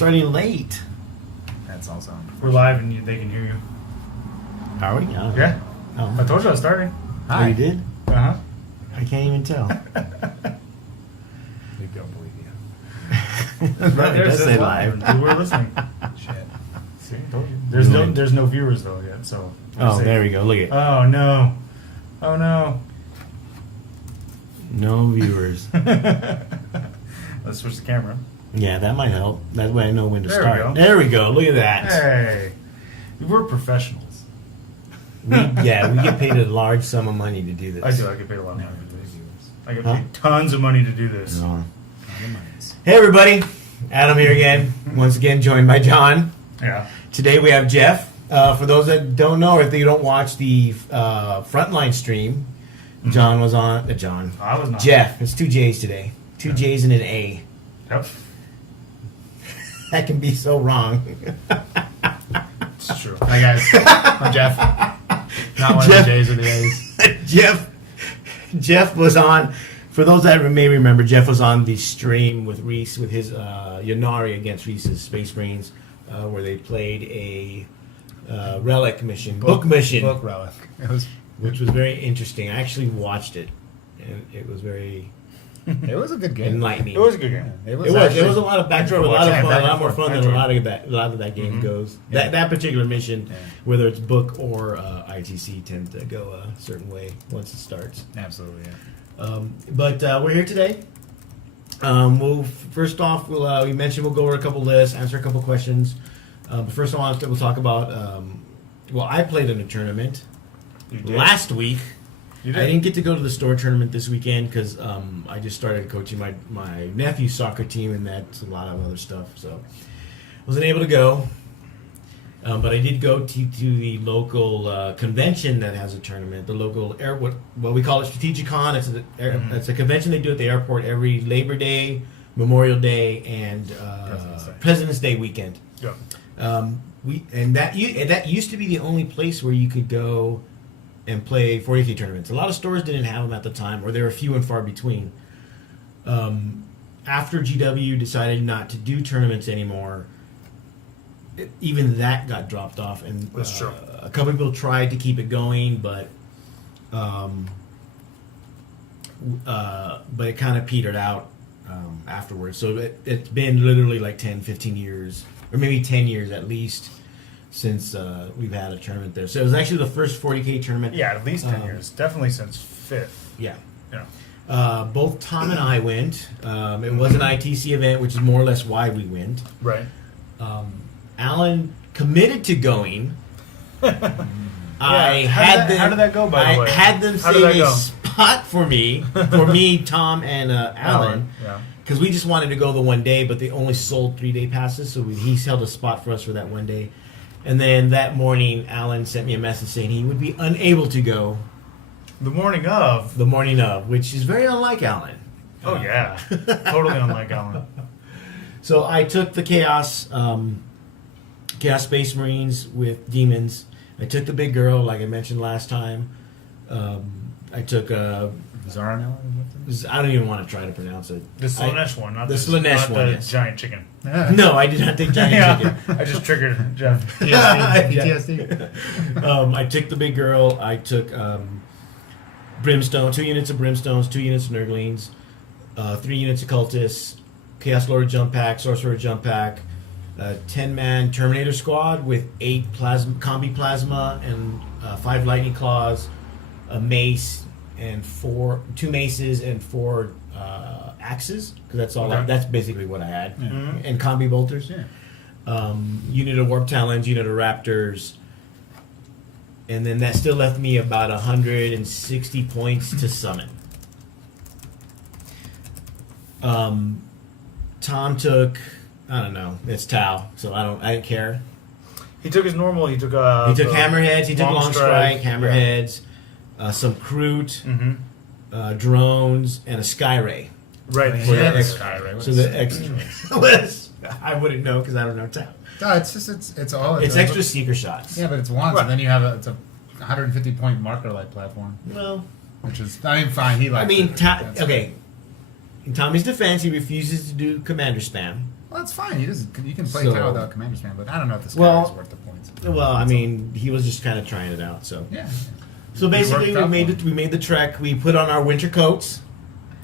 starting late. That's also. We're live and they can hear you. Are we? Oh. Yeah. Oh. I told you I was starting. Oh, you did? Uh-huh. I can't even tell. They don't believe you. Right It there does says say live. live. People are listening. Shit. See, I told you. There's no viewers though yet, so. Oh, there we go. Look at Oh no. Oh no. no viewers. Let's switch the camera. Yeah, that might help. That way I know when to There we start. go. There we go. Look at that. Hey. We're professionals. We get paid a large sum of money to do this. I do. I get paid a lot of money to do this. I get Huh? paid tons of money to do this. No. Hey everybody, Adam here again. Once again joined by John. Yeah. Today we have Jeff. For those that don't know, or if you don't watch the Frontline stream, John was on. John. I was not. Jeff. It's two J's today. Two J's and an A. Yep. That can be so wrong. It's true. Hi guys, I'm Jeff. Not one of the J's or the A's. Jeff was on. For those that may remember, Jeff was on the stream with Reese with his Yannari against Reese's Space Marines, where they played a relic mission, book mission, Book relic. which was very interesting. I actually watched it, and it was very It was a good game. enlightening. It was a good game. It It was a lot of back and forth, a lot of watching it, fun, back a lot and more forth. fun than a lot of that game goes. Yeah. That particular mission, Yeah. whether it's book or ITC, tend to go a certain way once it starts. Absolutely, yeah. But we're here today. We'll first off, we mentioned we'll go over a couple lists, answer a couple questions. But first, we'll talk about. I played in a tournament You did. last week. You did. I didn't get to go to the store tournament this weekend because I just started coaching my nephew's soccer team, and that's a lot of other stuff. So wasn't able to go. But I did go to the local convention that has a tournament. The local we call it Strategicon. It's a convention they do at the airport every Labor Day, Memorial Day, and President's Day weekend. Yeah. That used to be the only place where you could go and play 40K tournaments. A lot of stores didn't have them at the time, or they were few and far between. After GW decided not to do tournaments anymore, even that got dropped off, and That's true. a couple people tried to keep it going, but it kind of petered out afterwards. So it's been literally like 10, 15 years, or maybe 10 years at least, since we've had a tournament there. So it was actually the first 40K tournament. Yeah, at least 10 years. Definitely since 5th. Yeah. Yeah. Both Tom and I went. It was an ITC event, which is more or less why we went. Right. Alan committed to going. How did that go, by the way? I had them How did that save a go? spot for me, Tom, and Alan, Yeah. because we just wanted to go the one day, but they only sold 3-day passes, so he held a spot for us for that one day. And then that morning, Alan sent me a message saying he would be unable to go The morning of. the morning of, which is very unlike Alan. Oh, yeah. Totally unlike Alan. So I took the Chaos Space Marines with Demons. I took the big girl, like I mentioned last time. I took Zarnel? I don't even want to try to pronounce it. The Slanesh one, not the the Slanesh not one, the yes. giant chicken. No, I did not take giant chicken. I just triggered Jeff. PTSD. I took the big girl. I took Brimstone, 2 units of Brimstones, 2 units of Nurglings, 3 units of Cultists, Chaos Lord jump pack, Sorcerer jump pack, 10-man Terminator squad with 8 combi plasma and 5 lightning claws, a mace and 2 maces and 4 axes, because that's all. Okay. That's basically what I had, Mhm. and combi bolters. Yeah. Unit of Warp Talons, unit of Raptors, and then that still left me about 160 points to summon. Tom took, I don't know, it's Tau, so I didn't care. He took his normal. He took He took hammerheads, he took long strike, yeah. hammerheads, some Kroot, Mm-hmm. drones, and a Sky Ray. Right. For Yeah, the that's extra. Sky Ray. So the extra. I wouldn't know because I don't know Tau. No, it's all. It's extra seeker shots. Yeah, but it's once, Right. and then you have it's a 150 point marker light platform, Well, which is fine. He likes. I mean, it. That's- okay. In Tommy's defense, he refuses to do commander spam. Well, that's fine. You can play So- Tau without Commander Span, but I don't know if this guy Well- is worth the points. Well, I mean, he was just kind of trying it out. So, Yeah. so basically, It worked out we made the trek. We put on our winter coats.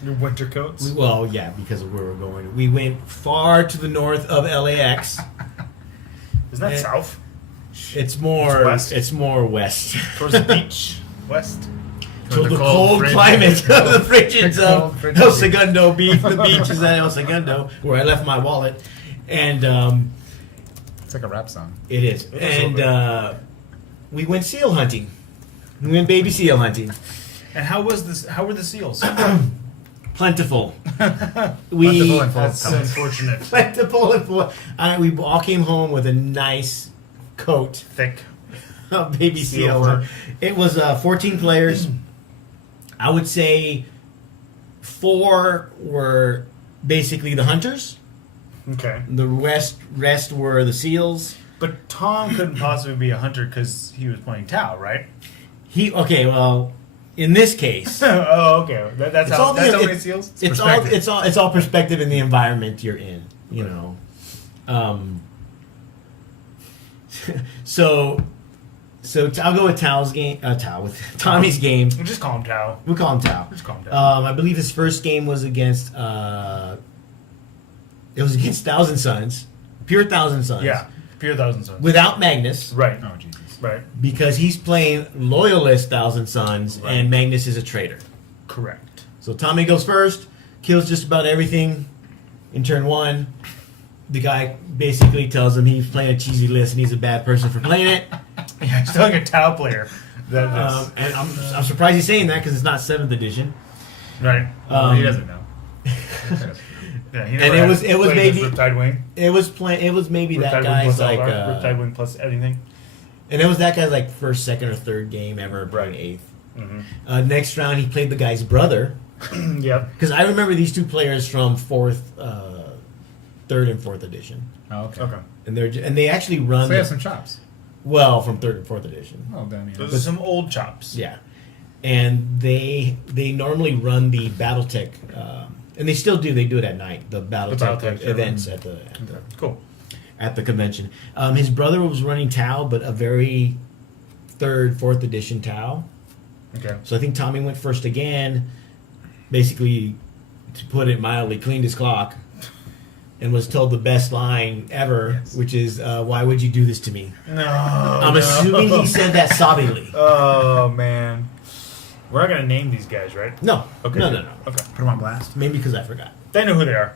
Your winter coats. Well, yeah, because of where we're going. We went far to the north of LAX. Isn't that Eh, south? It's more It's west? It's more west. Towards the beach? West? To the cold cold frigid- climate of the frigids The cold of frigid El beach. Segundo Beach. The beach is at El Segundo, where I left my wallet. And It's like a rap song. it is. a And we went seal hunting. We went baby seal hunting. And how was this? How were the seals? Plentiful. Plentiful and full of That's colors. unfortunate. Plentiful and full. We all came home with a nice coat Thick. of baby seal. Seal. It was 14 players. I would say 4 were basically the hunters. Okay. The rest were the seals. But Tom couldn't possibly be a hunter because he was playing Tau, right? Well, in this case, Oh, okay. That's It's all how. the- That's how it- many seals. it's all perspective in the environment you're in. You know. So I'll go with Tao's game. With Tommy's game. We'll just call him Tau. We call him Tao. Just call him Tau. I believe his first game was against. It was against Thousand Suns, pure Thousand Suns. Yeah. Pure Thousand Suns. Without Magnus, Right. Oh, Jesus. Right. because he's playing loyalist Thousand Suns, Right. and Magnus is a traitor. Correct. So Tommy goes first, kills just about everything in turn 1. The guy basically tells him he's playing a cheesy list and he's a bad person for playing it. Yeah, still like a Tau player. That's And I'm surprised he's saying that because it's not 7th edition. right. He doesn't know. Yeah, he and never it had was played maybe- this Riptide Wing. It was maybe that Riptide Wing guy's plus like, Eldar, Riptide Wing plus anything. and it was that guy's like first, second, or third game ever playing Right. 8th. Mm-hmm. Next round, he played the guy's brother Yep. because I remember these 2 players from 3rd and 4th edition, Oh, okay. Okay. and they actually run So they have some chops. well from 3rd and 4th edition. Oh, damn yeah. Those are some old chops. Yeah, and they normally run the BattleTech, and they still do. They do it at night. The BattleTech BattleTech, yeah. events Cool. at the convention. His brother was running Tau, but a very 3rd, 4th edition Tau. Okay. So I think Tommy went first again. Basically, to put it mildly, cleaned his clock, and was told the best line ever, Yes. which is, "Why would you do this to me?" No. I'm assuming he said that sobbingly. Oh man. We're not gonna name these guys, right? No, Okay. no. Okay. Put them on blast. Maybe because I forgot. They know who they are.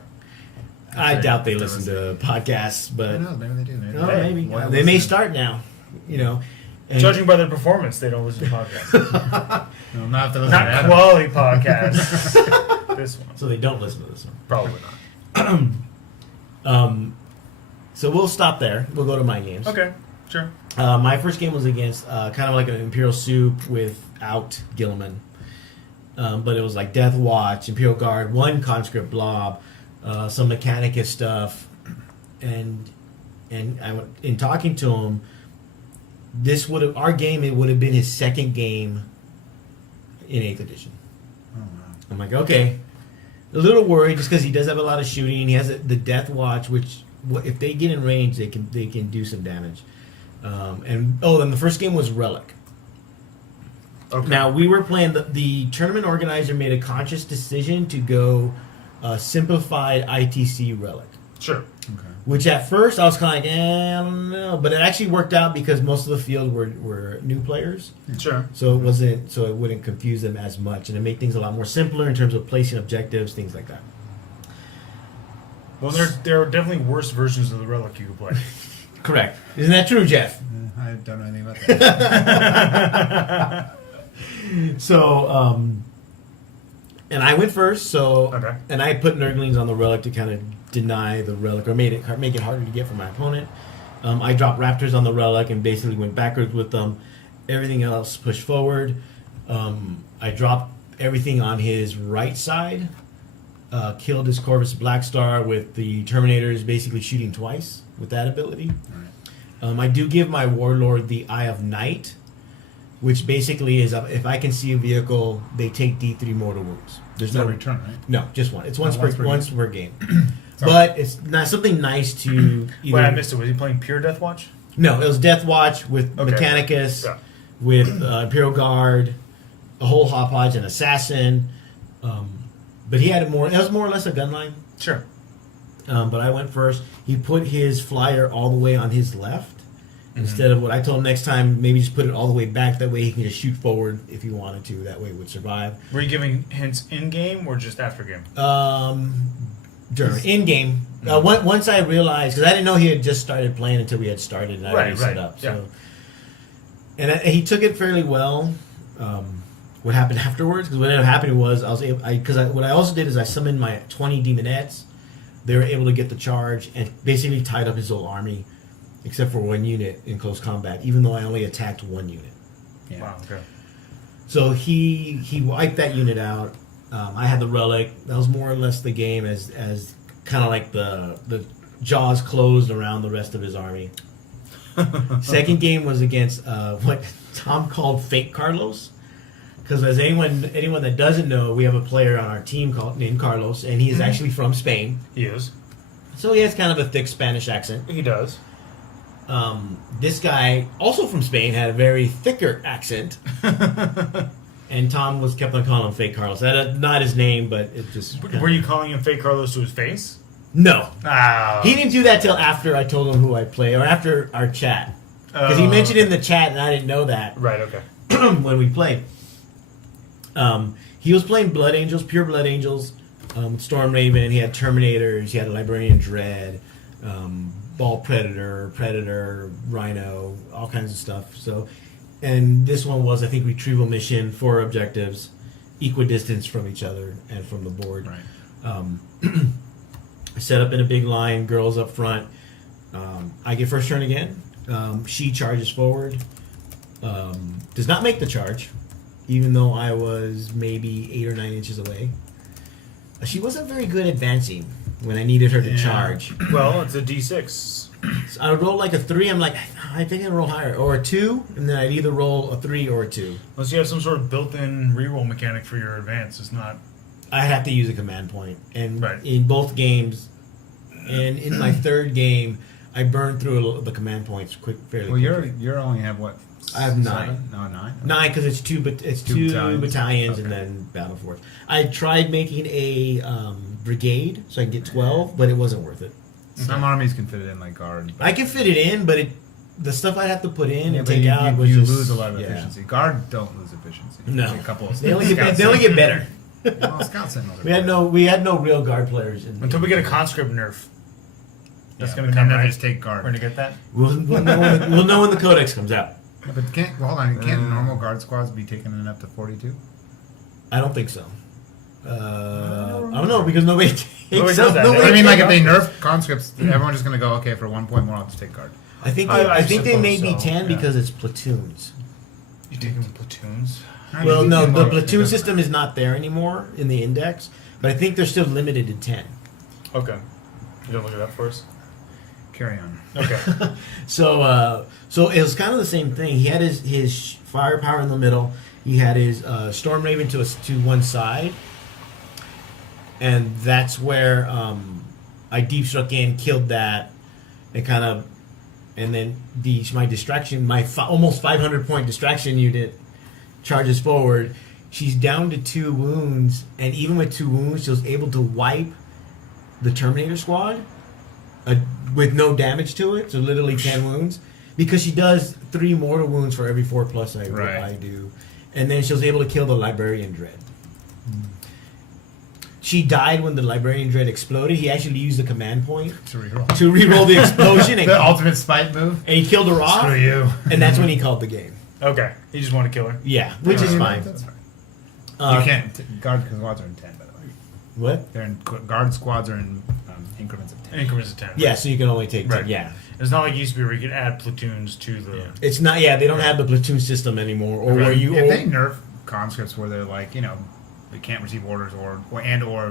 I Okay. doubt they That listen was to podcasts, I but don't know. Maybe they do. Maybe no, they maybe Why they may listen? start now. You know, and Judging by their performance, they don't listen to podcasts. No, not if they listen to Not Adam. quality podcasts. This one. so they don't listen to this one. Probably not. So we'll stop there. We'll go to my games. Okay. Sure. My first game was against kind of like an Imperial Soup without Gilliman. But it was like Death Watch, Imperial Guard, 1 Conscript Blob, some Mechanicus stuff, and in talking to him, our game. It would have been his 2nd game in 8th edition. Oh, wow. I'm like, okay, a little worried just because he does have a lot of shooting. He has the Death Watch, which if they get in range, they can do some damage. Then the first game was Relic. Okay. Now we were playing. The tournament organizer made a conscious decision to go simplified ITC Relic, Sure. Okay. which at first I was kind of like, I don't know, but it actually worked out because most of the field were new players, Sure. so it wouldn't confuse them as much, and it made things a lot more simpler in terms of placing objectives, things like that. Well, there are definitely worse versions of the relic you could play. Correct. Isn't that true, Jeff? I don't know anything about that. So, and I went first. So, Okay. and I put Nurglings on the relic to kind of deny the relic or make it harder to get for my opponent. I dropped Raptors on the relic and basically went backwards with them. Everything else pushed forward. I dropped everything on his right side. Killed his Corvus Blackstar with the Terminators basically shooting twice with that ability. I do give my Warlord the Eye of Night, which basically is if I can see a vehicle, they take D3 mortal wounds. There's It's no no return, right? No, just one. It's once per game. But it's not something nice to. Either, Wait, I missed it. Was he playing pure Death Watch? No, it was Death Watch with Okay. Mechanicus, Yeah. with Imperial Guard, a whole Hopodge, an Assassin. But he had it was more or less a gun line. Sure. But I went first. He put his flyer all the way on his left. Instead of what I told him next time, maybe just put it all the way back. That way he can just shoot forward if he wanted to. That way it would survive. Were you giving hints in game or just after game? During in game. Once I realized, because I didn't know he had just started playing until we had started and I already set up. So, and he took it fairly well. What happened afterwards? Because what ended up happening was what I also did is I summoned my 20 demonettes. They were able to get the charge and basically tied up his whole army, except for one unit in close combat. Even though I only attacked one unit. Yeah. Wow. Okay. So he wiped that unit out. I had the relic. That was more or less the game as kind of like the jaws closed around the rest of his army. Second game was against what Tom called Fake Carlos. Because as anyone that doesn't know, we have a player on our team named Carlos, and he is actually from Spain. He is. So he has kind of a thick Spanish accent. He does. This guy, also from Spain, had a very thicker accent. And Tom kept on calling him Fake Carlos. That's not his name, but it just... Were you calling him Fake Carlos to his face? No. Ah. He didn't do that till after I told him who I play, or after our chat. Because he mentioned it in the chat, and I didn't know that. Right, okay. When we played. He was playing Blood Angels, pure Blood Angels, Storm Raven. He had Terminators. He had a Librarian Dread, Ball Predator, Rhino, all kinds of stuff. So, and this one was, I think, Retrieval Mission, 4 objectives, equidistance from each other and from the board. Right. Set up in a big line, girls up front. I get first turn again. She charges forward. Does not make the charge, even though I was maybe 8 or 9 inches away. She wasn't very good advancing when I needed her to charge. Well, it's a D6. So I would roll like a 3. I'm like, I think I'd roll higher. Or a 2, and then I'd either roll a 3 or a 2. Unless you have some sort of built-in reroll mechanic for your advance, it's not... I'd have to use a command point. And Right. in both games, and in my third game, I burned through the command points fairly Well, quickly. you only have what? I have 9. 7? No, 9. 9 because it's two battalions and then battle force. I tried making a brigade so I can get 12, but it wasn't worth it. Some armies can fit it in like guard. I can fit it in, but the stuff I'd have to put in and but take out was you just, lose a lot of yeah. efficiency. Guard don't lose efficiency. No, Like a couple of they only Scout get better. Well, Scout Sentinels are We had no real guard players Until we get a conscript nerf. That's going but to come then right. just take guard. We're going to get that? We'll know when the codex comes out. Yeah, but hold on, can't normal guard squads be taken in up to 42? I don't think so. I don't know because nobody takes Nobody does that. nobody I mean, like takes- if they nerf conscripts, everyone's just gonna go, okay, for 1 point more, I'll just take guard. I think I they may be suppose so, 10 yeah. because it's platoons. You take them in platoons? Well, no, the platoon system system is not there anymore in the index, but I think they're still limited to 10. Okay. You don't look it up for us? Carry on. Okay. So it was kind of the same thing. He had his firepower in the middle. He had his Storm Raven to one side, and that's where I deep struck in, killed that, and then my distraction, almost 500 point distraction unit charges forward. She's down to 2 wounds, and even with 2 wounds, she was able to wipe the Terminator squad with no damage to it, so literally 10 wounds, because she does 3 mortal wounds for every 4+ I do, and then she was able to kill the Librarian Dread. She died when the Librarian Dread exploded. He actually used the command point To reroll. to reroll the explosion, The ultimate spite move. and he killed her off, Screw you. and that's when he called the game. Okay. You just want to kill her? Yeah, which is fine. That's fine. Uh, You can't. Guard squads are in 10, by the way. What? They're in guard squads are in increments of 10. Increments of 10. Yeah, so you can only take 10. Right. Yeah. It's not like it used to be where you could add platoons to the... It's not. Yeah, they don't have the platoon system anymore, or where you. If they nerf conscripts where they're like, they can't receive orders or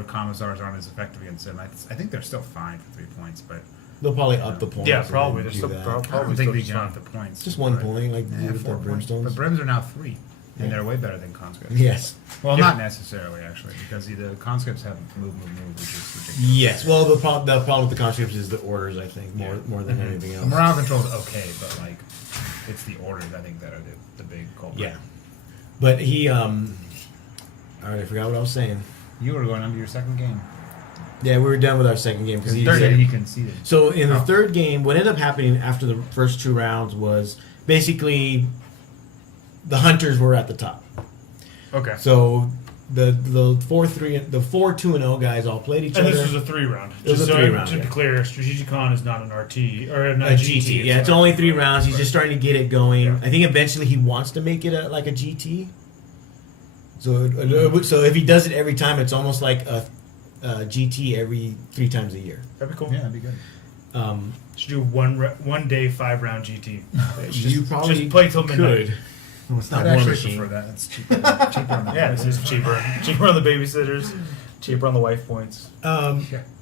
commissars aren't as effective against them, I think they're still fine for 3 points, but They'll probably up the points. Yeah, and probably. then They're do still that. probably I don't think still they just can fine. up the points. Just 1 but- point, like Yeah, with the 4 points. brimstones. But brims are now 3. And they're way better than conscripts. Yes. Well, Yeah. not necessarily, actually, because the conscripts have move, which is ridiculous. Yes. Well, the problem with the conscripts is the orders. I think more than anything The else. morale control is okay, but like, it's the orders I think that are the big culprit. Yeah. But he All right, I forgot what I was saying. You were going on to your second game. Yeah, we were done with our second game because He conceded. So in the third game, what ended up happening after the first 2 rounds was basically the hunters were at the top. Okay. So the 4-2-0 guys all played each And other. this was a 3-round. It was a 3-round, To be yeah. clear, Strategicon is not an RT or not a GT. GT. Yeah, it's only 3 rounds. He's Right. just starting to get it going. Yeah. I think eventually he wants to make it like a GT. So if he does it every time, it's almost like a GT every 3 times a year. That'd be cool. Yeah, that'd be good. Should do one day 5-round GT. You probably just play till midnight. could. Well, it's not I'd War actually Machine. prefer that. It's cheaper. Cheaper on the Yeah, this is cheaper. Cheaper on the babysitters. Cheaper on the wife points. Yeah.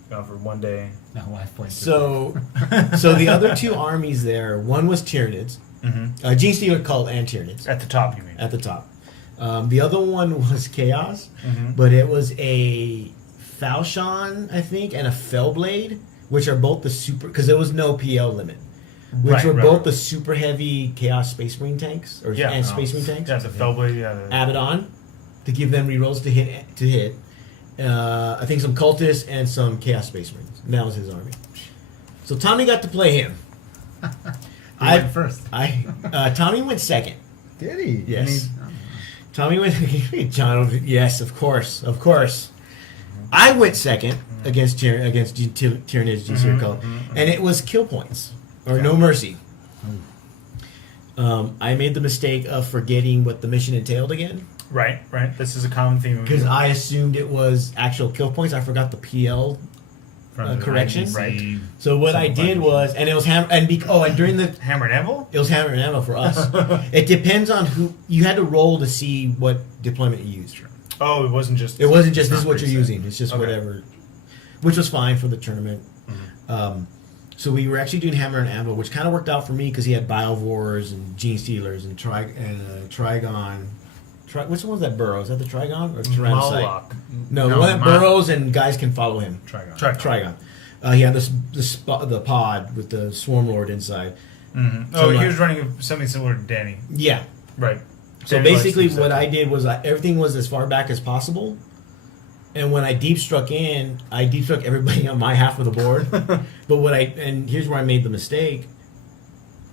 For one day. No, life points. So the other 2 armies there, one was Tyranids, Mm-hmm. Gene Stealer cult and Tyranids At the top, you mean? at the top. The other one was Chaos, Mhm. but it was a Falchion, I think, and a Fellblade, which are both the super, because there was no PL limit, which Right, were right, both right. the super heavy Chaos Space Marine tanks, and Space Marine tanks. Yeah, it's a Fellblade. Yeah. Abaddon, to give them rerolls to hit. I think some cultists and some Chaos Space Marines. And that was his army. So Tommy got to play him. I went first. Tommy went second. Did he? Yes. Tommy went. John. Yes, of course. I went second against Tyranids GC cult, and it was kill points or no mercy. I made the mistake of forgetting what the mission entailed again Right. This is a common theme. because I assumed it was actual kill points. I forgot the PL. Correction. Right. So what I did was, and it was and during the Hammer and Anvil? it was hammer and ammo for us. It depends on who you had to roll to see what deployment you used. Oh, it wasn't just. It wasn't just this is not what you're preset. using. It's just Okay. whatever, which was fine for the tournament. So we were actually doing hammer and anvil, which kind of worked out for me because he had Biovores and Gene Stealers and Trigon. Which one was that burrow? Is that the Trigon or Tyrannocyte? Moloch. No, the No, one that Moloch. burrows and guys can follow him. Trigon. Trigon. He had the pod with the Swarm Lord inside. Mm-hmm. So, He was running something similar to Danny. Yeah. Right. So Danny likes basically, these what stuff. I did was everything was as far back as possible. And when I deep struck in, I deep struck everybody on my half of the board. And here's where I made the mistake.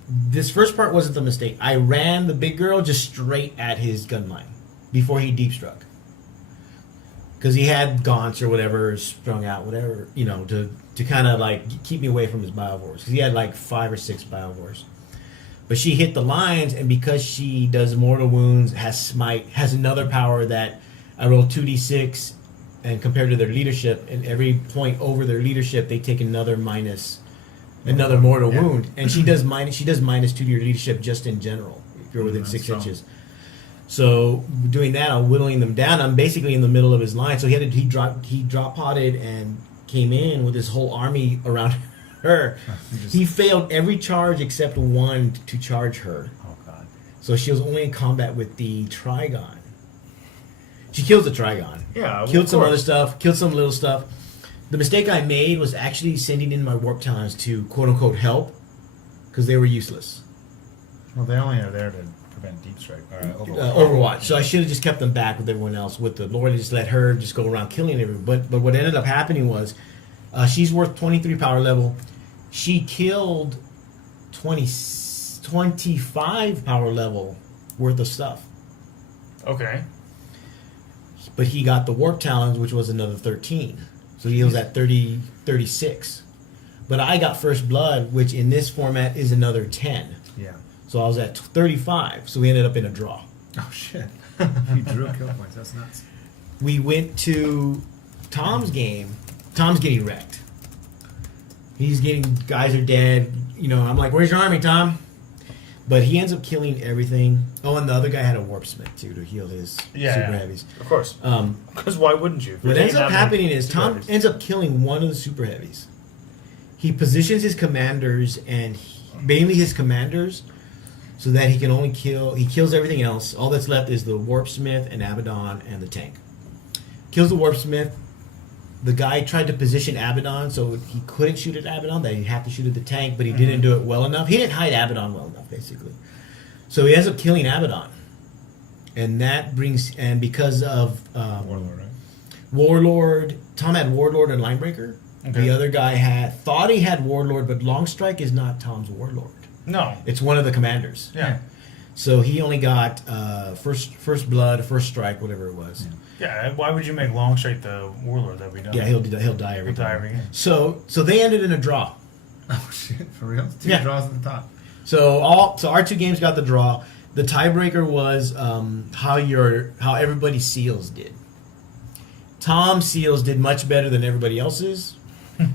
This first part wasn't the mistake. I ran the big girl just straight at his gun line before he deep struck. Because he had gaunts or whatever strung out, whatever, to kind of like keep me away from his Biovores. Because he had like 5 or 6 Biovores. But she hit the lines, and because she does mortal wounds, has smite, has another power that I roll 2d6, and compared to their leadership, and every point over their leadership, they take another mortal wound, and she does minus 2 to your leadership just in general if you're within 6 strong. inches. So doing that, I'm whittling them down. I'm basically in the middle of his line, so he drop potted and came in with his whole army around her. He failed every charge except one to charge her. Oh God. So she was only in combat with the Trigon. She kills the Trigon. Yeah. well, Killed of some course. other stuff. Killed some little stuff. The mistake I made was actually sending in my warp talons to quote unquote help because they were useless. Well, they only are there to prevent deep strike or Overwatch. So I should have just kept them back with everyone else. With the Lord, and just let her just go around killing everyone. But what ended up happening was, she's worth 23 power level. She killed 25 power level worth of stuff. Okay. But he got the warp talons, which was another 13. So he was at 36. But I got first blood, which in this format is another 10. Yeah. So I was at 35. So we ended up in a draw. Oh shit. You drew kill points. That's nuts. We went to Tom's game. Tom's getting wrecked. Guys are dead. I'm like, where's your army, Tom? But he ends up killing everything. Oh, and the other guy had a warp smith too to heal his super heavies. Of course. Because why wouldn't you? What ends up happening is Tom ends up killing one of the super heavies. He positions his commanders, and mainly his commanders, so that he can only he kills everything else. All that's left is the Warpsmith and Abaddon and the tank. Kills the Warpsmith. The guy tried to position Abaddon so he couldn't shoot at Abaddon, that he'd have to shoot at the tank, but he didn't do it well enough. He didn't hide Abaddon well enough, basically. So he ends up killing Abaddon. And that brings, and because of Warlord, right? Warlord, Tom had Warlord and Linebreaker. Okay. The other guy thought he had Warlord, but Longstrike is not Tom's Warlord. No. It's one of the commanders. Yeah. So he only got first blood, first strike, whatever it was. Yeah. Why would you make Longstrike the warlord? That'd be dumb. Yeah, he'll die every He'll die time. every game. So they ended in a draw. Oh shit, for real? Two Yeah. draws at the top. So our 2 games got the draw. The tiebreaker was how everybody's seals did. Tom's seals did much better than everybody else's.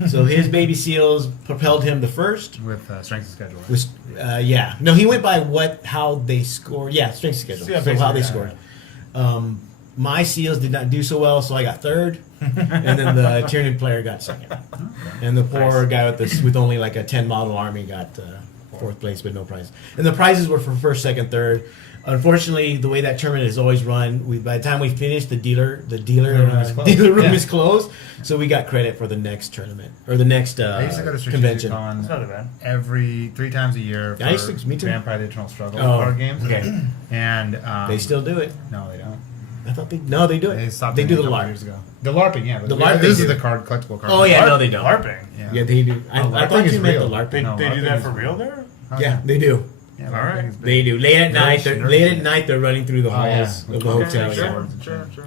So his baby seals propelled him the first. With strength of schedule. Right? Was no, he went by how they scored. Yeah, strength schedule. Yeah, so how they basically, scored. My seals did not do so well, so I got third, and then the Tyranid player got second, and the poor guy with only like a 10 model army got fourth place with no prize. And the prizes were for first, second, third. Unfortunately, the way that tournament is always run, by the time we finished, the dealer room is closed, so we got credit for the next tournament or the next I used to go to convention. Strategicon It's not that bad. every 3 times a year for Yeah, I used to- me too. Vampire the Eternal Struggle Oh, card games. okay. And They still do it. no, they don't. I thought they do it. They stopped. They doing do it the a couple LARP. years ago. The LARPing, yeah. But The LARP This they is do. the collectible card. Oh, yeah, no, they don't. LARPing. Yeah, they do. I LARPing thought is you meant the real. LARPing. They No, do LARPing that is for real. real there? Yeah, they do. Yeah, All right. LARPing is big. They do. Late at night, nerdy. they're running through the Oh, halls yeah. of the Okay, hotel. sure. Yeah. Sure.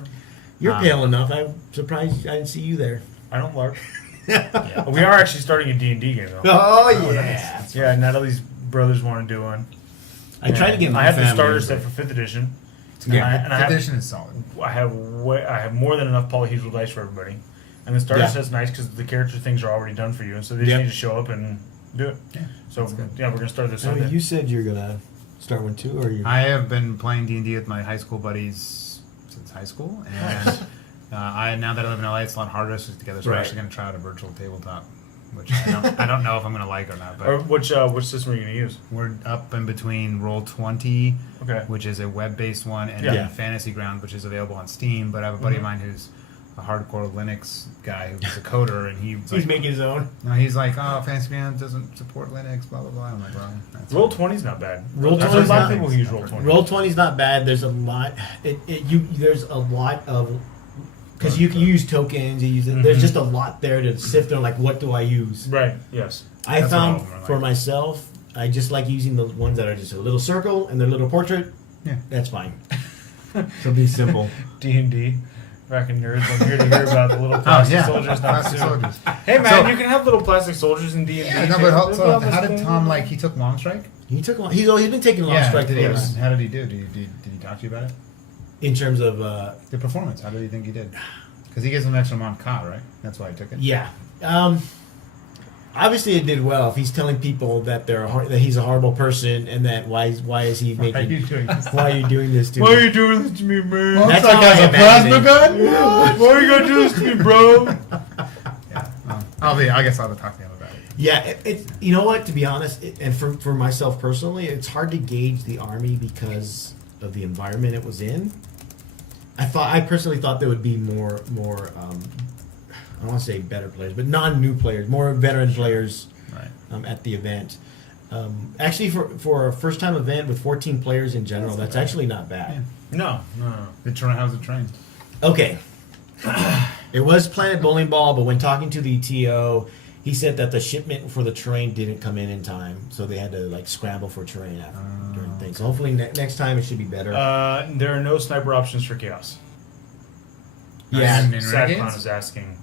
You're pale enough. I'm surprised I didn't see you there. I don't LARP. Yeah. We are actually starting a D&D game though. Oh yeah. Yeah, Natalie's brothers want to do one. I tried to get my I have the family starter into set it. for 5th edition. Yeah. And I have, Edition is solid. I have more than enough polyhedral dice for everybody. And the starter Yeah. set's nice because the character things are already done for you, and so they just Yep. need to show up and do it. Yeah, So that's good. yeah, we're gonna start this So Sunday. you said you're gonna start one too, or you? I have been playing D&D with my high school buddies since high school, and now that I live in LA, it's a lot harder to stick together. So we're Right. actually going to try out a virtual tabletop, which I don't know if I'm going to like or not. Or But which system are you gonna use? we're up in between Roll20, Okay. which is a web-based one, and Yeah. then Fantasy Ground, which is available on Steam. But I have a buddy of mine who's a hardcore Linux guy who's a coder, and he's He's making his own. he's like, oh, Fantasy Ground doesn't support Linux, blah blah blah. I'm like, well, that's Roll 20's not bad. Roll There's 20's a lot of not- people who use Roll 20. Roll 20 is not bad. There's a lot. There's a lot of because you can use tokens. You use it. There's just a lot there to sift through. Like, what do I use? Right. Yes. I That's what all found of them are like. for myself, I just like using the ones that are just a little circle and their little portrait. Yeah. That's fine. So be simple. D&D. Fucking nerds. I'm here to hear about the little plastic soldiers. Not Plastic soon. soldiers. Hey man, So- you can have little plastic soldiers in D&D. Yeah, no, too. but how, They'll so be on how this did thing. Tom he took Long Strike? He took. He's been taking long strike did he, for how did he do? Did he talk to you about it? in terms of The performance. How did he think he did? Because he gives him an extra Mon Ka, right? That's why he took it. yeah. Obviously, it did well. If he's telling people that that he's a horrible person and that why is he Why are you making doing this? why are you doing this to Why are me? you doing this to me, man? Long That's Strike how has I a imagine plasma it. gun? Why are you gonna do this to me, bro? Yeah. I guess I'll have to talk to him about it. Yeah, it's you know what? To be honest, and for myself personally, it's hard to gauge the army because of the environment it was in. I personally thought there would be more. I don't want to say better players, but non-new players, more veteran players Right. at the event. Actually, for a first-time event with 14 players in general, that's actually not bad. No. How's it trained? Okay. It was Planet Bowling Ball, but when talking to the TO, he said that the shipment for the terrain didn't come in time, so they had to scramble for terrain after during things. So hopefully next time it should be better. There are no sniper options for Chaos. yeah. In Sadcon Renegades? is asking.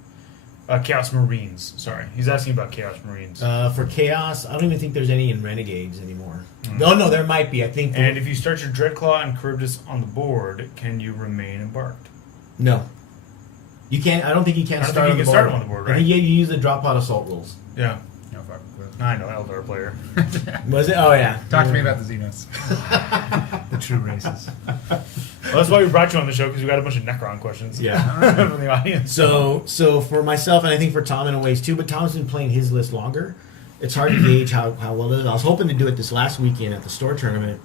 Chaos Marines. Sorry, he's asking about Chaos Marines. For Chaos, I don't even think there's any in Renegades anymore. No, there might be. I think. And if you start your Dreadclaw and Charybdis on the board, can you remain embarked? No. You can't. I don't think you can I don't start think you on can the board. start on the board, I right? think you use the drop pod assault rules. Yeah. No fucking clue. I know, Eldar player. Was it? Oh yeah. Talk to me about the Xenos. The true races. Well, that's why we brought you on the show, because we got a bunch of Necron questions. Yeah. From the audience. So for myself, and I think for Tom in a ways too, but Tom's been playing his list longer. it's hard to gauge how well it is. I was hoping to do it this last weekend at the store tournament,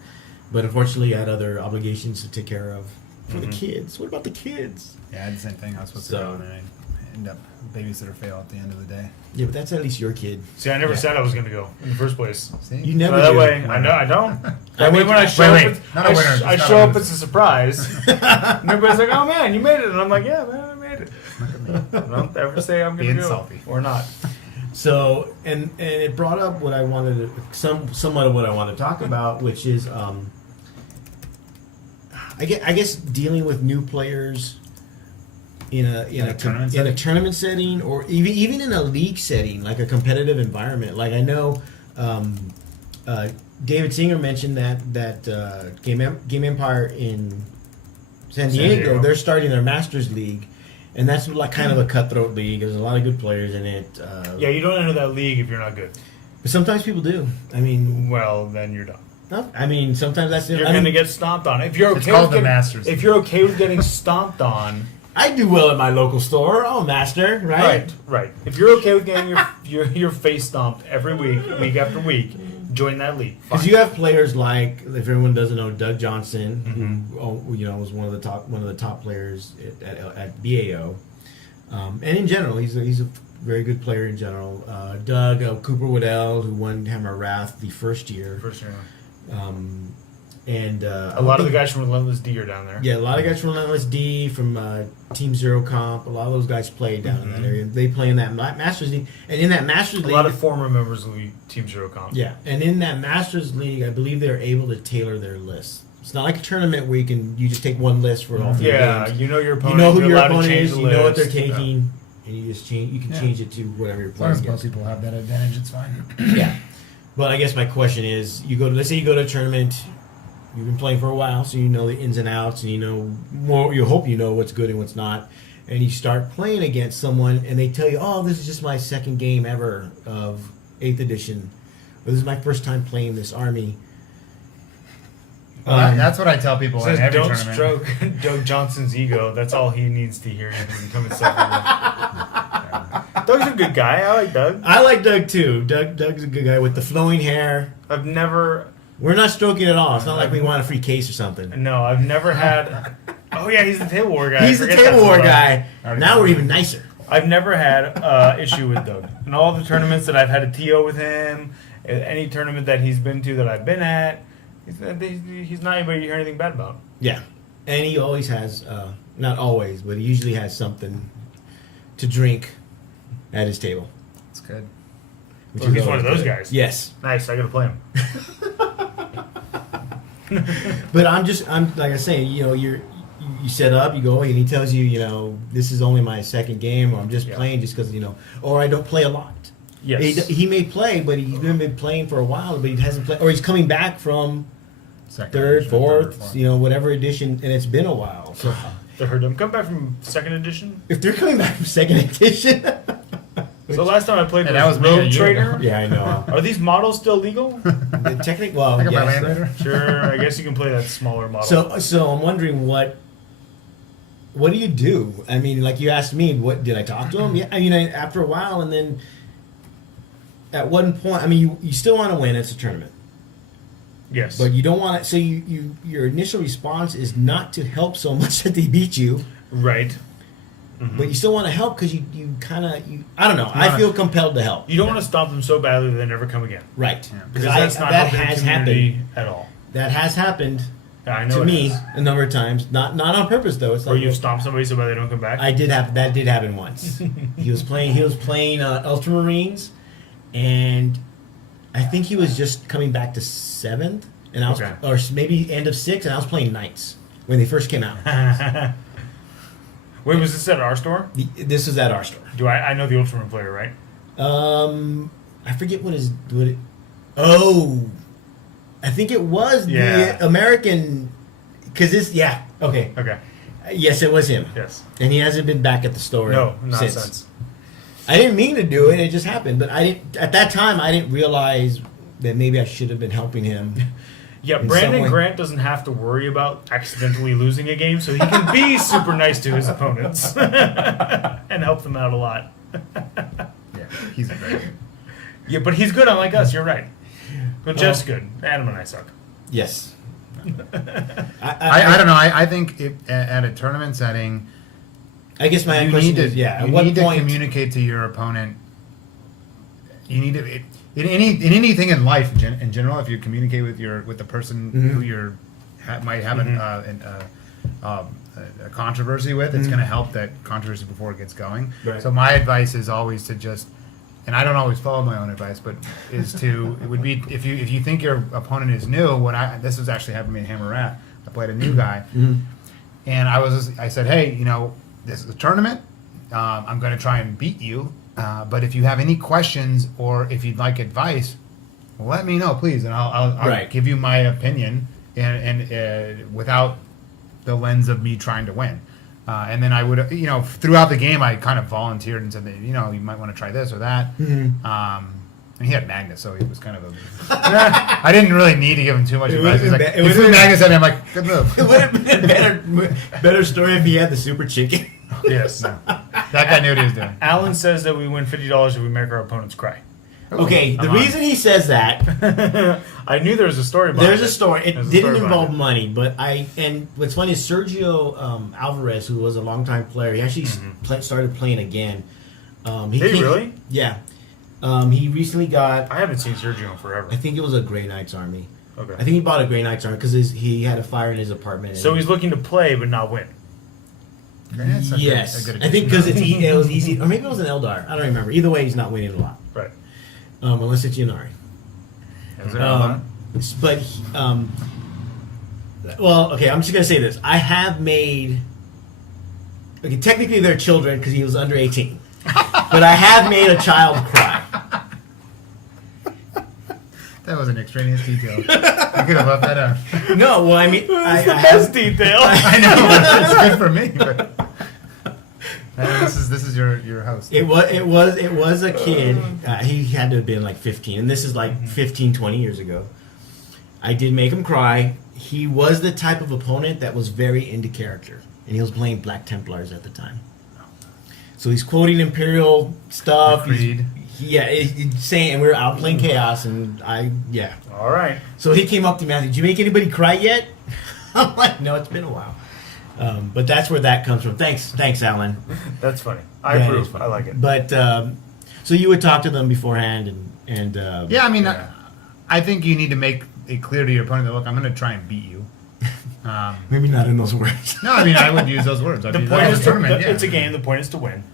but unfortunately I had other obligations to take care of for the kids. What about the kids? Yeah, I had the same thing. I was supposed to go, and I end up babysitter fail at the end of the day. Yeah, but that's at least your kid. See, I never said I was going to go in the first place. See? You never So that do. way, I know I don't. That way, mean, when I show wait, up, not a winner, I it's not show a up winner. as a surprise. And everybody's like, "Oh man, you made it!" And I'm like, "Yeah, man, I made it." Don't ever say I'm going to Being go salty. or not. So, and it brought up what I wanted to, somewhat of what I want to talk about, which is, I guess dealing with new players in a tournament setting, or even in a league setting, like a competitive environment. Like I know, David Singer mentioned that Game Empire in San Diego, they're starting their Masters League. And that's like kind of a cutthroat league. There's a lot of good players in it. Yeah, you don't enter that league if you're not good. But sometimes people do. I mean, Well, then you're done. no, I mean, sometimes that's You're going to get stomped on. If you're okay, It's called with the Masters. If you're okay with getting stomped on, I do well at my local store. I'm a master, right? right. If you're okay with getting your face stomped every week after week, join that league. Because Fine. you have players like, if everyone doesn't know, Doug Johnson, who was one of the top players at BAO, and in general, he's a very good player in general. Doug Cooper Waddell, who won Hammer Wrath the first year. And A lot of the guys from Relentless D are down there. yeah, a lot of guys from Relentless D, from Team Zero Comp, a lot of those guys play down in that area. They play in that Masters League, and in that Masters League, A lot of former members of Team Zero Comp. yeah, and in that Masters League, I believe they're able to tailor their lists. It's not like a tournament where you just take one list for all three games. You know your You opponent. know who you're your allowed to opponent change is. the You know what they're list. taking, and you just change. You can Yeah. change it to whatever your As long players as most get. people have that advantage, it's fine. Yeah. Well, I guess my question is, let's say you go to a tournament. You've been playing for a while, so you know the ins and outs, and you know more. You hope you know what's good and what's not. And you start playing against someone, and they tell you, "Oh, this is just my second game ever of 8th edition. Or this is my first time playing this army." Well, that's what I tell people Says, in every don't tournament. stroke Doug Johnson's ego. That's all he needs to hear. He can become himself. Doug's a good guy. I like Doug. I like Doug too. Doug's a good guy with the flowing hair. I've never We're not stroking at all. It's not like we want a free case or something. had. Oh yeah, he's the table war guy. He's the Forget table that's war about. guy. Now we're even nicer. I've never had issue with Doug. In all the tournaments that I've had a TO with him, any tournament that he's been to that I've been at, he's not anybody you hear anything bad about. Yeah, and he always has, not always, but he usually has something to drink at his table. It's good. which Oh, is he's one of always those good. guys. Yes, Nice, I gotta play him. but I'm like I say, you set up, you go, and he tells you, this is only my second game, or I'm just playing just because, or I don't play a lot. Yes. He may play, but he's been playing for a while, but he hasn't played, or he's coming back from Second third, edition, fourth, fourth. whatever edition, and it's been a while. So Heard him come back from second edition. if they're coming back from second edition, So last time I played And that was me a Road year Trader. ago. yeah, I know. Are these models still legal? Technically, well, I got my yes. land raider. Sure, I guess you can play that smaller model. So I'm wondering what do you do? I mean, like you asked me, what did I talk to him? Yeah, I mean, after a while, and then at one point, I mean, you still want to win. It's a tournament, Yes. but you don't want to. So your initial response is not to help so much that they beat you, Right. but you still want to help because you kind of I don't know. I feel compelled to help. You don't want to stop them so badly that they never come again. Right? Yeah. Because Because that's not that helping has the community happened. at all. That has happened I know to it me has. a number of times. Not on purpose though. It's Or like you've stomped somebody so bad they don't come back. that did happen once. He was playing Ultramarines, and I think he was just coming back to 7th, and I was Okay. or maybe end of 6th, and I was playing Knights when they first came out. Wait, was this at our store? This was at our store. I know the Ultraman player, right? I forget I think it was Yeah. the American, because okay. Okay. Yes, it was him, Yes. and he hasn't been back at the store No, not since. since. I didn't mean to do it; it just happened. But at that time, I didn't realize that maybe I should have been helping him. Yeah, In some Brandon way. Grant doesn't have to worry about accidentally losing a game, so he can be super nice to his opponents and help them out a lot. Yeah, he's very good. Yeah, but he's good unlike us. You're right. But Jeff's good. Adam and I suck. Yes. I don't know. I think at a tournament setting, I guess my you question need to is, yeah, at you what need point? to communicate to your opponent. You need to in anything in life in general. If you communicate with the person who you're might have a controversy with, it's going to help that controversy before it gets going. Right. So my advice is always to just, and I don't always follow my own advice, but it would be if you think your opponent is new. This was actually happened to me in Hammer Rat. I played a new guy, and I said, hey, this is a tournament. I'm going to try and beat you, but if you have any questions or if you'd like advice, let me know, please, and I'll give you my opinion, and without the lens of me trying to win. And then I would, throughout the game, I kind of volunteered and said that, you might want to try this or that. And he had Magnus, so he was kind of I didn't really need to give him too much advice. He's like, he threw Magnus at me, I'm like, good move. It would have been a better story if he had the super chicken. Yes. No. That guy knew what he was doing. Alan says that we win $50 if we make our opponents cry. Okay, the reason he says that, I knew there was a story behind it. there's a story. It There's a didn't story behind involve it. money, but and what's funny is Sergio Alvarez, who was a longtime player, he actually started playing again. Did he really? Yeah. He recently got, I haven't seen Sergio in forever. I think it was a Grey Knights army. Okay. I think he bought a Grey Knights army because he had a fire in his apartment. So he's looking to play but not win. That's a yes, good I think because addition. it was easy, or maybe it was an Eldar. I don't remember. Either way, he's not winning a lot, Right. unless it's Yunari. Is it Alan? But well, okay. I'm just gonna say this. I have made. Okay, technically they're children because he was under 18, but I have made a child cry. That was an extraneous detail. You could have left that out. No, well, I mean, I Best have. detail. I know, but it's good for me. But this is your host. It was a kid. He had to have been like 15, and this is like 15, 20 years ago. I did make him cry. He was the type of opponent that was very into character, and he was playing Black Templars at the time. So he's quoting Imperial stuff. Creed. He's saying, and we were out playing Chaos, and All right. So he came up to me and said, "Did you make anybody cry yet?" I'm like, "No, it's been a while." But that's where that comes from. Thanks, Alan. That's funny. I Yeah, it approve. is funny. I like it. But so you would talk to them beforehand, and Yeah, I mean, Yeah. I think you need to make it clear to your opponent that, look, I'm going to try and beat you. maybe not in those words. No, I mean, I would use those words. The point is it's a game. The point is to win.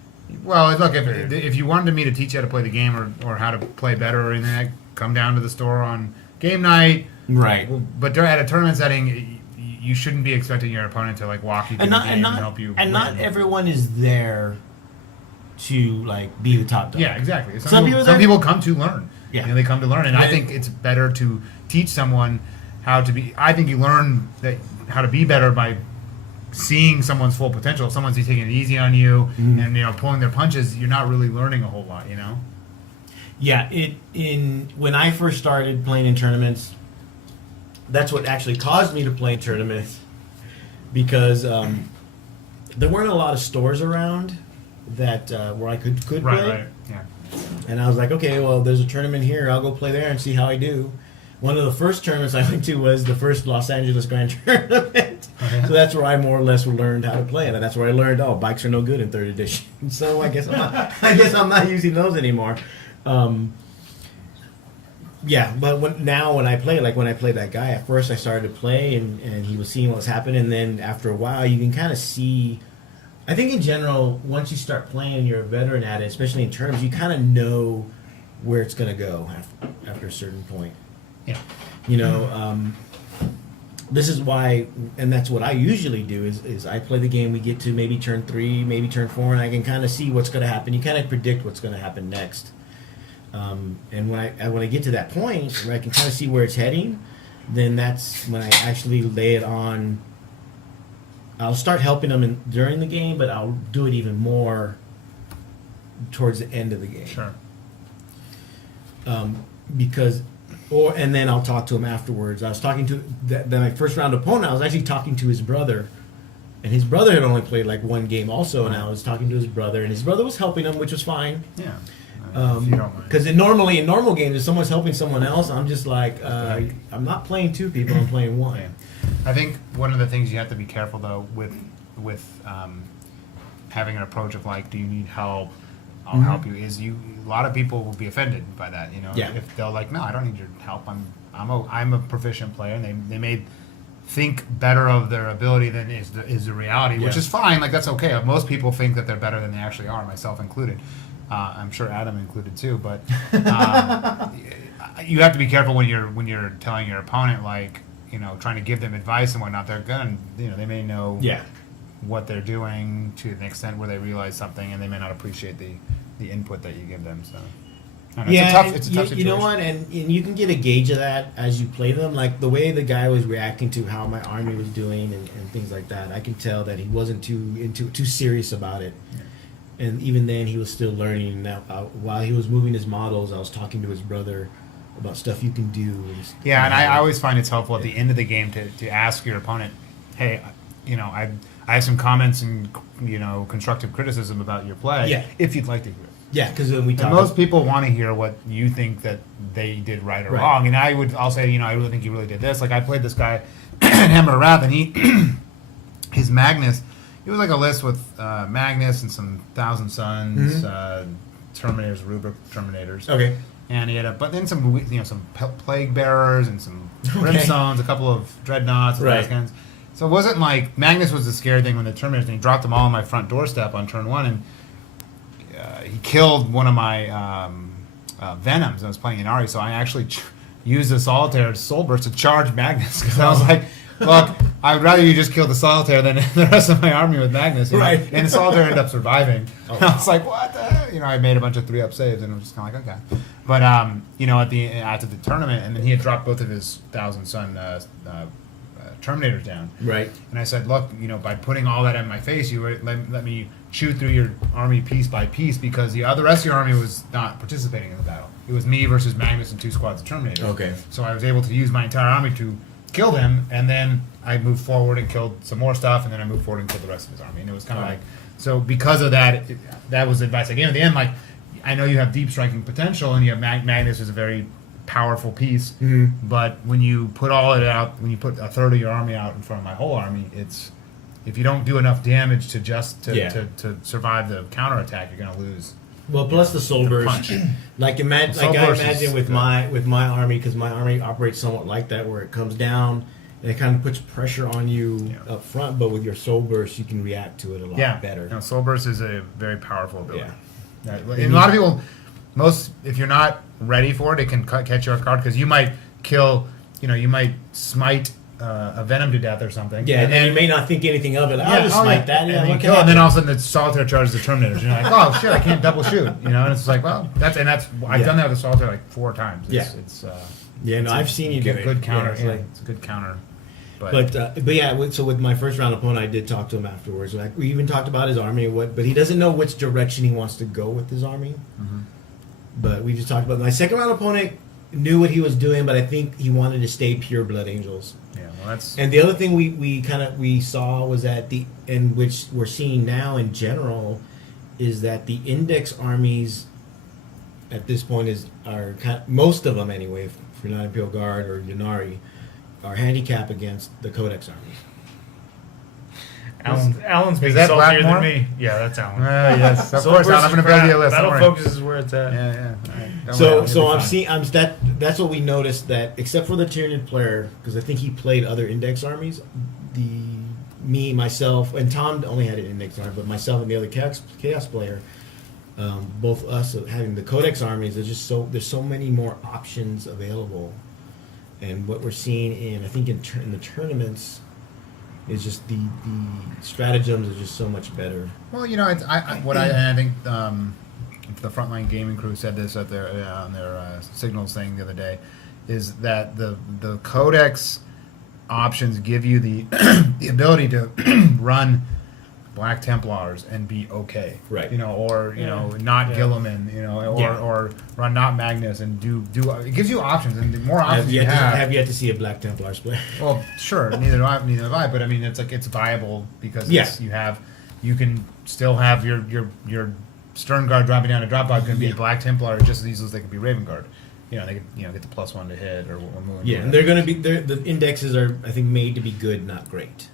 Well, look, if you wanted me to teach you how to play the game or how to play better or anything, like that, come down to the store on game night. Right. But at a tournament setting, you shouldn't be expecting your opponent to like walk you through the game and help you. And not win. everyone is there to like be the top dog. Yeah, exactly. Some people come to learn. Yeah. They come to learn, and I Yeah. think it's better to teach someone how to be. I think you learn how to be better by seeing someone's full potential. If someone's taking it easy on you and pulling their punches, you're not really learning a whole lot. Yeah. When I first started playing in tournaments, that's what actually caused me to play in tournaments, because there weren't a lot of stores around that where I could play. Right. Yeah. And I was like, okay, well, there's a tournament here. I'll go play there and see how I do. One of the first tournaments I went to was the first Los Angeles Grand Tournament. So that's where I more or less learned how to play. And that's where I learned, bikes are no good in 3rd edition. So I guess I'm not using those anymore. Yeah, but when I play, like when I played that guy, at first I started to play and he was seeing what was happening. And then after a while, you can kind of see. I think in general, once you start playing and you're a veteran at it, especially in terms, you kind of know where it's going to go after a certain point. Yeah. This is why, and that's what I usually do, is I play the game, we get to maybe turn 3, maybe turn 4, and I can kind of see what's going to happen. You kind of predict what's going to happen next. And when I get to that point where I can kind of see where it's heading, then that's when I actually lay it on. I'll start helping them during the game, but I'll do it even more towards the end of the game. Sure. And then I'll talk to him afterwards. I was talking to my first round opponent. I was actually talking to his brother, and his brother had only played like one game also. And I was talking to his brother, and his brother was helping him, which was fine. Yeah. if you don't mind. Because normally in normal games, if someone's helping someone else, I'm just like, I'm not playing two people, I'm playing one. Yeah. I think one of the things you have to be careful though with having an approach of like, do you need help? I'll help you. A lot of people will be offended by that. You know, if they're like, no, I don't need your help. I'm a proficient player, and they may think better of their ability than is the reality, which is fine. Like that's okay. Most people think that they're better than they actually are, myself included. I'm sure Adam included too. But you have to be careful when you're telling your opponent, like, you know, trying to give them advice and whatnot. They're gonna, you know, they may know what they're doing to an extent where they realize something, and they may not appreciate the input that you give them. So. It's a tough situation. You know what, and you can get a gauge of that as you play them. Like the way the guy was reacting to how my army was doing and things like that, I can tell that he wasn't too serious about it. Yeah. And even then, he was still learning. Now, while he was moving his models, I was talking to his brother about stuff you can do. And I always find it's helpful at the end of the game to ask your opponent, hey, you know, I have some comments and, you know, constructive criticism about your play. Yeah. If you'd like to hear it. Yeah, because when we talk, most people want to hear what you think that they did right or wrong, and I'll say, you know, I really think you really did this. Like I played this guy in Hammer of Wrath, and his Magnus, it was like a list with Magnus and some Thousand Suns, Terminators, Rubric Terminators. Okay. And he had but then some, you know, some Plague Bearers and some Brimstones, a couple of Dreadnoughts, and those kinds. So it wasn't like Magnus was the scary thing when the Terminators, and he dropped them all on my front doorstep on turn one, and he killed one of my Venoms. I was playing Inari, so I actually used the Solitaire Soulburst to charge Magnus, because I was like, look, I would rather you just kill the Solitaire than the rest of my army with Magnus. You know? Right. And the Solitaire ended up surviving. Oh. I was like, what the hell? You know, I made a bunch of 3-up saves, and I was just kind of like, okay. But, you know, after the tournament, and then he had dropped both of his Thousand Sun Terminators down. Right. And I said, look, you know, by putting all that in my face, you let me shoot through your army piece by piece, because the rest of your army was not participating in the battle. It was me versus Magnus and 2 squads of Terminators. Okay. So I was able to use my entire army to kill them, and then I moved forward and killed some more stuff, and then I moved forward and killed the rest of his army. And it was kind of like, so because of that, that was the advice I gave at the end. Like, I know you have deep striking potential, and you have Magnus is a very powerful piece, but when you put all of it out, when you put a third of your army out in front of my whole army, it's, if you don't do enough damage to survive the counterattack, you're going to lose. Well, plus the soul burst. I imagine with my army, because my army operates somewhat like that, where it comes down and it kind of puts pressure on you up front, but with your soul burst, you can react to it a lot better. No, soul burst is a very powerful ability. Yeah. And a lot of people, if you're not ready for it, it can catch you off guard, because you might kill, you know, you might smite a Venom to death or something. Yeah, and then you may not think anything of it. I'll just smite that. And then all of a sudden the Solitaire charges the Terminators. You're like, oh shit, I can't double shoot. You know, and it's like, well, that's I've done that with the Solitaire like 4 times. I've seen you do it. Good counter. It's a good counter. But so with my first round opponent, I did talk to him afterwards. Like, we even talked about his army, but he doesn't know which direction he wants to go with his army. Mm-hmm. But we just talked about my second round opponent knew what he was doing, but I think he wanted to stay pure Blood Angels. Yeah, well, that's. And the other thing we saw was that which we're seeing now in general, is that the Index armies at this point are most of them anyway, if you're not Imperial Guard or Yunari, are handicapped against the Codex armies. Alan's being saltier than me. Yeah, that's Alan. Yes, of course. I'm going to build you a list. Battle Focus is where it's at. Yeah. Right. So that's what we noticed, that except for the Tyranid player, because I think he played other Index armies. Myself, and Tom only had an Index army, but myself and the other Chaos player, both us having the Codex armies, there's so many more options available, and what we're seeing I think in the tournaments. Is just the stratagems are just so much better. Well, you know, I think the Frontline Gaming Crew said this at on their signals thing the other day, is that the Codex options give you the the ability to run Black Templars and be okay, right? You know, or not Gilliman, you know, or run not Magnus and do it gives you options, and the more options you have. Have yet to see a Black Templars play. Well, sure, neither have I. But I mean, it's viable because you can still have your Stern Guard dropping down a drop pod can be Black Templar just as easily as they could be Raven Guard. You know, they could get the +1 to hit or one. Yeah, and they're going to be the indexes are, I think, made to be good, not great.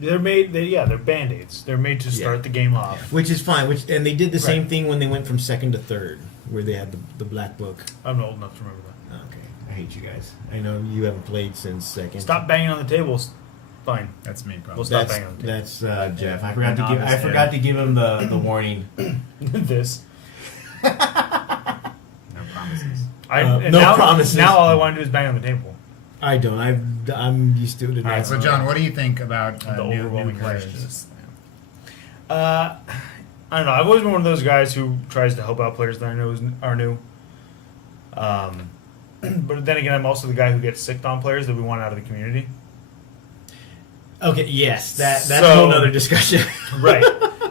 They're band-aids. They're made to start the game off. Which is fine. And they did the same thing when they went from 2nd to 3rd, where they had the black book. I'm old enough to remember that. Okay, I hate you guys. I know you haven't played since 2nd. Stop banging on the tables. Fine. That's me, probably. We'll stop banging on the table. That's Jeff. I forgot to give him the warning. This. No promises. Promises. Now all I want to do is bang on the table. I don't. I'm used to it. All right, so John, what do you think about The new overwhelming players? I don't know. I've always been one of those guys who tries to help out players that I know are new. But then again, I'm also the guy who gets sicked on players that we want out of the community. Okay, yes, that's a whole other discussion. Right.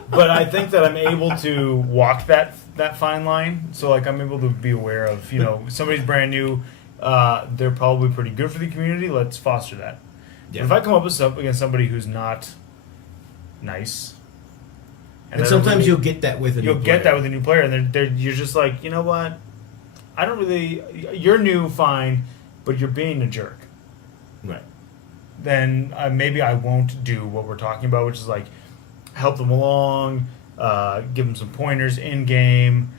But I think that I'm able to walk that fine line. So, like, I'm able to be aware of, somebody's brand new, they're probably pretty good for the community. Let's foster that. Yeah. If I come up against somebody who's not nice, and sometimes you'll get that with a new player, and you're just like, you know what? You're new, fine, but you're being a jerk. Right. Then maybe I won't do what we're talking about, which is like help them along, give them some pointers in game.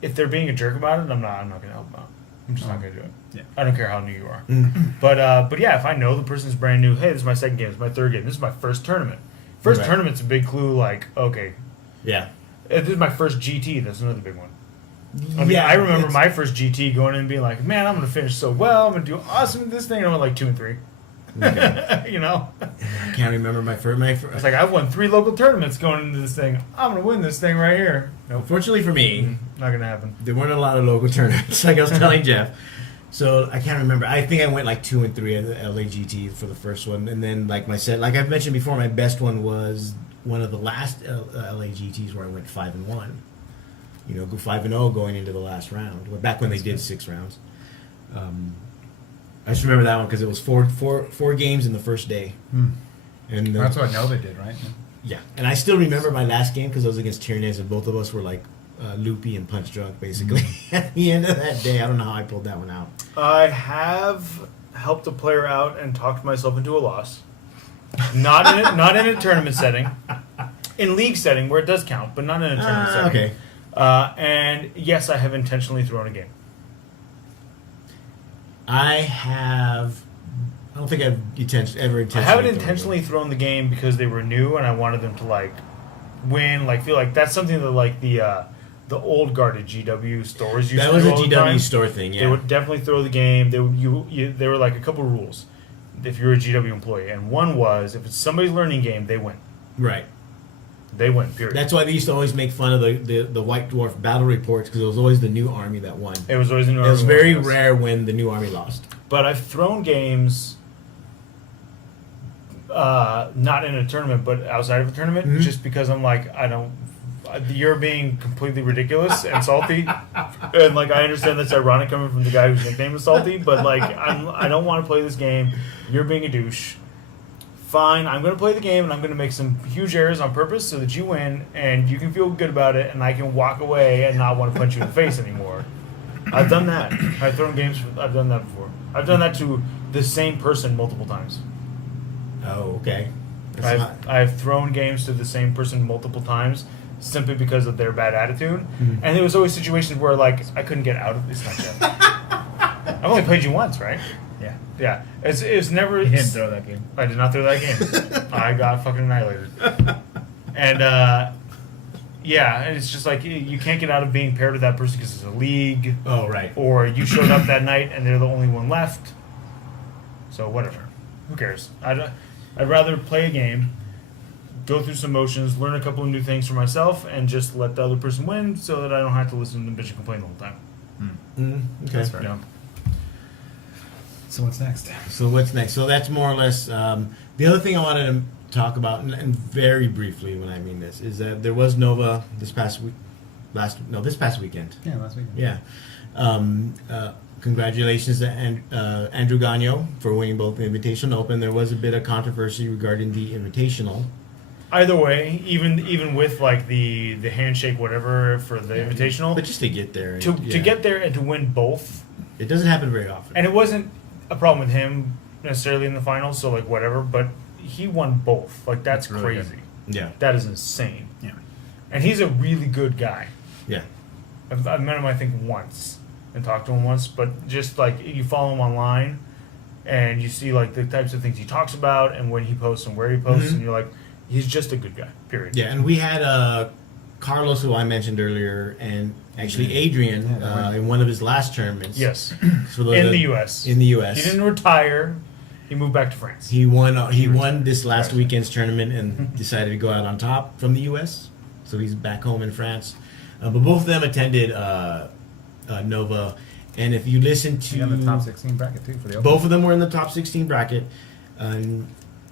If they're being a jerk about it, I'm not going to help them out. I'm just not going to do it. Yeah. I don't care how new you are. But yeah, if I know the person's brand new, hey, this is my second game, this is my third game, this is my first tournament. First tournament's a big clue. Like, okay, yeah, this is my first GT. That's another big one. I mean, I remember my first GT going in and being like, man, I'm going to finish so well. I'm going to do awesome at this thing. And I went like 2 and 3. Okay. I can't remember my first. It's like I've won 3 local tournaments going into this thing. I'm going to win this thing right here. Nope. Fortunately for me, not going to happen. There weren't a lot of local tournaments, like I was telling Jeff. So I can't remember. I think I went like 2 and 3 at the LAGT for the first one, and then like I've mentioned before, my best one was one of the last LAGTs where I went 5 and 1. Go 5 and 0 going into the last round. Back when they did 6 rounds. I just remember that one because it was four games in the first day. And that's what Nova did, right? Yeah, and I still remember my last game because I was against Tyrannus, and both of us were like loopy and punch drunk, basically. At the end of that day, I don't know how I pulled that one out. I have helped a player out and talked myself into a loss. Not in a tournament setting. In league setting where it does count, but not in a tournament setting. Okay. And yes, I have intentionally thrown a game. I don't think I've ever intentionally. I haven't intentionally thrown the game because they were new and I wanted them to like win, like feel like that's something that like the old guard at GW stores used to do. That was a GW store thing. Yeah, they would definitely throw the game. There were like a couple rules if you're a GW employee, and one was if it's somebody's learning game, they win. Right. They win, period. That's why they used to always make fun of the White Dwarf battle reports because it was always the new army that won. It was always the new army. It was very rare when the new army lost. But I've thrown games, not in a tournament, but outside of a tournament, just because I'm like, you're being completely ridiculous and salty. And like, I understand that's ironic coming from the guy whose nickname is Salty, but like, I don't want to play this game. You're being a douche. Fine, I'm going to play the game and I'm going to make some huge errors on purpose so that you win and you can feel good about it and I can walk away and not want to punch you in the face anymore. I've done that. I've done that before. I've done that to the same person multiple times. Oh, okay. I've thrown games to the same person multiple times simply because of their bad attitude. Mm-hmm. And there was always situations where like I couldn't get out of this. Not yet. I've only played you once, right? Yeah, it's never. You didn't throw that game. I did not throw that game. I got fucking annihilated. And and it's just like you can't get out of being paired with that person because it's a league. Oh right. Or you showed up that night and they're the only one left. So whatever. Who cares? I'd rather play a game, go through some motions, learn a couple of new things for myself, and just let the other person win so that I don't have to listen to them bitch and complain the whole time. Okay. That's fair. Yeah. So what's next? So that's more or less the other thing I wanted to talk about, and very briefly when I mean this, is that there was Nova this past weekend. Yeah, last weekend. Yeah. Congratulations to Andrew Gagno for winning both the Invitational Open. There was a bit of controversy regarding the Invitational. Either way, even with like the handshake whatever for the invitational, But just to get there, to get there and to win both, it doesn't happen very often. and it wasn't a problem with him necessarily in the finals, so like whatever, but he won both. Like that's That's really crazy. Yeah, That is insane. Yeah. And he's a really good guy. yeah. I've met him I think once and talked to him once, but just like you follow him online and you see like the types of things he talks about and when he posts and where he posts, and you're like, he's just a good guy. Period. Yeah, and we had Carlos, who I mentioned earlier, and actually Adrian in one of his last tournaments. Yes. So In the U.S. In the U.S. He didn't retire. He moved back to France. He won. He won this last weekend's tournament and decided to go out on top from the U.S. So he's back home in France. But both of them attended Nova, and if you listen to He got in the top 16 bracket too for the Open. both of them were in the top 16 bracket.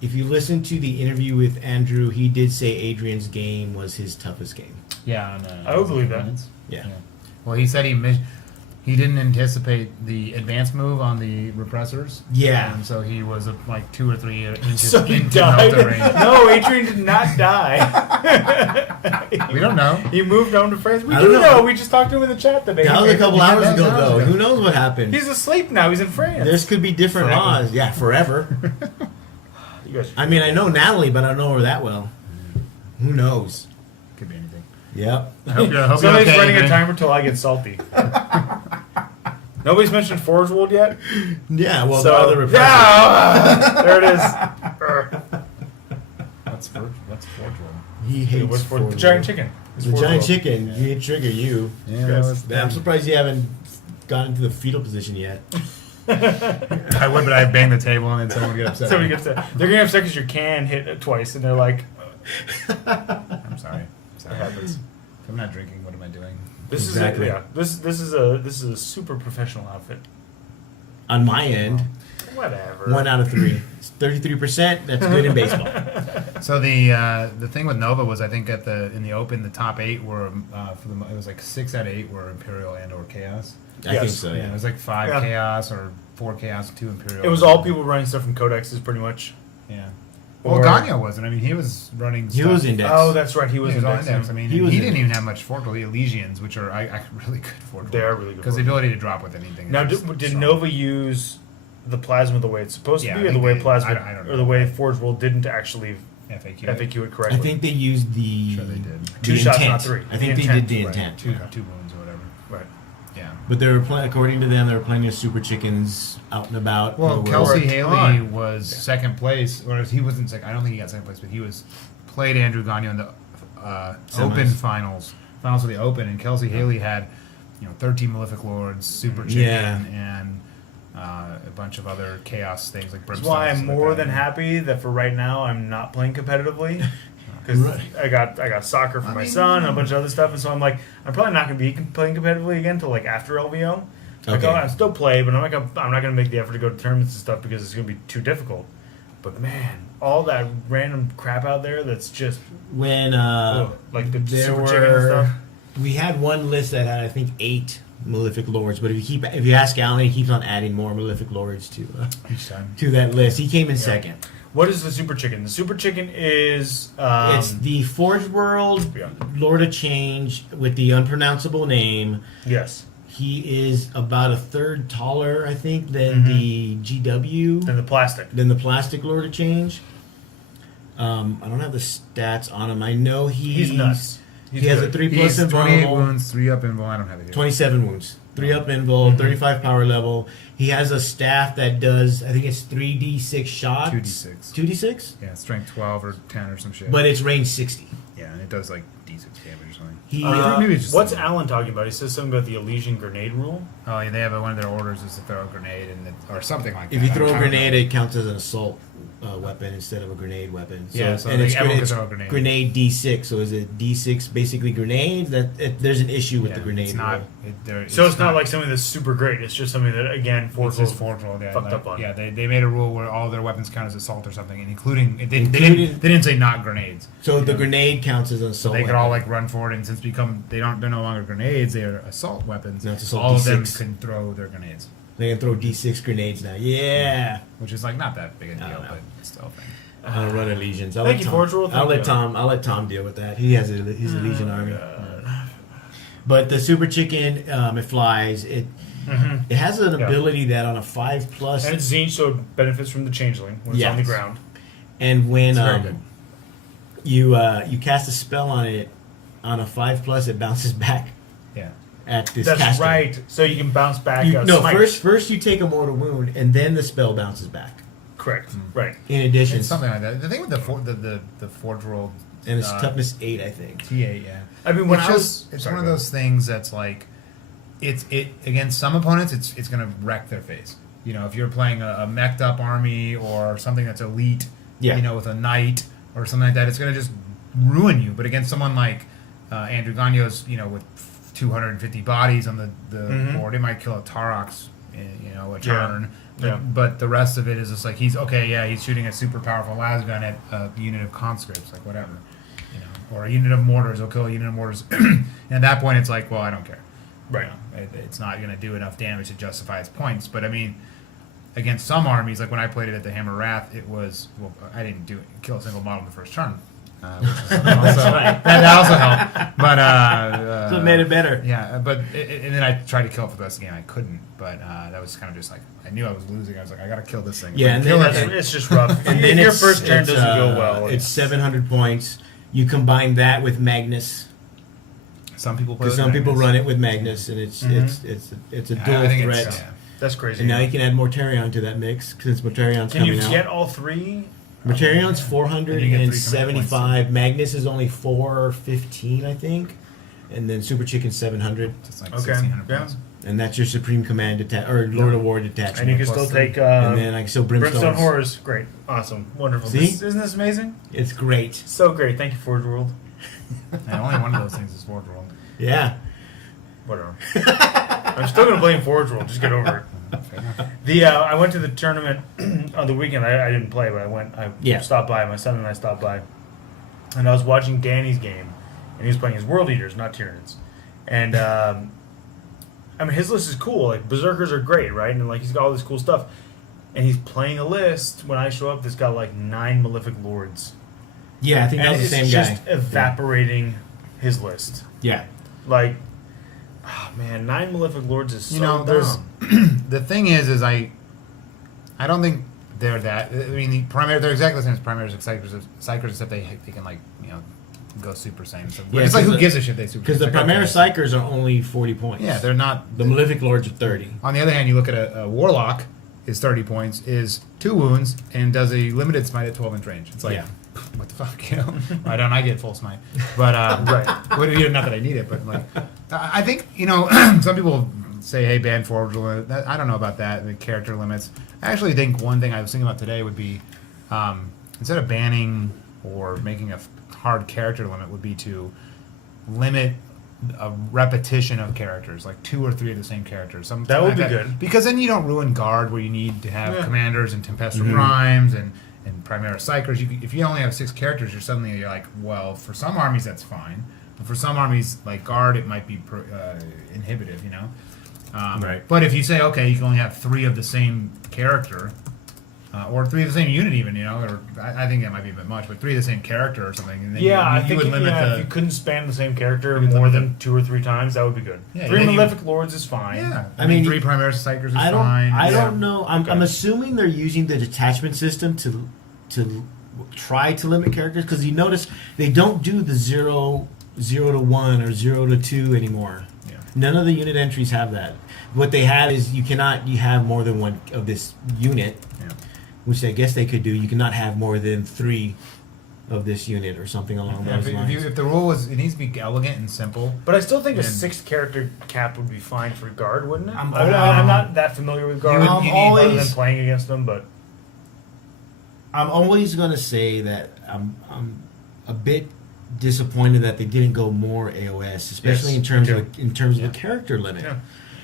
If you listen to the interview with Andrew, he did say Adrian's game was his toughest game. Yeah, I would believe that. Yeah. Well, he said he didn't anticipate the advance move on the repressors. Yeah. And so he was like 2 or 3 inches So he into died. Delta range. No, Adrian did not die. We don't know. He moved on to France. We I do don't know. know. We just talked to him in the chat today. That was a couple Yeah, hours that ago, was hours though. ago. Who knows what happened? He's asleep now. He's in France. This could be different Forever. laws. Yeah, forever. You guys I mean, I know Natalie, but I don't know her that well. Who knows? Could be anything. Yep. I hope you're Somebody's okay, running a man. timer till I get salty. Nobody's mentioned Forge World yet. Yeah, well, So- the other repressor. Yeah, there it is. What's Forge World? He hates What's for Forge the giant World. chicken? It's The Forge giant World. chicken. He didn't trigger you. Yeah, Yes. I'm surprised you haven't gotten into the fetal position yet. I would, but I bang the table and then someone would get upset. Somebody gets that. They're gonna have upset because your can hit it twice, and they're like, I'm sorry. "That happens." If I'm not drinking, what am I doing? This Exactly. is this is a super professional outfit. On my end, Whatever. 1 out of 3. It's 33%. That's good in baseball. So the thing with Nova was I think in the Open the top 8 were it was like 6 out of 8 were Imperial and or Chaos. I Yes. think so, Yeah, yeah. it was like 5 Yeah. Chaos or 4 Chaos, 2 Imperial. It was all people running stuff from Codexes, pretty much. Yeah. Well, Or- Gagno wasn't. I mean, he was running. He stuff. was index. Oh, that's right. He He was was on indexing. index. I mean, He he, was didn't index. even have much Forge World. The Elysians, which are really good Forge World. They are really good. Because the for it. ability to drop with anything. Now, is did strong. Nova use the plasma the way it's supposed Yeah, to I be, or the think way they- plasma, I don't or know. the way Forge World didn't actually FAQ? FAQ it I correctly? think they used the, Sure they did. the 2 shots, intent. not 3. I think The they intent, did the Right, intent. two wounds or whatever. Right. Yeah. But there were according to them, there were plenty of super chickens out and about. Well, in the Kelsey world. Haley ton. was second place, or he wasn't second. I don't think he got second place, but he played Andrew Gagnon in the Open finals of the Open, and Kelsey Haley had 13 Malefic Lords, Super Chicken, Yeah. and a bunch of other chaos things like That's Brimstone. why I'm stuff like more that. than happy that for right now I'm not playing competitively because Right. I got soccer for my son and a bunch of other stuff, and so I'm like I'm probably not going to be playing competitively again until like after LVO. Like, Okay. I still play, but I'm not going to make the effort to go to tournaments and stuff because it's going to be too difficult. But man, all that random crap out there that's just When like the there super chicken and stuff. we had one list that had I think 8 Malefic Lords, but if you ask Alan, he keeps on adding more Malefic Lords Each time. to that list. He came in second. What is the super chicken? The super chicken is It's the Forge World Yeah. Lord of Change with the unpronounceable name. yes, He is about a third taller, I think, than the GW, and the plastic. than the Plastic Lord of Change. I don't have the stats on him. I know He's nuts. He's he has a good. 3+ He's invulnerable, 28 wounds, 3 up invul. I don't have it here. 27 wounds, 3 up invul, 35 power level. He has a staff that does, I think it's 3d6 shots. 2d6. 2d6? Yeah, strength 12 or 10 or some shit. But it's range 60. yeah, and it does like d6 damage or something. He maybe it's just What's something. Alan talking about? He says something about the Elysian grenade rule. Oh, yeah, they have one of their orders is to throw a grenade or something like that. if you throw I a don't grenade, know. it counts as an assault weapon instead of a grenade weapon. Yeah, so and like it's, everyone can it's throw a grenade. grenade D6. So is it D6 basically grenades? There's an issue with Yeah, the grenade. It's not. rule. So it's not like something that's super great. It's just something that again It's Forge just World Forge World, yeah, fucked like- up on. Yeah, they made a rule where all their weapons count as assault or something, and including they Including- didn't say not grenades. So the grenade counts as an So assault. they could weapon. all like run forward, and since they're no longer grenades, they are assault weapons. No, it's assault all of them D6. can throw their grenades, They can throw D6 grenades now. Yeah. which is like not that big a I deal, don't know. but it's still a thing. I don't run a legions. Thank you, Forge World. I'll let Tom deal with that. He has he's a legion army. But the super chicken, it flies. It has an ability that on a 5+, and it's Zinch, so it benefits from the changeling when it's on the ground. And when very good. you cast a spell on it on a 5+, it bounces back. Yeah. At this That's caster. right. So you can bounce back. First you take a mortal wound, and then the spell bounces back. Correct. Right. In addition, It's something like that. The thing with the Forge World, and it's toughness 8, I think. T8, yeah. I mean, when it's one of those things that's like, it against some opponents, it's gonna wreck their face. You know, if you're playing a mech'd up army or something that's elite, you know, with a knight or something like that, it's gonna just ruin you. But against someone like Andrew Gagno's, you know, with 250 bodies on the board, it might kill a Tarox, you know, a turn. Yeah. But the rest of it is just like he's shooting a super powerful lasgun at a unit of conscripts, like whatever, you know, or a unit of mortars will kill a unit of mortars, and at that point it's like, well, I don't care, right? You know, it's not going to do enough damage to justify its points. But I mean, against some armies, like when I played it at the Hammer Wrath, it was I didn't kill a single model in the first turn. That also helped, but so it made it better. Yeah, but and then I tried to kill it for the rest of the game. I couldn't, but that was kind of just like I knew I was losing. I was like, I gotta kill this thing. Yeah, and then it's just rough. And then then your first turn doesn't go well. It's 700 points. You combine that with Magnus. Some people play. Because some people run it with Magnus, and it's a dual threat. That's crazy. And now you can add Mortarion to that mix since Mortarion's coming out. Can you get all three? Mortarion's 475. Magnus is only 415, I think. And then Super Chicken's 700. It's like 1,600 points. And that's your Supreme Command or Lord of War detachment. And you can still take. And then Brimstone Horrors. Great, awesome, wonderful. See? Isn't this amazing? It's great. So great. Thank you, Forge World. And only one of those things is Forge World. Yeah. Whatever. I'm still gonna blame Forge World. Just get over it. I went to the tournament on the weekend. I didn't play, but I stopped by. My son and I stopped by, and I was watching Danny's game, and he was playing his World Eaters, not Tyranids. And I mean, his list is cool. Like Berserkers are great, right? And like he's got all this cool stuff, and he's playing a list. When I show up, that's got like 9 Malefic Lords. Yeah, I think that was the same guy. It's just evaporating his list. Yeah. Like, oh man, 9 Malefic Lords is so dumb. The thing is I don't think they're that. I mean, they're exactly the same as Primaries and Psychers, except they can, like, you know, go Super Saiyan. So it's like, who gives a shit they Super Saiyan? Because the Primaris Psychers are only 40 points. Yeah, they're not. The Malefic Lords are 30. On the other hand, you look at a Warlock, is 30 points, is 2 wounds, and does a limited smite at 12-inch range. It's like, what the fuck, you know? Why don't I get full smite? But, right. Not that I need it, but, like, I think, you know, some people say, hey, ban Forge limit. I don't know about that, the character limits. I actually think one thing I was thinking about today would be, instead of banning or making a hard character limit, would be to limit a repetition of characters, like 2 or 3 of the same characters. That would be good. Because then you don't ruin Guard, where you need to have commanders and Tempestor Primes and Primaris Psychers. If you only have 6 characters, you're like, well, for some armies that's fine, but for some armies like Guard, it might be inhibitive, you know. Right. But if you say, okay, you can only have 3 of the same character, or 3 of the same unit, even, you know, or I think that might be a bit much, but 3 of the same character or something. And then I you think would limit if you couldn't span the same character you would more limit than 2 or 3 times, that would be good. Yeah, 3 Malefic Lords is fine. Yeah, I mean, 3 Primaris Psychers is fine. I Yeah. don't know. I'm assuming they're using the detachment system to try to limit characters, because you notice they don't do the 0 to 1 or 0 to 2 anymore. Yeah. None of the unit entries have that. What they have is you have more than one of this unit, which I guess they could do. You cannot have more than 3 of this unit or something along those lines. If the rule was, it needs to be elegant and simple. But I still think a 6 character cap would be fine for Guard, wouldn't it? I'm not that familiar with Guard. Other than playing against them, but I'm always going to say that I'm a bit disappointed that they didn't go more AOS, especially in terms of the character limit. Yeah.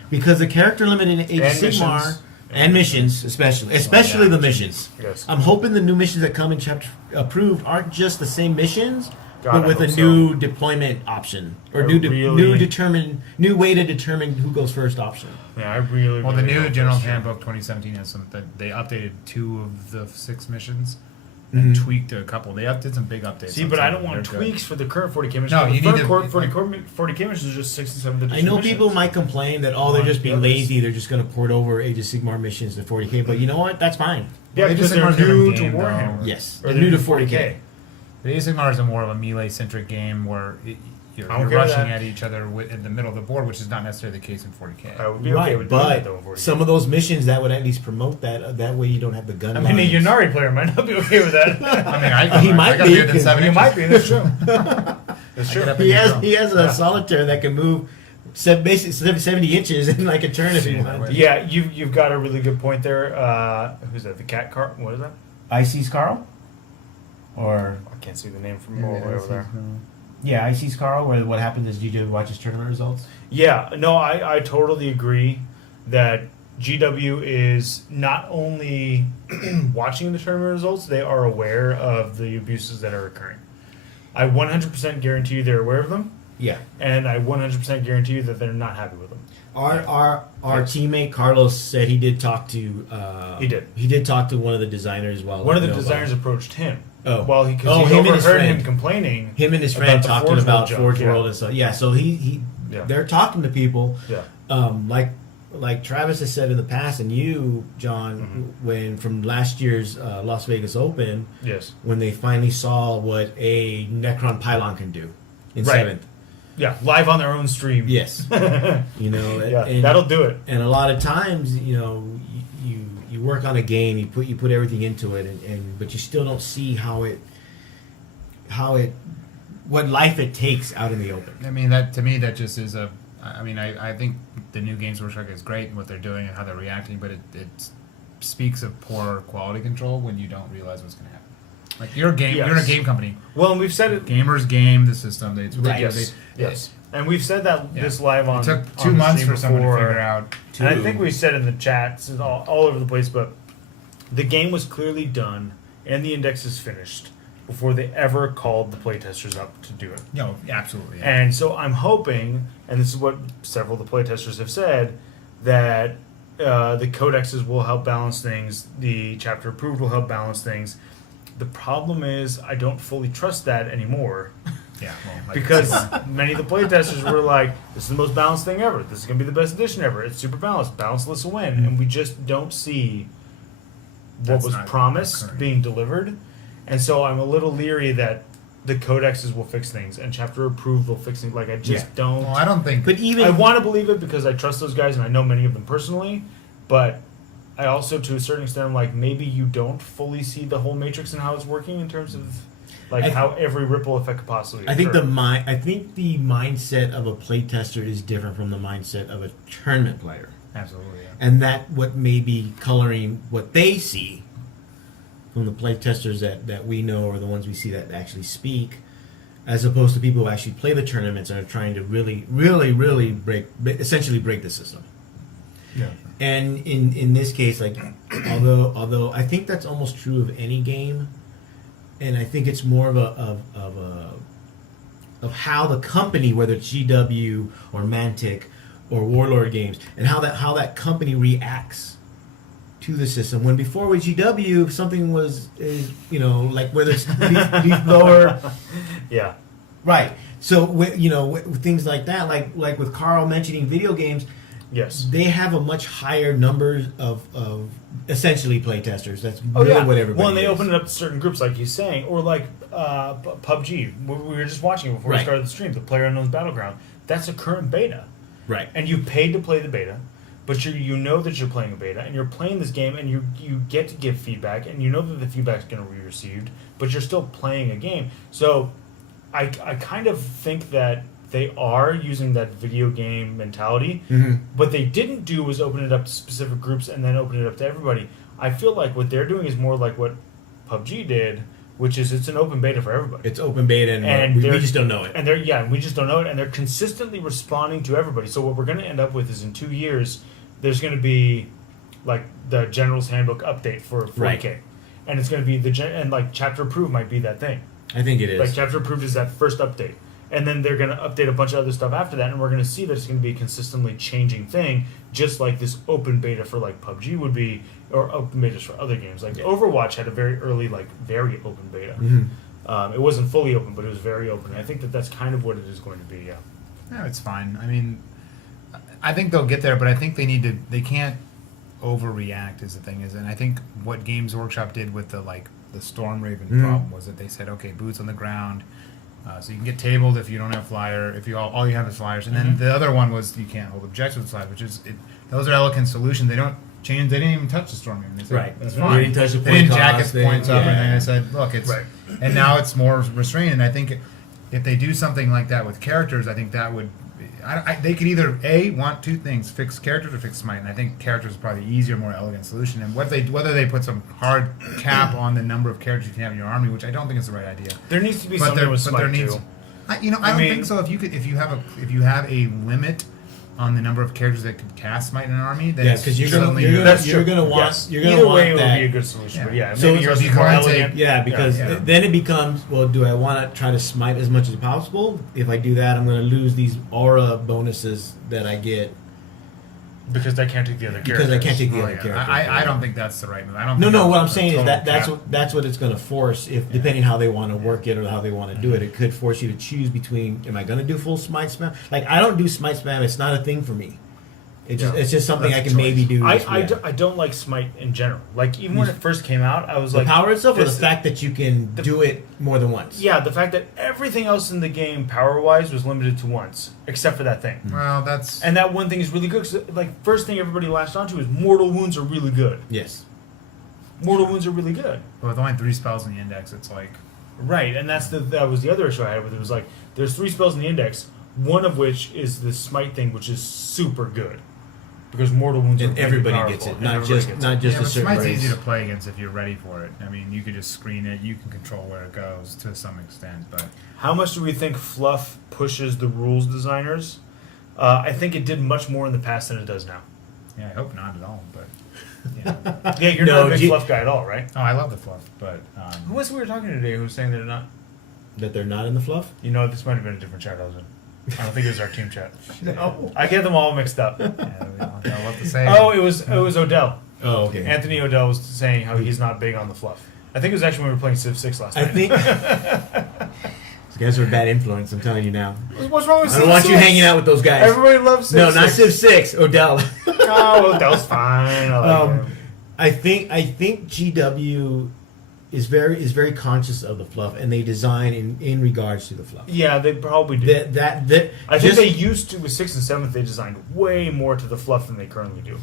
Because the character limit in Age of Sigmar and missions, especially the missions. Yes. I'm hoping the new missions that come in chapter approved aren't just the same missions, God, but with a new deployment option or new way to determine who goes first option. Yeah, I really. Well, the new General Handbook 2017 has some. They updated 2 of the 6 missions, and tweaked a couple. They did some big updates. See, on but some I of don't them. want They're tweaks for the current 40k missions. No, The you current need to- 40k missions is just 6 and 7th edition. I know missions. people might complain that they're just being Yeah, lazy. They're just going to port over Age of Sigmar missions to 40k. But you know what? That's fine. Yeah, Age of because they're Sigmar's a new different to game, Warhammer. though. Yes, Or they're they're new to 40k. 40k. The Age of Sigmar is a more of a melee-centric game where you're I'm okay with rushing that. at each other in the middle of the board, which is not necessarily the case in 40k. I would be okay Right, with doing that but though. in 40K. some of those missions that would at least promote that. That way, you don't have the gun. I mean, a lines. Yunari player might not be okay with that. I mean, He might I got be, bigger than 7 You inches. might be. That's true. That's true. I get up He in has your he has a Yeah. solitaire that can move basically 70 inches in like a turn if he Yeah, wanted. Yeah, you've got a really good point there. Who's that? The cat car? What is that? Ices Carl, or I can't see the name from all the way over there. yeah, Ices Carl. Where what happens is GW watches tournament results. Yeah, no, I totally agree that GW is not only watching the tournament results, they are aware of the abuses that are occurring. I 100% guarantee you they're aware of them, Yeah, and I 100% guarantee you that they're not happy with them. our Yes. teammate Carlos said he did talk to. He did. talk to one of the designers while One of the you know, designers approached him. Oh. Well, because Oh, he him and his overheard him friend. complaining. him and his about friend the talking Forge about World junk, Forge yeah. World and stuff. Yeah, so he Yeah. they're talking to people. Yeah. Like Travis has said in the past, and you, John, when from last year's Las Vegas Open, Yes. when they finally saw what a Necron pylon can do in Right. 7th. Yeah. Live on their own stream. Yes, you know, Yeah. and, That'll do it. and a lot of times, you know, you work on a game, you put everything into it, and but you still don't see what life it takes out in the open. I mean, that to me, that just is a. I mean, I think the new Games Workshop is great in what they're doing and how they're reacting, but it speaks of poor quality control when you don't realize what's going to happen. Like you're a game, Yes. you're in a game company. Well, and we've said it. Gamers game the system. It's Right. ridiculous. Yes. And we've said that Yeah. this live on. It took on 2 the months stream for someone to before. figure out. And I think we said in the chats and all over the place, but the game was clearly done and the index is finished before they ever called the playtesters up to do it. No, absolutely. Yeah. And so I'm hoping, and this is what several of the playtesters have said, that the codexes will help balance things, the chapter approved will help balance things. The problem is I don't fully trust that anymore. Yeah, well, like Because many of the playtesters were like, this is the most balanced thing ever. This is going to be the best edition ever. It's super balanced. Balanced lists will win. And we just don't see what That's was not promised occurring. being delivered. And so I'm a little leery that the codexes will fix things and chapter approved will fix things. Like, I just Yeah. don't. Well, I don't think. But even I want to believe it because I trust those guys and I know many of them personally. But I also, to a certain extent, I'm like, maybe you don't fully see the whole matrix and how it's working in terms of like I- how every ripple effect could possibly I think occur. I think the mindset of a playtester is different from the mindset of a tournament player, Absolutely. Yeah. and that what may be coloring what they see from the playtesters that we know or the ones we see that actually speak, as opposed to people who actually play the tournaments and are trying to really essentially break the system. Yeah. And in this case, like although I think that's almost true of any game, and I think it's more of how the company, whether it's GW or Mantic or Warlord Games, and how that company reacts to the system. When before with GW, if something is like whether it's leaf blower, Yeah. right? So with things like that, like with Carl mentioning video games. Yes. They have a much higher number of essentially playtesters. That's really what everybody Well, and they is. open it up to certain groups, like he's saying, or like PUBG. We were just watching it before we Right. started the stream. The PlayerUnknown's Battleground. That's a current beta, Right. and you paid to play the beta, but you know that you're playing a beta, and you're playing this game, and you get to give feedback, and you know that the feedback's going to be received, but you're still playing a game. So, I kind of think that they are using that video game mentality. Mm-hmm. What they didn't do was open it up to specific groups and then open it up to everybody. I feel like what they're doing is more like what PUBG did, which is it's an open beta for everybody. It's open beta, and we they're- just don't know it. And we just don't know it, and they're consistently responding to everybody. So what we're going to end up with is in 2 years, there's going to be like the General's Handbook update for 40K, Right. and it's going to be and like Chapter Approved might be that thing. I think it is. Like Chapter Approved is that first update. and then they're going to update a bunch of other stuff after that, and we're going to see that it's going to be a consistently changing thing, just like this open beta for like PUBG would be, or open betas for other games. Like Overwatch had a very early, like very open beta. It wasn't fully open, but it was very open. I think that that's kind of what it is going to be. Yeah. No, it's fine. I mean, I think they'll get there, but I think they can't overreact is the thing is, and I think what Games Workshop did with the Storm Raven problem was that they said, okay, boots on the ground, so you can get tabled if you don't have flyer, if you all you have is flyers, and then the other one was you can't hold objectives with flyers, which is those are elegant solutions. They don't change. They didn't even touch the Storm Raven. They said, that's fine. They didn't touch the They didn't point jack cost, its points up, yeah. and then they said, look, it's and now it's more restrained. And I think if they do something like that with characters, I think that would. They could either want two things: fix characters or fix smite. And I think characters is probably the easier, more elegant solution. And whether they put some hard cap on the number of characters you can have in your army, which I don't think is the right idea. There needs to be something with smite too. I don't think so. If you have a limit on the number of characters that could cast smite in an army, then because you're gonna want Either way, it would that. be a good solution. But yeah, So maybe yours if you is more can't take- elegant. Yeah, because then it becomes, well, do I want to try to smite as much as possible? If I do that, I'm going to lose these aura bonuses that I get Because I can't take the other characters. because I can't take the Oh, other yeah. characters. I don't think that's the right move. I don't. No, think no. that's What I'm a saying is total that's what it's going to force. If depending how they want to work it or how they want to do it, it could force you to choose between. Am I going to do full smite spam? Like I don't do smite spam. It's not a thing for me. It's just something That's I can a maybe do. I don't like smite in general. Like even when it first came out, I was the like power itself, or the this- fact that you can do it more than once. Yeah, the fact that everything else in the game, power-wise, was limited to once, except for that thing. Well, that's And that one thing is really good. Cause, like, first thing everybody latched onto is mortal wounds are really good. Yes. Mortal wounds are really good. with only 3 spells in the index. It's like Right, and that was the other issue I had with it. Was like, there's 3 spells in the index, one of which is the smite thing, which is super good. Because mortal wounds And are really everybody powerful, gets it, and not everybody just gets not it. just yeah, a but certain smite's race. easy to play against if you're ready for it. I mean, you could just screen it. You can control where it goes to some extent, but How much do we think Fluff pushes the rules designers? I think it did much more in the past than it does now. yeah, I hope not at all. But yeah. Yeah, you're No, not a big G- Fluff guy at all, right? Oh, I love the fluff, but Who was it we were talking to today who was saying they're not? That they're not in the fluff. You know, this might have been a different chat I was in. I don't think it was our team chat. No. I get them all mixed up. yeah, I love to say. Oh, it was Odell. Oh, okay. Anthony Odell was saying how he's not big on the fluff. I think it was actually when we were playing Civ 6 last I night. think these guys are a bad influence. I'm telling you now. What's wrong with I Civ don't want 6? you hanging out with those guys. Everybody loves Civ No, 6. not Civ 6. Odell. Oh, Odell's fine. I like him. I think GW is very conscious of the fluff, and they design in regards to the fluff. Yeah, they probably do. That I think just- they used to, with 6th and 7th, they designed way more to the fluff than they currently do.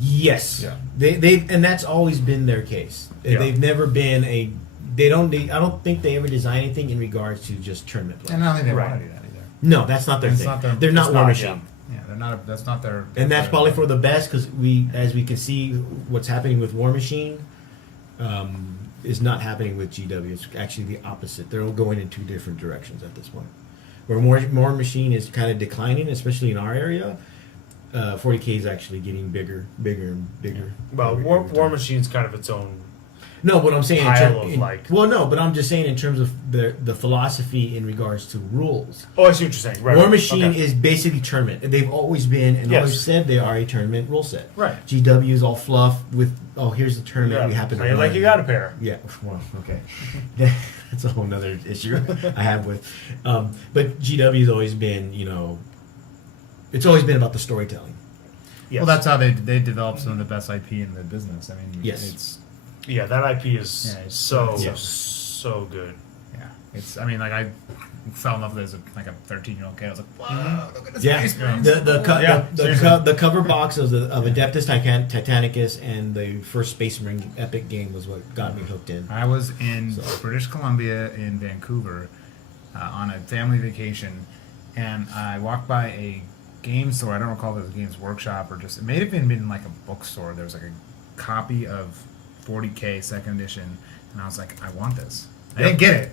Yes. Yeah. They and that's always been their case. Yeah. They've never been a. I don't think they ever design anything in regards to just tournament play. and I don't think they Right. want to do that either. No, that's not their It's thing. not their- They're not it's War not, Machine. Yeah, they're not. That's not their. And that's their- probably for the best because as we can see, what's happening with War Machine is not happening with GW. It's actually the opposite. They're all going in 2 different directions at this point. Where War Machine is kind of declining, especially in our area. 40K is actually getting bigger and bigger. Well, every War time. Machine's kind of its own. No, but I'm saying pile of, like- well, no, but I'm just saying in terms of the philosophy in regards to rules. Oh, I see what you're saying. Right. War Machine okay. is basically tournament. They've always been and Yes. always said they are a tournament rule set. Right. GW is all fluff with here's the tournament Yeah, we happen to play it like run. you got a pair. Yeah, well, okay. That's a whole nother issue I have with. But GW's always been, it's always been about the storytelling. Yes. Well, that's how they develop some of the best IP in the business. I mean, Yes. it's Yeah, that IP is Yeah, it's- so yeah. good. yeah, it's. I mean, like I fell in love with it as a 13-year-old kid. I was like, wow, look at this Yeah, face paint. Yeah, seriously. the cover box of Adeptus Titanicus and the first Space Marine Epic game was what got me hooked in. I was in So- British Columbia in Vancouver on a family vacation, and I walked by a game store. I don't recall if it was a Games Workshop or just it may have been like a bookstore. There was like a copy of 40K second edition, and I was like, I want this. I didn't get it.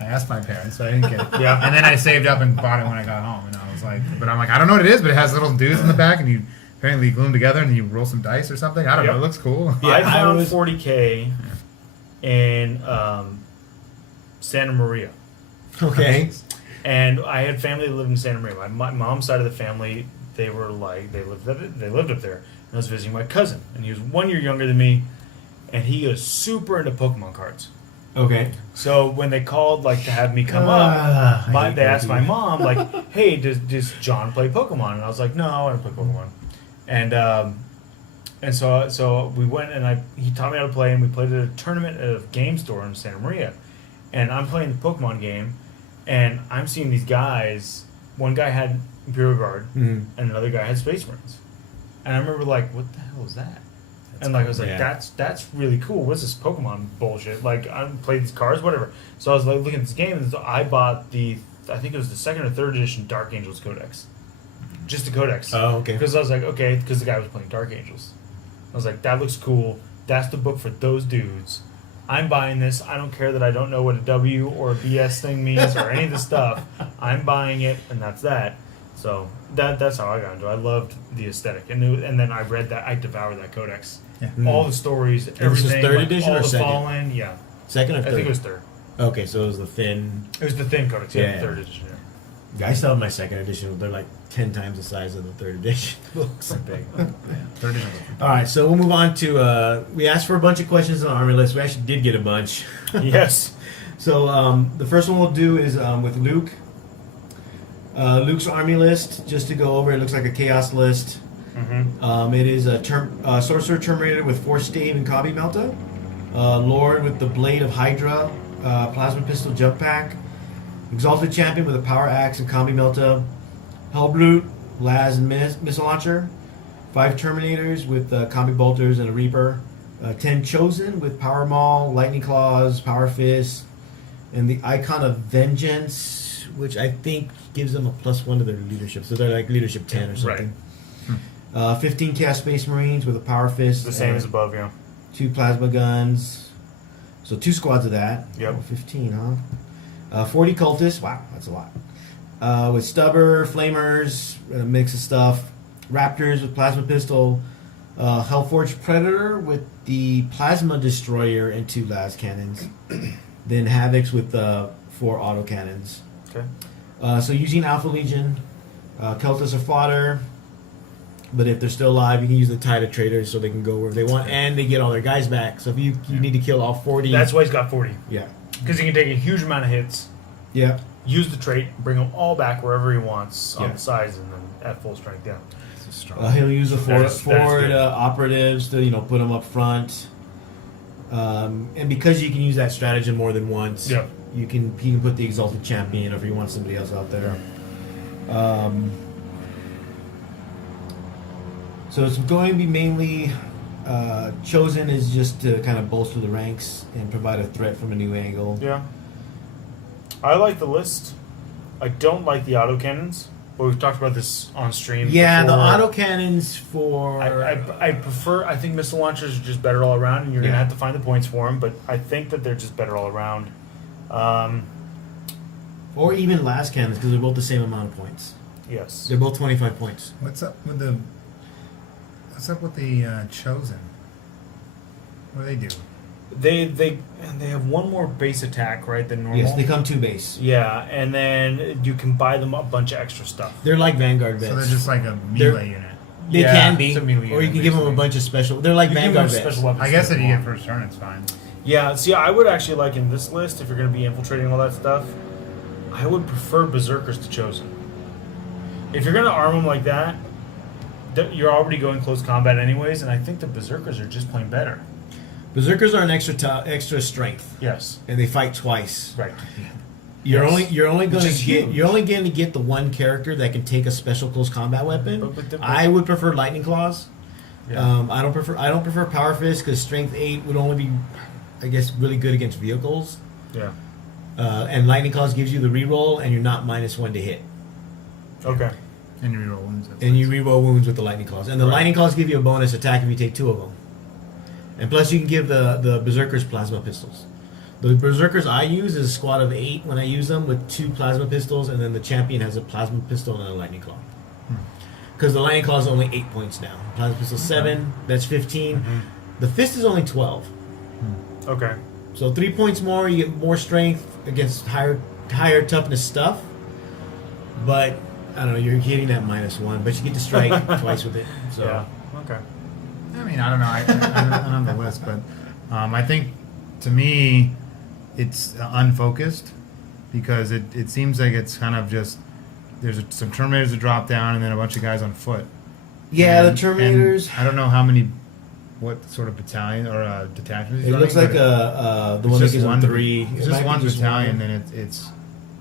I asked my parents, but I didn't get it. Yeah. And then I saved up and bought it when I got home, and I was like, but I'm like, I don't know what it is, but it has little dudes in the back, and you apparently glue them together, and you roll some dice or something. I don't know. Yep. It looks cool. Yeah, I I found was- 40K in Santa Maria. Okay. And I had family that lived in Santa Maria. My mom's side of the family, they lived up there. And I was visiting my cousin, and he was 1 year younger than me, and he was super into Pokemon cards. Okay. So when they called like to have me come up, they asked my mom like, "Hey, does John play Pokemon?" And I was like, "No, I don't play Pokemon." And so we went and he taught me how to play, and we played at a tournament at a game store in Santa Maria. And I'm playing the Pokemon game, and I'm seeing these guys. One guy had Imperial Guard, and another guy had Space Marines. And I remember like, what the hell is that? And like I was like, that's really cool. What's this Pokemon bullshit? Like I played these cards, whatever. So I was like looking at this game, and so I bought I think it was the 2nd or 3rd edition Dark Angels Codex, just the Codex. Oh, okay. Because I was like, okay, because the guy was playing Dark Angels. I was like, that looks cool. That's the book for those dudes. I'm buying this. I don't care that I don't know what a W or a BS thing means or any of this stuff. I'm buying it, and that's that. So that's how I got into it. I loved the aesthetic, and then I read that. I devoured that Codex. Yeah. All the stories, This everything. was 3rd edition all or the 2nd? Fallen, yeah. 2nd or 3rd? I think it was 3rd. Okay, so it was the thin. It was the thin Codex, Yeah. 3rd edition. Yeah. I still have my 2nd edition. They're like 10 times the size of the 3rd edition books. Big. Third edition. All right, so we'll move on to. We asked for a bunch of questions on Army List. We actually did get a bunch. Yes. So the first one we'll do is with Luke. Luke's Army List, just to go over, it looks like a Chaos list. Mm-hmm. It is a Sorcerer Terminator with Force Stave and Copy Melta. Lord with the Blade of Hydra, Plasma Pistol Jump Pack. Exalted Champion with a Power Axe and Combi Melta. Hellbrute, Laz and Missile Launcher. 5 Terminators with Combi Bolters and a Reaper. 10 Chosen with Power Maul, Lightning Claws, Power Fist, and the Icon of Vengeance, which I think gives them a +1 to their leadership. So they're like leadership 10 or something. Right. 15 Chaos Space Marines with a Power Fist. The same as above, yeah. 2 Plasma Guns. So 2 squads of that. Yep. Oh, 15, huh? 40 Cultists. Wow, that's a lot. With Stubber, Flamers, a mix of stuff. Raptors with Plasma Pistol. Hellforged Predator with the Plasma Destroyer and 2 Las Cannons. Then Havocs with 4 Auto Cannons. Okay. So using Alpha Legion, Keltis are fodder, but if they're still alive, you can use the Tide of Traitors so they can go wherever they want, and they get all their guys back. So if you need to kill all 40... That's why he's got 40. Yeah. Because he can take a huge amount of hits, Yeah. use the trait, bring them all back wherever he wants on Yeah. the sides, and then at full strength, yeah. This is strong. He'll use the That is forward good. operatives to put them up front, and because you can use that stratagem more than once, Yeah. he can put the Exalted Champion, or if he wants somebody else out there. So it's going to be mainly Chosen is just to kind of bolster the ranks and provide a threat from a new angle. Yeah. I like the list. I don't like the autocannons, but we've talked about this on stream. Yeah, before. the autocannons for... I prefer. I think missile launchers are just better all around, and you're Yeah. gonna have to find the points for them. But I think that they're just better all around. Or even last cannons, because they're both the same amount of points. Yes. They're both 25 points. What's up with the Chosen? What do they do? They have one more base attack, right, than normal. Yes, they come 2 base. Yeah, and then you can buy them a bunch of extra stuff. They're like Vanguard vets. So they're just like a They're- melee unit. They Yeah, can be. it's a melee Or you unit, can give them a basically. bunch of special... They're like You can give Vanguard them vets. special weapons I guess if if they you get want. first turn, it's fine. Yeah, see, I would actually like in this list, if you're going to be infiltrating all that stuff, I would prefer Berserkers to Chosen. If you're going to arm them like that, you're already going close combat anyways, and I think the Berserkers are just plain better. Berserkers are an extra strength, Yes. and they fight twice. Right. You're Yes. only going Which to is get huge. you're only going to get the one character that can take a special close combat weapon. But I would prefer Lightning Claws. Yeah. I don't prefer Power Fist because Strength 8 would only be, I guess, really good against vehicles. Yeah. And Lightning Claws gives you the reroll, and you're not -1 to hit. Okay. And you reroll wounds. And you reroll wounds with the Lightning Claws. And the Right. Lightning Claws give you a bonus attack if you take 2 of them. And plus, you can give the Berserkers Plasma Pistols. The Berserkers I use is a squad of 8 when I use them with 2 Plasma Pistols, and then the Champion has a Plasma Pistol and a Lightning Claw. Because the Lightning Claw is only 8 points now. Plasma Pistol 7, that's 15. The Fist is only 12. Okay. So 3 points more, you get more strength against higher toughness stuff. but I don't know. You're hitting that -1, but you get to strike twice with it. So Yeah. Okay. I mean, I don't know. I don't have the list, but I think to me, it's unfocused because it seems like it's kind of just there's some Terminators that drop down and then a bunch of guys on foot. yeah, And- the Terminators. and I don't know what sort of battalion or detachment. It looks like the one that just gives one him 3. It's It just might be one just battalion, one. then it's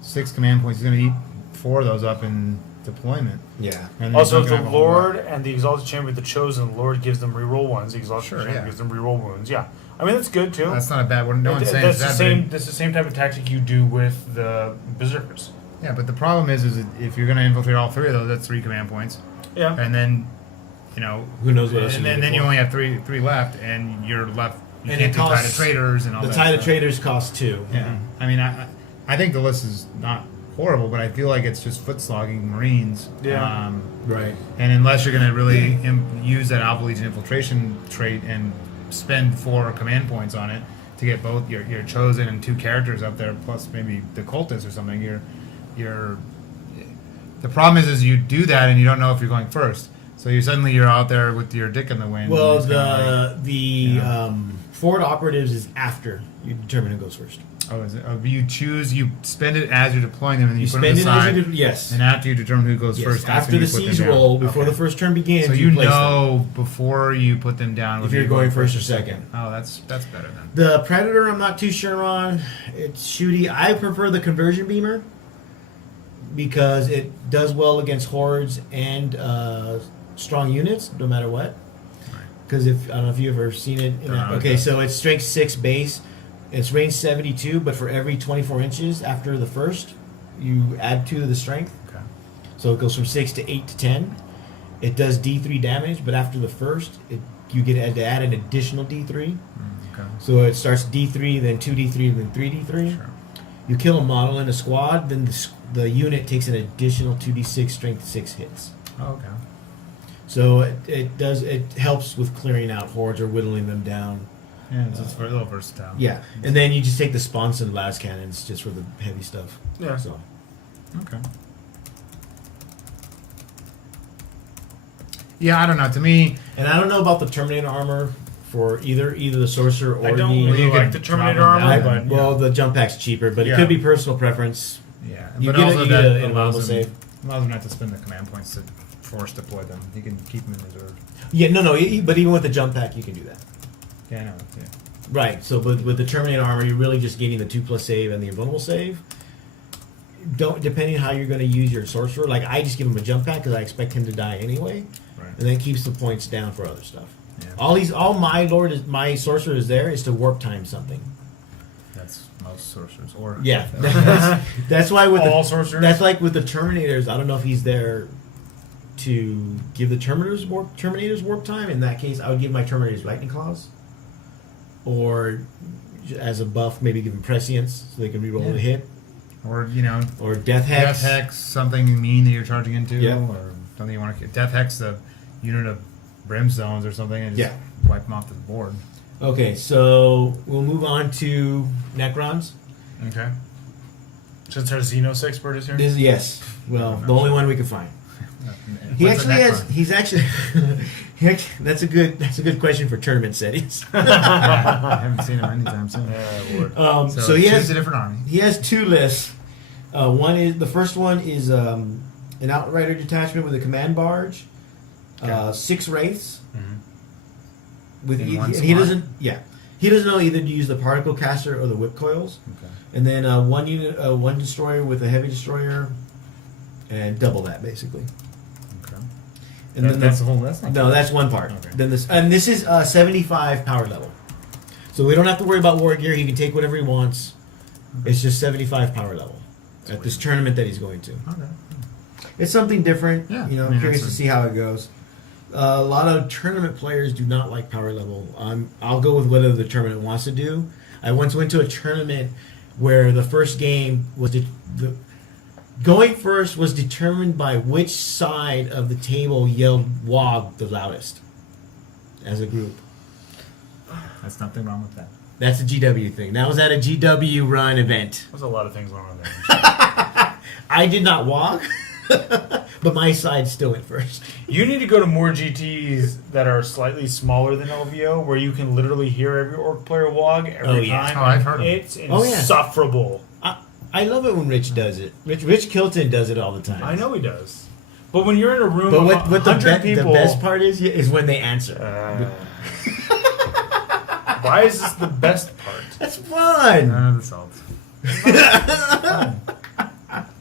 6 command points. He's going to eat 4 of those up in deployment. Yeah. And then Also, he's if not the gonna have a whole lot. Lord and the Exalted Champion, the Chosen, the Lord gives them reroll 1s. The Exalted Sure, Champion yeah. gives them reroll wounds. Yeah, I mean that's good too. That's not a bad one. No one's saying that's it's the that same. big. That's the same type of tactic you do with the Berserkers. Yeah, but the problem is that if you're going to infiltrate all 3 of those, that's 3 command points. Yeah. And then, you know, Who knows what else and you then, need it then you for. only have three left, and you're left. You And can't it do costs- Tide of Traders and all The that. Tide of stuff. Traders cost 2. Yeah, I mean, I think the list is not horrible, but I feel like it's just foot slogging Marines. Yeah. Right. And unless you're going to really use that Alpha Legion infiltration trait and spend 4 command points on it to get both your Chosen and 2 characters up there, plus maybe the Cultist or something, you're. The problem is you do that and you don't know if you're going first. So you're out there with your dick in the wind. Well, and it's kinda like, the forward operatives is after you determine who goes first. oh, is it? Oh, you spend it as you're deploying them, and then You you, put them spend it aside. as you do, yes. And after you determine who goes Yes. first, that's After when the you put them siege down. roll, before Okay. the first turn begins, So you place them. know before you put them down If whether you're going first or second. Oh, that's better then. The Predator, I'm not too sure on. It's shooty. I prefer the Conversion Beamer because it does well against hordes and strong units, no matter what. Because I don't know if you've ever seen it. Okay, so it's strength 6 base. It's range 72, but for every 24 inches after the first, you add 2 to the strength. Okay. So it goes from 6 to 8 to 10. It does D3 damage, but after the first, you get to add an additional D3. Okay. So it starts D3, then 2D3, then 3D3. Sure. You kill a model in a squad, then the unit takes an additional 2D6 strength 6 hits. Oh, okay. So it helps with clearing out hordes or whittling them down. Yeah, it's a little versatile. Yeah, and then you just take the sponson las cannons just for the heavy stuff. Yeah. So Okay. Yeah, I don't know. To me, and I don't know about the Terminator armor for either the sorcerer or I don't the. really you like could the drop Terminator them armor, down. but Well, the jump pack's cheaper, but it Yeah. could be personal preference. yeah, You but get also it, that an allows invulnerable them, save. allows them not to spend the command points to force deploy them. You can keep them in reserve. Yeah, no, but even with the jump pack, you can do that. Yeah, I know. Yeah. Right. So, but with the Terminator armor, you're really just getting the 2+ save and the invulnerable save. Depending on how you're going to use your sorcerer, like I just give him a jump pack because I expect him to die anyway, Right. and then it keeps the points down for other stuff. Yeah. All my sorcerer is there is to warp time something. That's most sorcerers. Or Yeah, that's why with all the, sorcerers. that's like with the Terminators. I don't know if he's there to give the Terminators warp time. In that case, I would give my Terminators lightning claws, or as a buff, maybe give them prescience so they can reroll Yeah. the hit, or or death hex. Death Hex, something mean that you're charging into, Yeah. or something you want to. Death Hex, the unit of brimstones or something, and just wipe them off the board. Okay, so we'll move on to Necrons. Okay. Since our Xenos expert is here. Yes, well, the only one we can find. He What's a actually has. Necron? He's actually. That's a good question for tournament settings. I haven't seen him anytime soon. Yeah, Lord. So he choose has a different army. He has 2 lists. The first one is an outrider detachment with a command barge, Okay. 6 wraiths. In one He squad? doesn't. Yeah, he doesn't know either to use the particle caster or the whip coils. Okay. And then one unit, one destroyer with a heavy destroyer, and double that basically. Okay. And then That's the whole list. no, that's one part. Okay. Then this is 75 power level, so we don't have to worry about war gear. He can take whatever he wants. It's just 75 power level at this tournament that he's going to. Okay. It's something different. Yeah, You know, I I'm mean, curious to that's see how it goes. A lot of tournament players do not like power level. I'll go with whatever the tournament wants to do. I once went to a tournament where the first game was going first was determined by which side of the table yelled "Wog" the loudest as a group. That's nothing wrong with that. That's a GW thing. That was at a GW run event. There's a lot of things going on there. I did not walk. But my side still went first. You need to go to more GTs that are slightly smaller than LVO, where you can literally hear every orc player wog every time. Oh, I've heard of It's yeah. insufferable. I love it when Rich does it. Rich Kilton does it all the time. I know he does. But when you're in a room But of what the 100 people... the best part is when they answer. Why is this the best part? That's fun. None of the salts.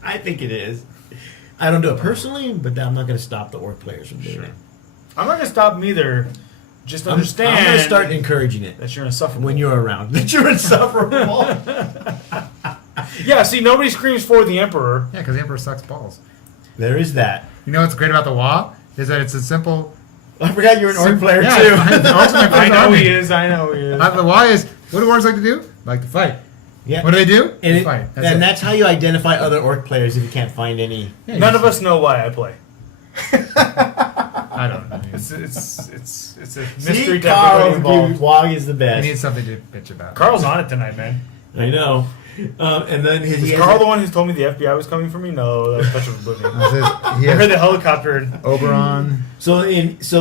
I think it is. I don't do it personally, but I'm not going to stop the orc players from doing it. I'm not going to stop them either. Just understand I'm going to start encouraging it that you're insufferable. when you're around. That you're insufferable. Yeah, see, nobody screams for the Emperor. Yeah, because the Emperor sucks balls. There is that. You know what's great about the WoW? Is that it's a simple... I forgot you're an orc player yeah, too. the orcs are my I favorite know army. he is. I know he is. The why is, what do orcs like to do? Like to fight. Yeah. What do they do? And, They fight. that's how you identify other orc players if you can't find any. Yeah, None of us know why I play. I don't know. It's a mystery See, to Carl, everybody involved. Wog is the We best. need something to bitch about. Carl's on it tonight, man. I know. And then Is he has Carl the one who's told me the FBI was coming for me? No, that was Touch of Oblivion. He I heard has the helicopter. Oberon. so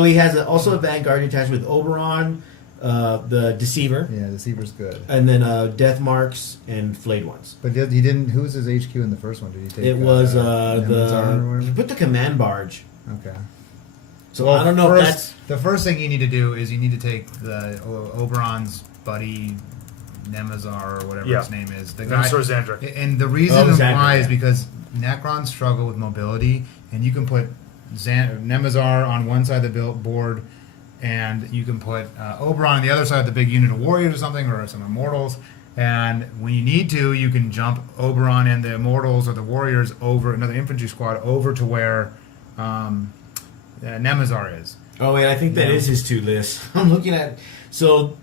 he has also a Vanguard attached with Oberon, the Deceiver, Yeah, Deceiver's good. and then Death Marks and Flayed Ones. But he didn't. Who was his HQ in the first one? Did he take? It was Amazon or he whatever? put the command barge. Okay. So I don't know if that's The first thing you need to do is you need to take the Oberon's buddy, Nemazar, or whatever Yeah. his name is. The guy. Nemesor Xandric. And the reason Xandric, why yeah. is because Necrons struggle with mobility, and you can put Nemazar on one side of the board, and you can put Oberon on the other side of the big unit of warriors or something, or some immortals. And when you need to, you can jump Oberon and the immortals or the warriors over another infantry squad over to where Nemazar is. Oh wait, I think that is his 2 list. I'm looking at so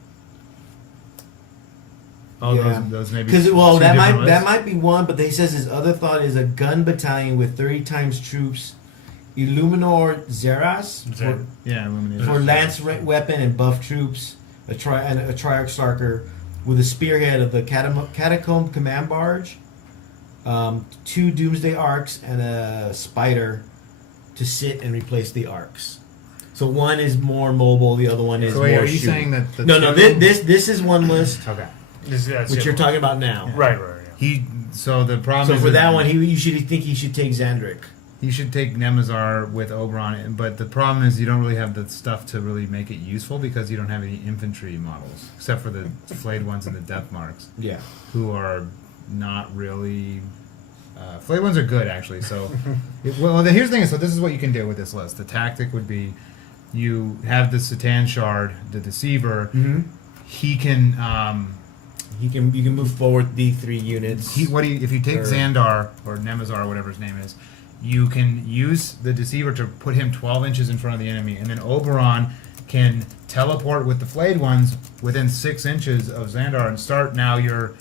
Oh, yeah. those maybe because two different lists? that might be one, but he says his other thought is a gun battalion with 30 times troops, Illuminor Zeras for, Yeah, Illuminator. for lance weapon and buff troops, a Triarch Starker with a spearhead of the Catacomb Command Barge, 2 Doomsday Arcs and a Spider to sit and replace the arcs. So one is more mobile, the other one is So wait, more are you shooting. saying that the No, two- this is one list, Okay. That's which it. you're talking about now. Right. Yeah. So the problem So is for that one, he should take Xandric. he should take Nemazar with Oberon, but the problem is you don't really have the stuff to really make it useful because you don't have any infantry models except for the flayed ones and the death marks, Yeah. who are not really. Flayed ones are good actually. So, here's the thing. So this is what you can do with this list. The tactic would be, you have the Satan Shard, the Deceiver. Mm-hmm. He can. You can move forward the 3 units. If you take Xandar or Nemazar or whatever his name is, you can use the Deceiver to put him 12 inches in front of the enemy, and then Oberon can teleport with the flayed ones within 6 inches of Xandar and start. Now you're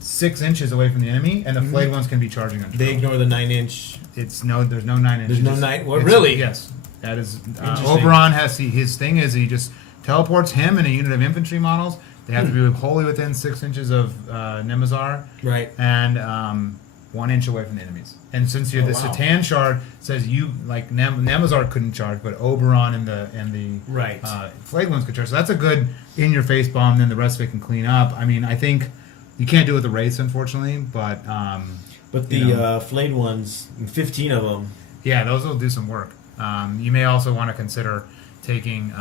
6 inches away from the enemy, and the flayed ones can be charging on. They ignore the 9-inch. There's no 9 inches. There's no 9. Well, It's- really? Yes, that is. Interesting. Oberon has his thing is he just teleports him and a unit of infantry models. They have to be wholly within 6 inches of Nemazar, Right. and 1 inch away from the enemies. And since you're the wow. Satan Shard says you like Nemazar couldn't charge, but Oberon and the Right. flayed ones could charge. So that's a good in your face bomb. Then the rest of it can clean up. I mean, I think you can't do it with the wraiths, unfortunately, but But you the know. flayed ones, 15 of them. yeah, those will do some work. You may also want to consider taking.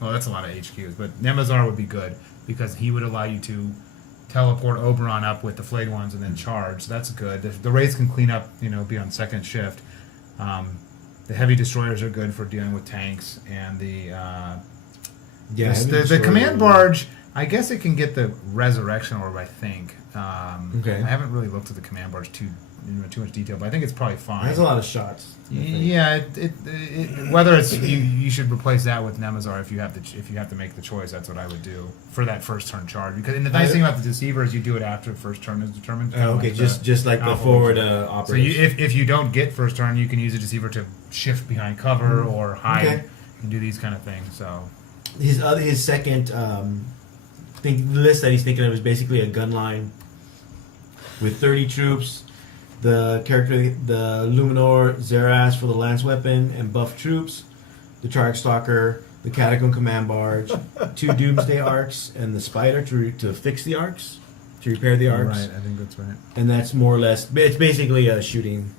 Well, that's a lot of HQs, but Nemazar would be good because he would allow you to teleport Oberon up with the flayed ones and then charge. So that's good. The wraiths can clean up, be on second shift. The heavy destroyers are good for dealing with tanks, and the command barge. I guess it can get the resurrection orb. I think. Okay. I haven't really looked at the command barge too much detail, but I think it's probably fine. That's a lot of shots. I think. Yeah, whether it's you should replace that with Nemazar if you have to make the choice. That's what I would do for that first turn charge. Because the nice thing about the Deceiver is you do it after first turn is determined. Oh, okay, Like just like the alpha forward So operation. if you don't get first turn, you can use a Deceiver to shift behind cover or hide Okay. and do these kind of things. So his second list that he's thinking of is basically a gun line with 30 troops, the Luminor Zeras for the lance weapon and buff troops, the Charge Stalker, the Catacomb Command Barge, 2 Doomsday Arcs, and the Spider to fix the arcs, to repair the arcs. Right, I think that's right. And that's more or less. It's basically a shooting.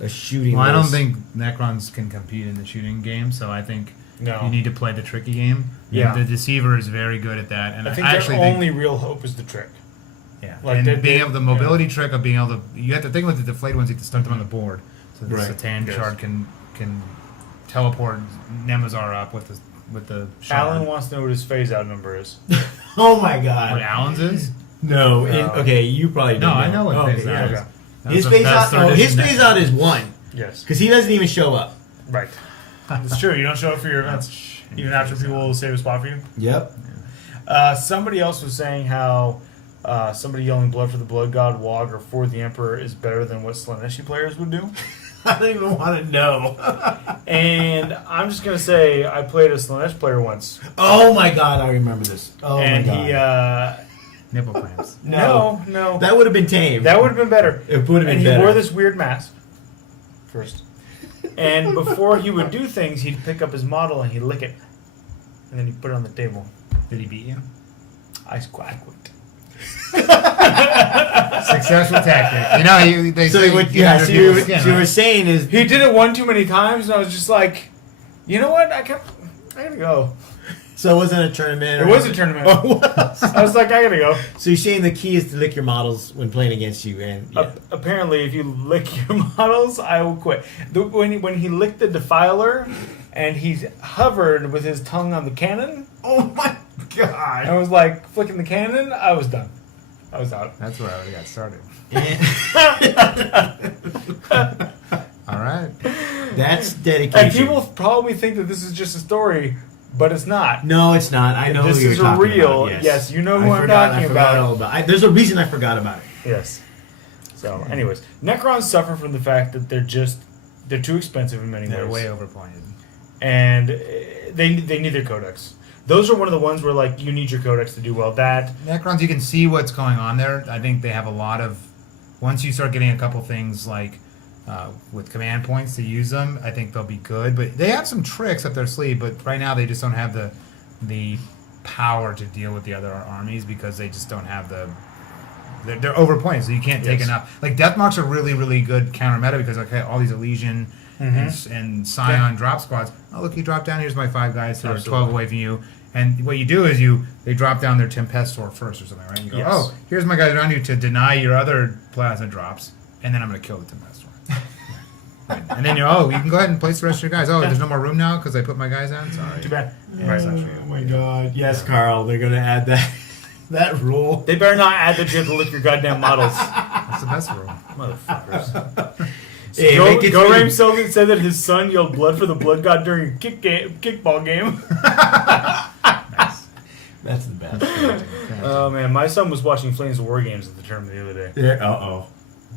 Well, I don't think Necrons can compete in the shooting game, so I think No. you need to play the tricky game. Yeah. The Deceiver is very good at that, and I think actually their think, only real hope is the trick. yeah, like and they- being they- able the mobility trick of being able to. You have to think with the deflated ones, you have to start them on the board, so the Right. Satan Yes. shard can teleport Nemazar up with the shard. Alan wants to know what his phase out number is. Oh my What god. Alan's is? No. No. Okay, you probably No, don't I know what okay, phase yeah. out is. okay. His That's phase the out. best Oh, third his edition phase out is 1 Yes. because he doesn't even show up. Right. It's true. You don't show up for your events, even after people will save a spot for you. Yep. Somebody else was saying how somebody yelling "Blood for the Blood God," Wog, or "For the Emperor" is better than what Slaneshi players would do. I don't even want to know. And I'm just gonna say I played a Slanesh player once, Oh my god, I remember this. Oh and my god. Nipple clamps. No, That would have been tame. that would have been better. It would have And been he better. wore this weird mask first, and before he would do things, he'd pick up his model and he'd lick it, and then he'd put it on the table. Did he beat you? I squawked. Successful tactic. You know, they So say what? you Yeah. under So people's you skin, were right? saying is He did it one too many times, and I was just like, you know what? I gotta go. so. It wasn't a tournament. It was a tournament. Oh, it was. I was like, I gotta go. So you're saying the key is to lick your models when playing against you, and yeah. Apparently, if you lick your models, I will quit. When he licked the Defiler, and he hovered with his tongue on the cannon, oh my god. I was like flicking the cannon. I was done. I was out. That's where I already got started. All right. That's dedication. And people probably think that this is just a story, but it's not. No, it's not. I know This who you're is talking real. about. Yes. Yes, you know who I'm forgot- talking I forgot about. all about. There's a reason I forgot about it. Yes. So, anyways, Necrons suffer from the fact that they're too expensive in many They're ways. way overplayed. And they need their codex. Those are one of the ones where like you need your codex to do well. That Necrons, you can see what's going on there. I think they have a lot of. Once you start getting a couple things like with command points to use them, I think they'll be good. But they have some tricks up their sleeve. But right now, they just don't have the power to deal with the other armies because they just don't have the. They're overpointed, so you can't take Yes. enough. Like Deathmarks are really, really good counter meta because okay, all these Elysian and Scion drop squads. Oh look, you drop down. Here's my 5 guys who are 12 Absolutely. away from you. And what you do is they drop down their Tempestor first or something, right? You go, Yes. oh, here's my guys around you to deny your other plasma drops, and then I'm going to kill the Tempestor. Right. And then you can go ahead and place the rest of your guys. Oh, there's no more room now because I put my guys down? Sorry. too bad. Right, actually. Oh my god. Yes, Carl. They're gonna add that rule. They better not add that you have to lick your goddamn models, That's the best rule. motherfuckers. Hey, Go make it Raim really- Sullivan said that his son yelled "blood for the blood god" during a kickball game. That's the best. Oh man, my son was watching Flames of War games at the tournament the other day. Yeah. Uh oh.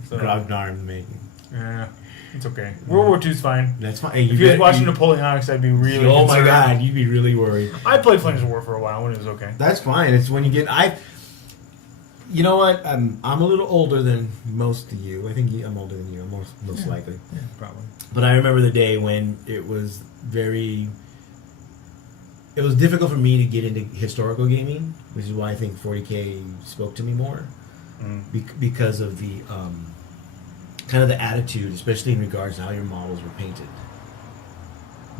So, Grognarm making. yeah, it's okay. World War II's fine. That's fine. Hey, If he was watching Napoleonics, I'd be really. Oh my concerned. god, you'd be really worried. I played Flames of War for a while when it was okay. That's fine. It's when you get You know what? I'm a little older than most of you. I think I'm older than you. Most likely. Yeah, probably. But I remember the day when it was it was difficult for me to get into historical gaming, which is why I think 40K spoke to me more, because of the kind of the attitude, especially in regards to how your models were painted.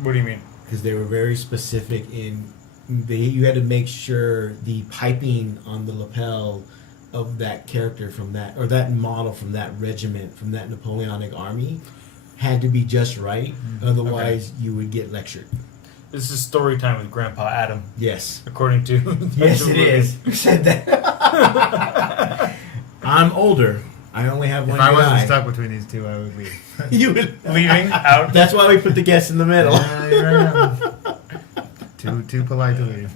What do you mean? Because they were very specific you had to make sure the piping on the lapel of that character from that, or that model from that regiment, from that Napoleonic army, had to be just right. Otherwise, you would get lectured. This is story time with Grandpa Adam, Yes. according to. Yes, it is. Who said that? I'm older. I only have one If I wasn't guy. stuck between these two, I would leave. You would. Leaving out. That's why we put the guests in the middle. Yeah, you're right. Too polite to leave.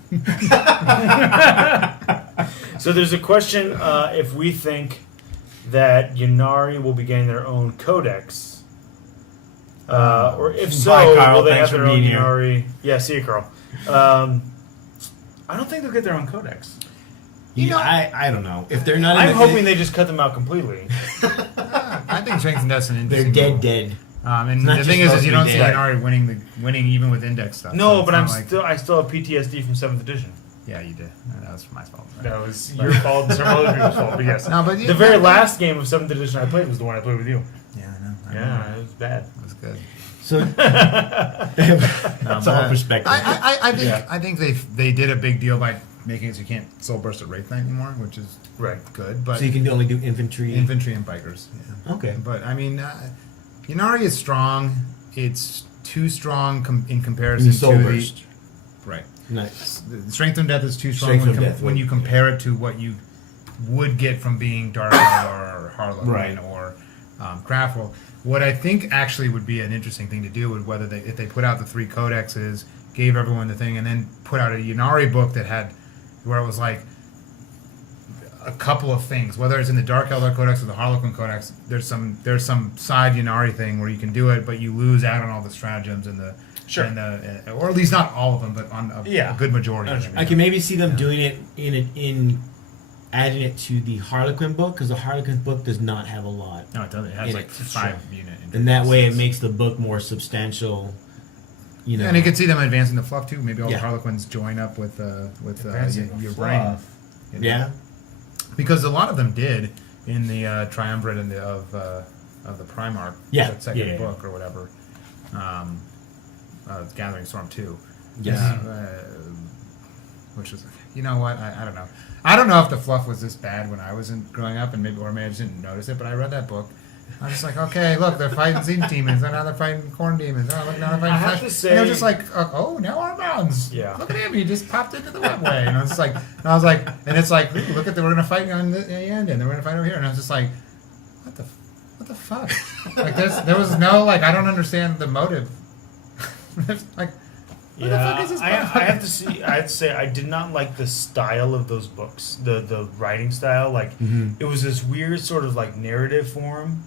So there's a question if we think that Yannari will be getting their own codex. Or if so, Bye, Carl. will they Thanks have for their own being here. Yannari? Yeah, see you, Carl. I don't think they'll get their own codex. I don't know if they're not. I'm in hoping they just cut them out completely. I think Strength and Depth's an They're interesting. dead. And not the just thing is you don't mostly see dead. Inari winning even with index stuff. No, so but it's not I still have PTSD from 7th edition. Yeah, you did. That was my fault. That was your fault and several other people's fault, but yes. No, but The very last game of 7th edition I played was the one I played with you. Yeah, I know. I Yeah, remember. it was bad. It was good. So it's all but perspective. I think they did a big deal by making it so you can't soul burst at Wraith Knight anymore, which is Right. good. But So you can only do infantry. infantry and bikers. Yeah. Okay. But I mean, Inari is strong. It's too strong in comparison And the soul to burst. the right. Nice. The Strength and Death is too strong Strength when, and Death when would- you compare it to what you would get from being Dark or Harlequin Right. or Craftwell. What I think actually would be an interesting thing to do would whether if they put out the 3 codexes, gave everyone the thing, and then put out a Inari book that had where it was like a couple of things, whether it's in the Dark Eldar Codex or the Harlequin Codex. There's some side Inari thing where you can do it, but you lose out on all the stratagems and the Sure. and or at least not all of them, but on a good majority of them. I can maybe see them doing it in adding it to the Harlequin book, because the Harlequin book does not have a lot. No, it doesn't. It has in like it. 5 unit. And that way it makes the book more substantial. You know. Yeah, and you could see them advancing the fluff too. Maybe all Yeah. the Harlequins join up with Advancing the your fluff. brain. You know? Yeah. Because a lot of them did in the Triumvirate and of the Primarch. Yeah. That second Yeah. book or whatever. Gathering Storm 2. Yes. Which was, you know what? I don't know. I don't know if the fluff was this bad when I was growing up, and maybe I just didn't notice it. But I read that book. I was just like, okay, look, they're fighting zinc demons, and now they're fighting corn demons. Oh, look, now they're fighting I have flesh. to say- and I was just like, oh, now Armounds. Yeah. Look at him, he just popped into the webway. And I was just like, and I was like, and it's like, ooh, look at we're gonna fight on the end, and then we're gonna fight over here. And I was just like, what the fuck? Like there was no like, I don't understand the motive. Like, what the fuck is this? I have to say I did not like the style of those books. The writing style, like it was this weird sort of like narrative form.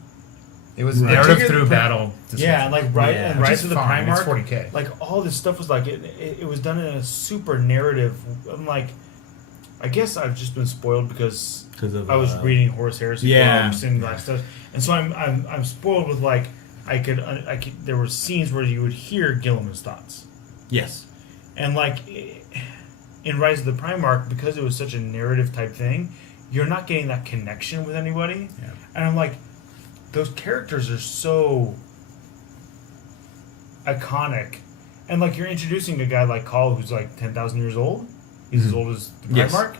It was Right. narrative through battle. Yeah, and like Yeah. and Which Rise is of the fine, it's Primarch, 40K. like all this stuff was like it was done in a super narrative. I'm like, I guess I've just been spoiled because 'Cause of, I was reading Horus Heresy yeah. forums and like stuff, and so I'm spoiled with like I could there were scenes where you would hear Gilliman's thoughts. Yes. And like in Rise of the Primarch, because it was such a narrative type thing, you're not getting that connection with anybody. Yeah. And I'm like, those characters are so iconic. And like you're introducing a guy like Call who's like 10,000 years old. He's as old as the Yes. Primarch.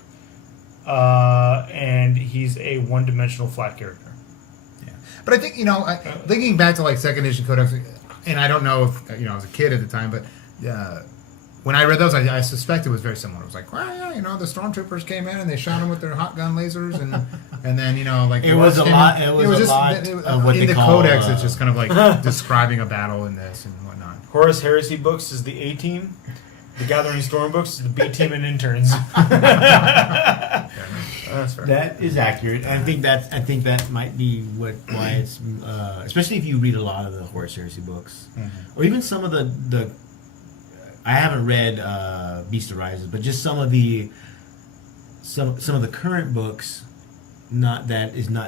And he's a one-dimensional flat character. Yeah. But I think, thinking back to like second edition Codex, and I don't know if, I was a kid at the time, but when I read those, I suspect it was very similar. It was like, well, yeah, the stormtroopers came in and they shot them with their hot gun lasers, and then like It was a lot. It was a just, lot of what in they the call, Codex. It's just kind of like describing a battle in this and whatnot. Horus Heresy books is the A team. The Gathering Storm books is the B team and interns. That's fair. That is accurate. I think that might be why it's especially if you read a lot of the Horus Heresy books, or even some of the. I haven't read Beast Arises, but just some of the current books. That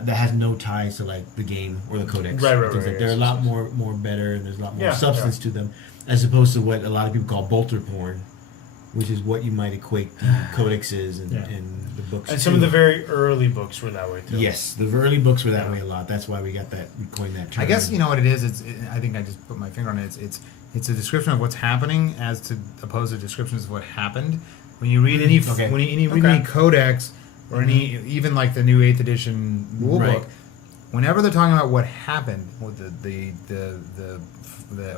has no ties to like the game or the codex. Right. They're a lot more better, and there's a lot more Yeah, substance to them, as opposed to what a lot of people call bolter porn, which is what you might equate the codexes and the books. And some of the very early books were that way too. Yes, the early books were that way a lot. That's why we coined that term. I guess you know what it is. I think I just put my finger on it. It's a description of what's happening as to opposed to descriptions of what happened. When you read any read any codex or any even like the new 8th edition rule book, whenever they're talking about what happened with the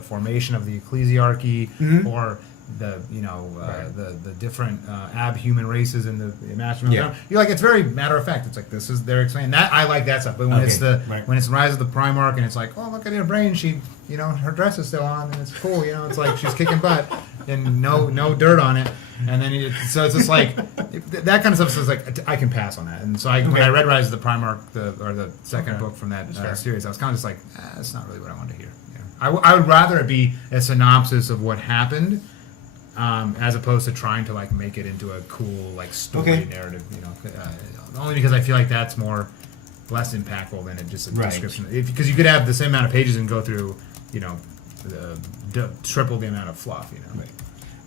formation of the ecclesiarchy or the different abhuman races and the imaginary, you're like, it's very matter of fact. It's like this is they're explaining that. I like that stuff. But when it's when it's Rise of the Primarch and it's like, oh, look at her brain, she her dress is still on and it's cool, it's like she's kicking butt and no dirt on it, and then so it's just like that kind of stuff. So it's like I can pass on that. And so when I read Rise of the Primarch, the second book from that series, I was kind of just like, that's not really what I wanted to hear. I would rather it be a synopsis of what happened. As opposed to trying to like make it into a cool like story narrative, only because I feel like that's more less impactful than just a Right. description. Because you could have the same amount of pages and go through, triple the amount of fluff. Right.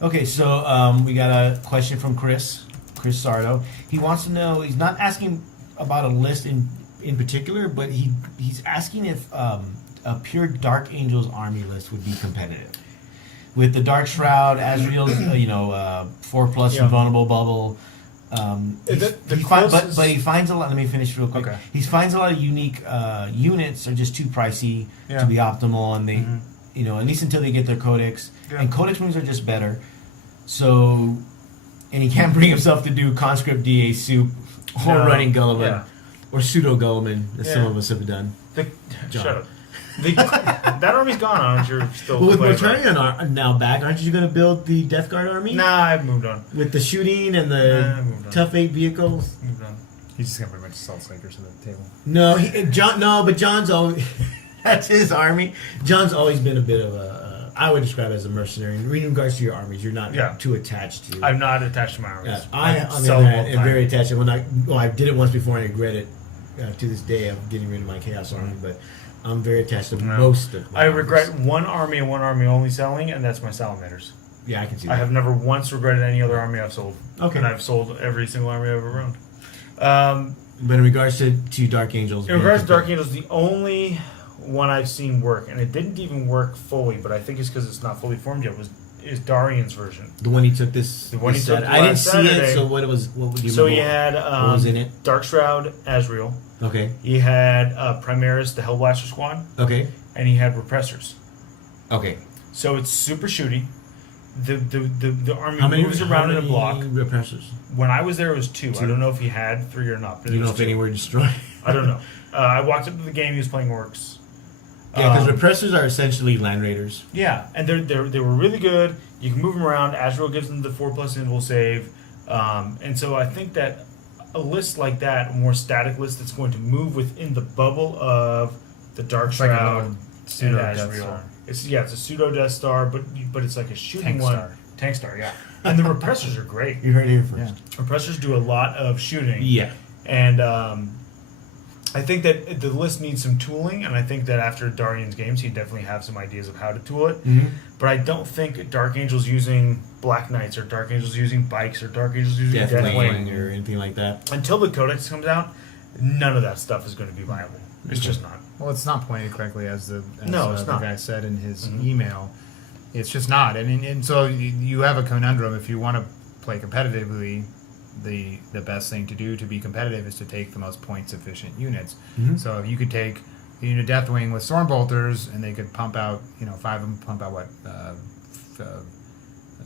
Okay, so we got a question from Chris Sardo. He wants to know. He's not asking about a list in particular, but he's asking if a pure Dark Angels army list would be competitive with the Dark Shroud, Azrael's, 4+ invulnerable bubble. But he finds a lot. Let me finish real quick. Okay. He finds a lot of unique units are just too pricey to be optimal, and they, at least until they get their codex. Yeah. And codex moves are just better. So, and he can't bring himself to do conscript DA soup or running Gulliman or pseudo Gulliman, as some of us have done. Shut up. That army's gone. Aren't you still? Well, with playing Mortarion now back, aren't you going to build the Death Guard army? Nah, I've moved on. With the shooting and Nah, I the moved on. tough 8 vehicles? Moved on. He's just gonna bring a bunch of salt slakers to the table. No, but John's always that's his army. John's always been a bit of a I would describe it as a mercenary. In regards to your armies, you're not too attached to. I'm not attached to my armies. Yeah, I on the other hand, am very attached. And I did it once before and I regret it. To this day, I'm getting rid of my Chaos army, but I'm very attached to most of my I armies. regret one army and one army only selling, and that's my Salamanders. Yeah, I can see that. I have never once regretted any other army I've sold. Okay. And I've sold every single army I've ever owned. But in regards to Dark Angels, In regards to Dark Angels, the only one I've seen work, and it didn't even work fully, but I think it's because it's not fully formed yet, is Darian's version. the one he took this. The one he took I didn't last see it. Saturday. So what would you? So remember he had what was in it? Dark Shroud, Azrael. Okay. He had Primaris, the Hellblaster Squad, Okay. and he had Repressors. Okay. So it's super shooty. The army How many moves around in a block. Repressors? When I was there, it was two. I Two. don't know if he had 3 or not. But You it know was if 2. any were destroyed? I don't know. I walked up to the game. He was playing Orcs. Yeah, because repressors are essentially land raiders. Yeah, and they were really good. You can move them around. Azrael gives them the 4+ invul save, and so I think that a list like that, a more static list that's going to move within the bubble of the Dark It's like a Shroud little and pseudo Death Azrael. Star. It's a pseudo Death Star, but it's like a shooting Tank one. Star. Tank Star, yeah. And the repressors are great. You heard it here first. Repressors do a lot of shooting. Yeah. And I think that the list needs some tooling, and I think that after Darian's games, he'd definitely have some ideas of how to tool it. Mm-hmm. But I don't think Dark Angels using Black Knights or Dark Angels using Bikes or Dark Angels using Deathwing Deathwing, or anything like that. until the Codex comes out, none of that stuff is going to be viable. It's just not. Well, it's not pointed correctly as the It's not. guy said in his Mhm. email. It's just not. I mean, and so you have a conundrum. If you want to play competitively, the best thing to do to be competitive is to take the most points efficient units. Mhm. So if you could take a unit Deathwing with Storm Bolters, and they could pump out, 5 of them pump out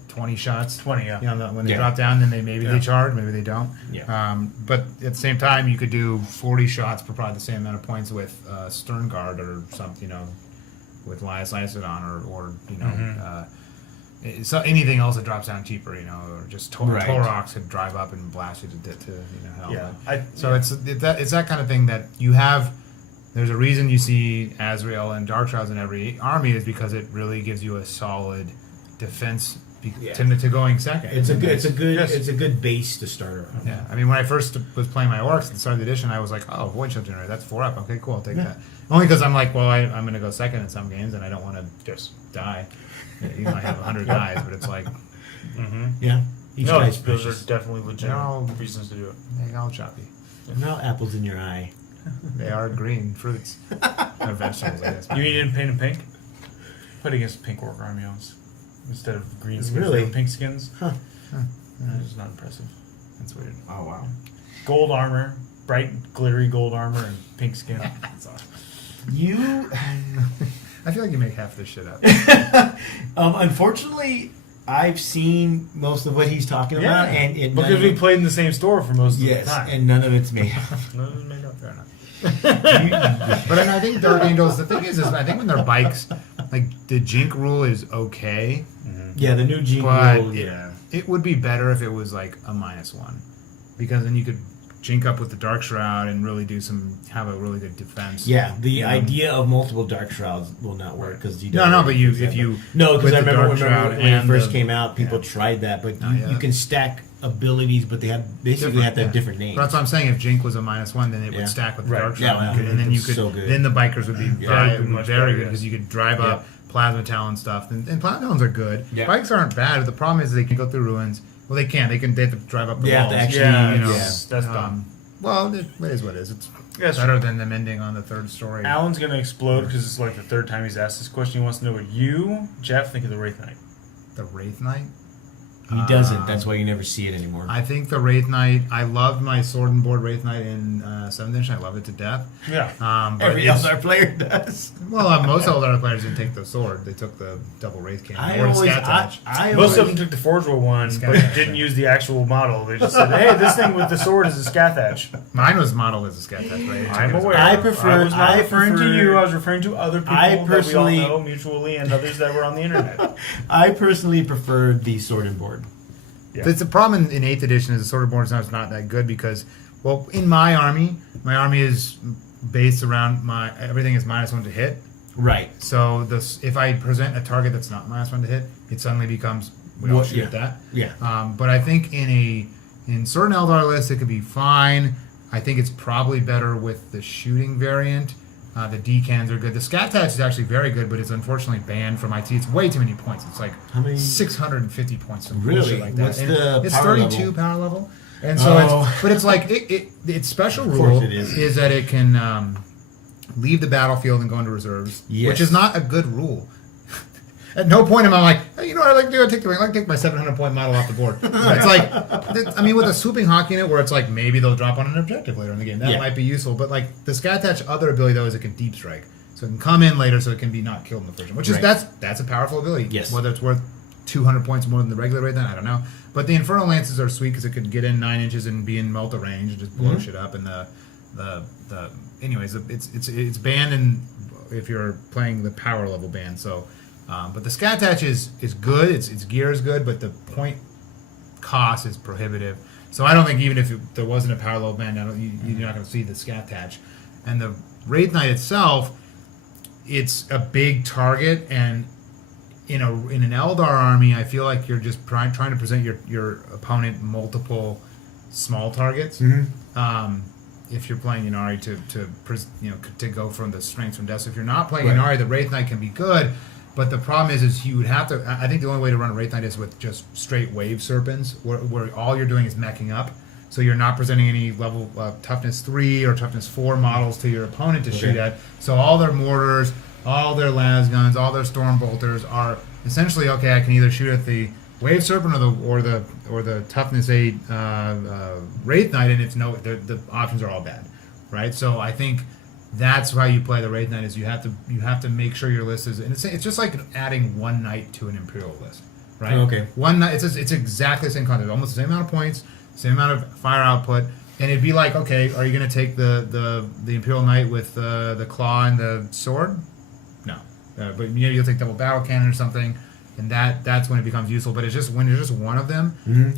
20 shots. 20, yeah. When they Yeah. drop down, then they Yeah. they charge, maybe they don't. Yeah. But at the same time, you could do 40 shots for probably the same amount of points with Stern Guard or something, with Lias Lysidon or so anything else that drops down cheaper, or just Right. Torox could drive up and blast you to hell. Yeah. So it's that kind of thing that you have. There's a reason you see Azrael and Dark Shrouds in every army is because it really gives you a solid defense to going second. It's a good Yes. base to start around. Yeah, I mean, when I first was playing my orcs at the start of the edition, I was like, "Oh, Void Shield Generator, that's 4 up. Okay, cool, I'll take that." Only because I'm like, well, I'm going to go second in some games, and I don't want to just die. You might have 100 guys, but it's like Mm-hmm. Yeah. Each No, guy's those precious. are definitely legitimate They're all- reasons to do it. they're all choppy. Now apples in your eye. They are green fruits or vegetables, I guess. You need it painted pink? Put against pink orc army owns instead of green skins. Really? They were pink skins. Huh. It's not impressive. That's weird. Oh wow. Gold armor, bright glittery gold armor, and pink skin. That's awesome. You I feel like you make half this shit up. unfortunately I've seen most of what he's talking about and it because we played in the same store for most of yes, the time. and none of it's me. None of it was made up. Fair enough. But I think Dark Angels, the thing is I think when they're bikes, like the Jink rule is okay, Yeah, the new Gene but rule, yeah. it would be better if it was like a -1, because then you could Jink up with the Dark Shroud and really have a really good defense. Yeah, the idea of multiple Dark Shrouds will not work because you No, don't. but if you no, because with I the remember Dark Shroud when it and first the- came out, people yeah. tried that, but Oh, you yeah. can stack abilities, but they have basically have to have different names. But that's what I'm saying. If Jink was a -1, then it Yeah. would stack with the Right. Dark Yeah, Shadow, yeah. and then you It's could. so good. Then the bikers would be Yeah, very much good better, because yes. you could drive up Plasma Talon stuff, and Plasma Talons are good. Yeah. Bikes aren't bad. The problem is they can go through ruins. Well, they can. They have to drive up the They have walls. to actually, Yeah, you know, that's dumb. Well, it is what it is. It's Yes. better than them ending on the third story. Alan's gonna explode because it's like the third time he's asked this question. He wants to know what you, Jeff, think of the Wraith Knight. The Wraith Knight. He doesn't. That's why you never see it anymore. I think the Wraith Knight. I loved my Sword and Board Wraith Knight in 7th edition. I loved it to death. Yeah. But Every it's- other player does. Well, most Eldar players didn't take the sword; they took the double wraith cannon or the scat touch. Most of them took the Forge War one, Scat but Thatch, didn't yeah. use the actual model. They just said, "Hey, this thing with the sword is a Scathach." Mine was modeled as a scat touch, right? I'm aware. I prefer- I was not I referring prefer- to you. I was referring to other people I that personally- we all know mutually, and others that were on the internet. I personally prefer the sword and board. Yeah. It's the problem in 8th edition is the sword and board is not that good because, well, in my army is based around everything is -1 to hit. Right. So if I present a target that's not -1 to hit, it suddenly becomes we all What- shoot yeah. at that. Yeah. But I think in certain Eldar lists it could be fine. I think it's probably better with the shooting variant. The decans are good. The scat touch is actually very good, but it's unfortunately banned from IT. It's way too many points. It's like How many? 650 points. Some Really? bullshit like that. What's And the it's power 32 level? power level. And so it's like its special Of course rule it is. that it can leave the battlefield and go into reserves, Yes. which is not a good rule. At no point am I like, hey, you know what I like to do? I like to take my 700 point model off the board. It's like, I mean, with a swooping hawk unit where it's like maybe they'll drop on an objective later in the game. That Yeah. might be useful. But like the Scat Touch other ability though is it can deep strike. So it can come in later so it can be not killed in the first one. Which is Right. that's a powerful ability. Yes. Whether it's worth 200 points more than the regular rate, then I don't know. But the Infernal Lances are sweet because it could get in 9 inches and be in Melta range and just blow shit up. And anyways, it's banned in if you're playing the power level ban. So, but the Scat Touch is good. Its gear is good, but the point cost is prohibitive. So I don't think even if there wasn't a power level ban, you're not going to see the Scat Touch. And the Wraith Knight itself, it's a big target, and in an Eldar army, I feel like you're just trying to present your opponent multiple small targets. If you're playing Inari to go from the strengths from death. So if you're not playing Right. Inari, the Wraith Knight can be good. But the problem is you would have to. I think the only way to run a Wraith Knight is with just straight wave serpents, where all you're doing is meching up. So you're not presenting any level toughness 3 or toughness 4 models to your opponent to shoot at. So all their mortars, all their las guns, all their storm bolters are essentially okay. I can either shoot at the wave serpent or the toughness 8 Wraith Knight, and the options are all bad, right? So I think that's how you play the Wraith Knight is you have to make sure your list is, and it's just like adding one knight to an Imperial list, right? Okay. One knight, it's exactly the same concept, almost the same amount of points, same amount of fire output, and it'd be like, okay, are you going to take the Imperial Knight with the claw and the sword? No, but maybe you'll take double battle cannon or something, and that's when it becomes useful. But it's just when you're just one of them.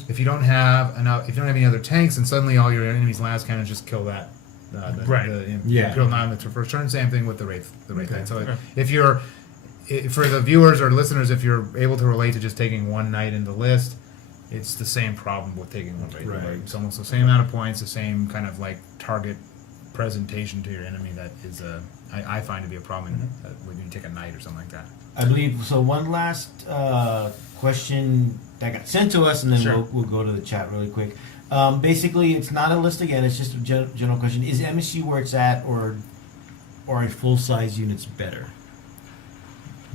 If you don't have any other tanks, and suddenly all your enemies' last cannons just kill that. Right. Yeah. Imperial Knight on the first turn. Same thing with the Wraith Knight. So Okay. if you're for the viewers or listeners, if you're able to relate to just taking one knight in the list, it's the same problem with taking one Wraith. Right. Like, it's almost the same amount of points, the same kind of like target presentation to your enemy that is I find to be a problem when you take a knight or something like that. I believe so. One last question that got sent to us, and then Sure. we'll go to the chat really quick. Basically, it's not a list again. It's just a general question: is MSU where it's at, or are full size units better?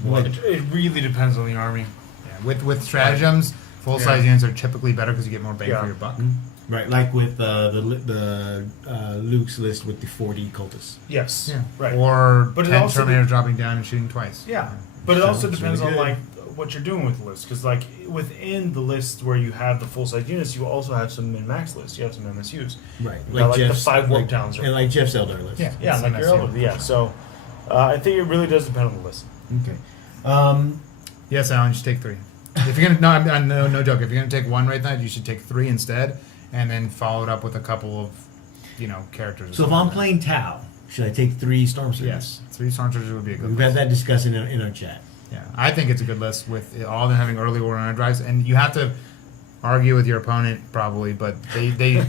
It really depends on the army. Yeah. With stratagems, full size units are typically better because you get more bang Yeah. for your buck. Right, like with Luke's list with the 40 cultists. Yes. Yeah. Right. Or But it 10 also Terminators dropping down and shooting twice. Yeah, but it also Sounds depends really on good. like what you're doing with the list, because like within the list where you have the full size units, you also have some min max lists. You have some MSUs. Right, You got, like the 5 warp towns. and like Jeff's Eldar list. Yeah. Yeah, It's like an your MSU. other. Yeah, so I think it really does depend on the list. Okay. Yes, Alan, you should take 3. If you're gonna no joke. If you're gonna take one Wraith Knight, you should take 3 instead, and then follow it up with a couple of characters. or So if something I'm like that. playing Tau, should I take 3 Storm Surges? yes, 3 Stormtroopers would be a good We've list. had that discussion in our chat. Yeah, I think it's a good list with all of them having early order drives, and you have to. argue with your opponent probably, but they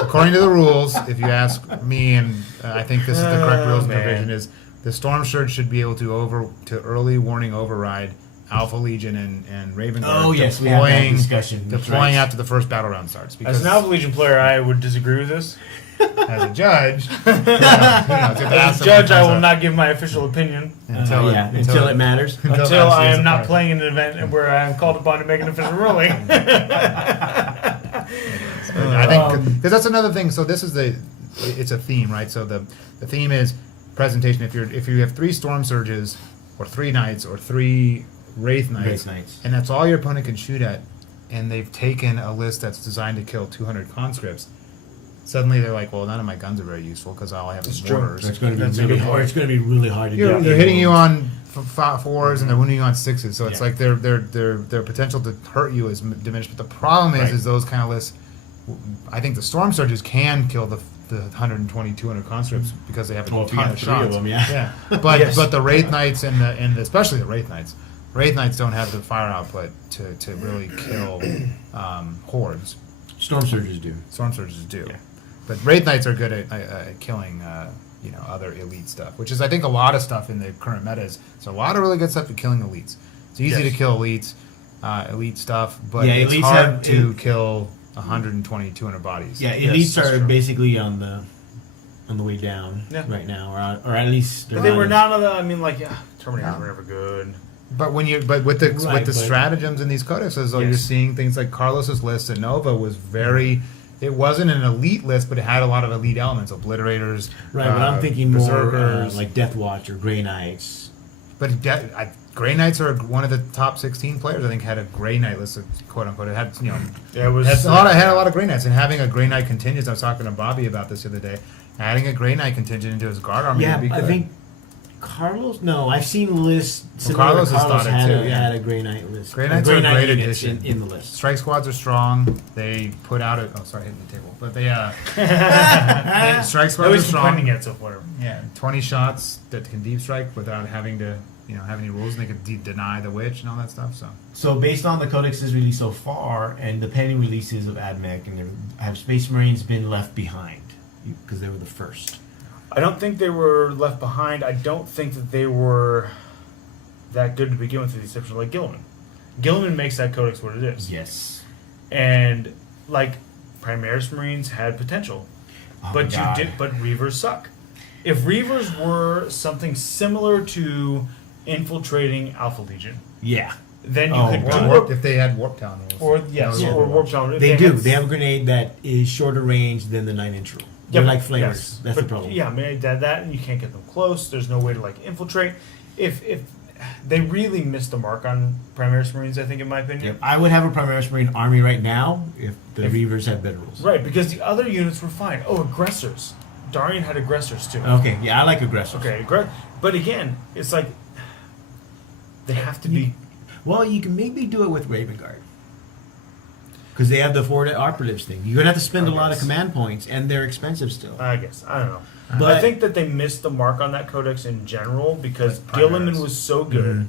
according to the rules, if you ask me, and I think this is the correct rules and Man. provision, is the Storm Surge should be able to early warning override Alpha Legion and Raven Guard. Oh, yes, we had that discussion. That's Deploying right. after the first battle round starts. As Because an Alpha Legion player, I would disagree with this. as a judge, who knows, if As that's a judge, I something will comes not give my official opinion up until until it matters. until it until I actually is am a not part. playing in an event where I am called upon to make an official ruling. I think because that's another thing. So this is it's a theme, right? So the theme is presentation. If you have 3 Storm Surges, or 3 Knights, or 3 Wraith Knights, and that's all your opponent can shoot at, and they've taken a list that's designed to kill 200 conscripts. Suddenly they're like, well, none of my guns are very useful because all I have is mortars. It's going to That's be a really good hard. point. It's going to be really hard to They're get. hitting you on 4s and they're wounding you on 6s. So it's Yeah. like their potential to hurt you is diminished. But the problem Right. is those kind of lists. I think the Storm Surges can kill the 120, 200 conscripts because they have a Well, if you ton have of 3 of shots. them, yeah. But Yes. but the Wraith Knights and especially the Wraith Knights. Wraith Knights don't have the fire output to really kill hordes. Storm Surges do. Storm Surges do. Yeah. But Wraith Knights are good at killing, other elite stuff, which is, I think, a lot of stuff in the current meta is. So a lot of really good stuff at killing elites. It's easy Yes. to kill elites, elite stuff, but Yeah, it's elites hard have- to kill 120, 200 bodies. Yeah, Yes, elites that's are true. basically on the way down Yeah. right now, or at least But they were not on the. I mean, like, Terminators were never good. But with the Right, but- stratagems in these codexes, though, you're Yes. seeing things like Carlos's list at Nova was very. It wasn't an elite list, but it had a lot of elite elements, obliterators. Right, but I'm thinking more berserkers. like Death Watch or Grey Knights. But Grey Knights are one of the top 16 players. I think had a Grey Knight list, quote unquote. It had Yeah, it was. had a lot of Grey Knights, and having a Grey Knight contingent. I was talking to Bobby about this the other day. Adding a Grey Knight contingent into his guard army. Yeah, would be I good. think Carlos. No, I've seen lists. Well, similar to Carlos has Carlos thought it had too, a, yeah. had a Grey Knight list. Grey Knights are a Knight great units addition. in the list. Strike squads are strong. They put out a. Oh, sorry, hitting the table. But they strike squads are Nobody's strong. complaining yet so far. Yeah, 20 shots that can deep strike without having to, have any rules, and they could deny the witch and all that stuff. So based on the codexes released so far and the pending releases of AdMech, and have Space Marines been left behind because they were the first? I don't think they were left behind. I don't think that they were that good to begin with the exception of like Gilliman. Gilliman makes that codex what it is. Yes. And like Primaris Marines had potential. Oh but my God. but Reavers suck. If Reavers were something similar to infiltrating Alpha Legion, Yeah. then you Oh, could God. do If they had Warp Town rules. or yes, Yeah. or Warp Town. If They do. had- They have a grenade that is shorter range than the 9-inch rule. Yeah, They're but- like flamers. yes. That's But, the problem. Yeah, I mean that and you can't get them close. There's no way to like infiltrate. If they really missed the mark on Primaris Marines, I think in my opinion. Yep. I would have a Primaris Marine army right now if the If- Reavers had better rules. Right, because the other units were fine. Oh, aggressors. Darian had aggressors too. Okay, yeah, I like aggressors. Okay, but again, it's like they have to be. Well, you can maybe do it with Raven Guard. Because they have the forward operatives thing. You're going to have to spend a lot of Yes. command points, and they're expensive still. I guess I don't know. But- I think that they missed the mark on that codex in general because Like Primaris. Gilliman was so good, Mhm.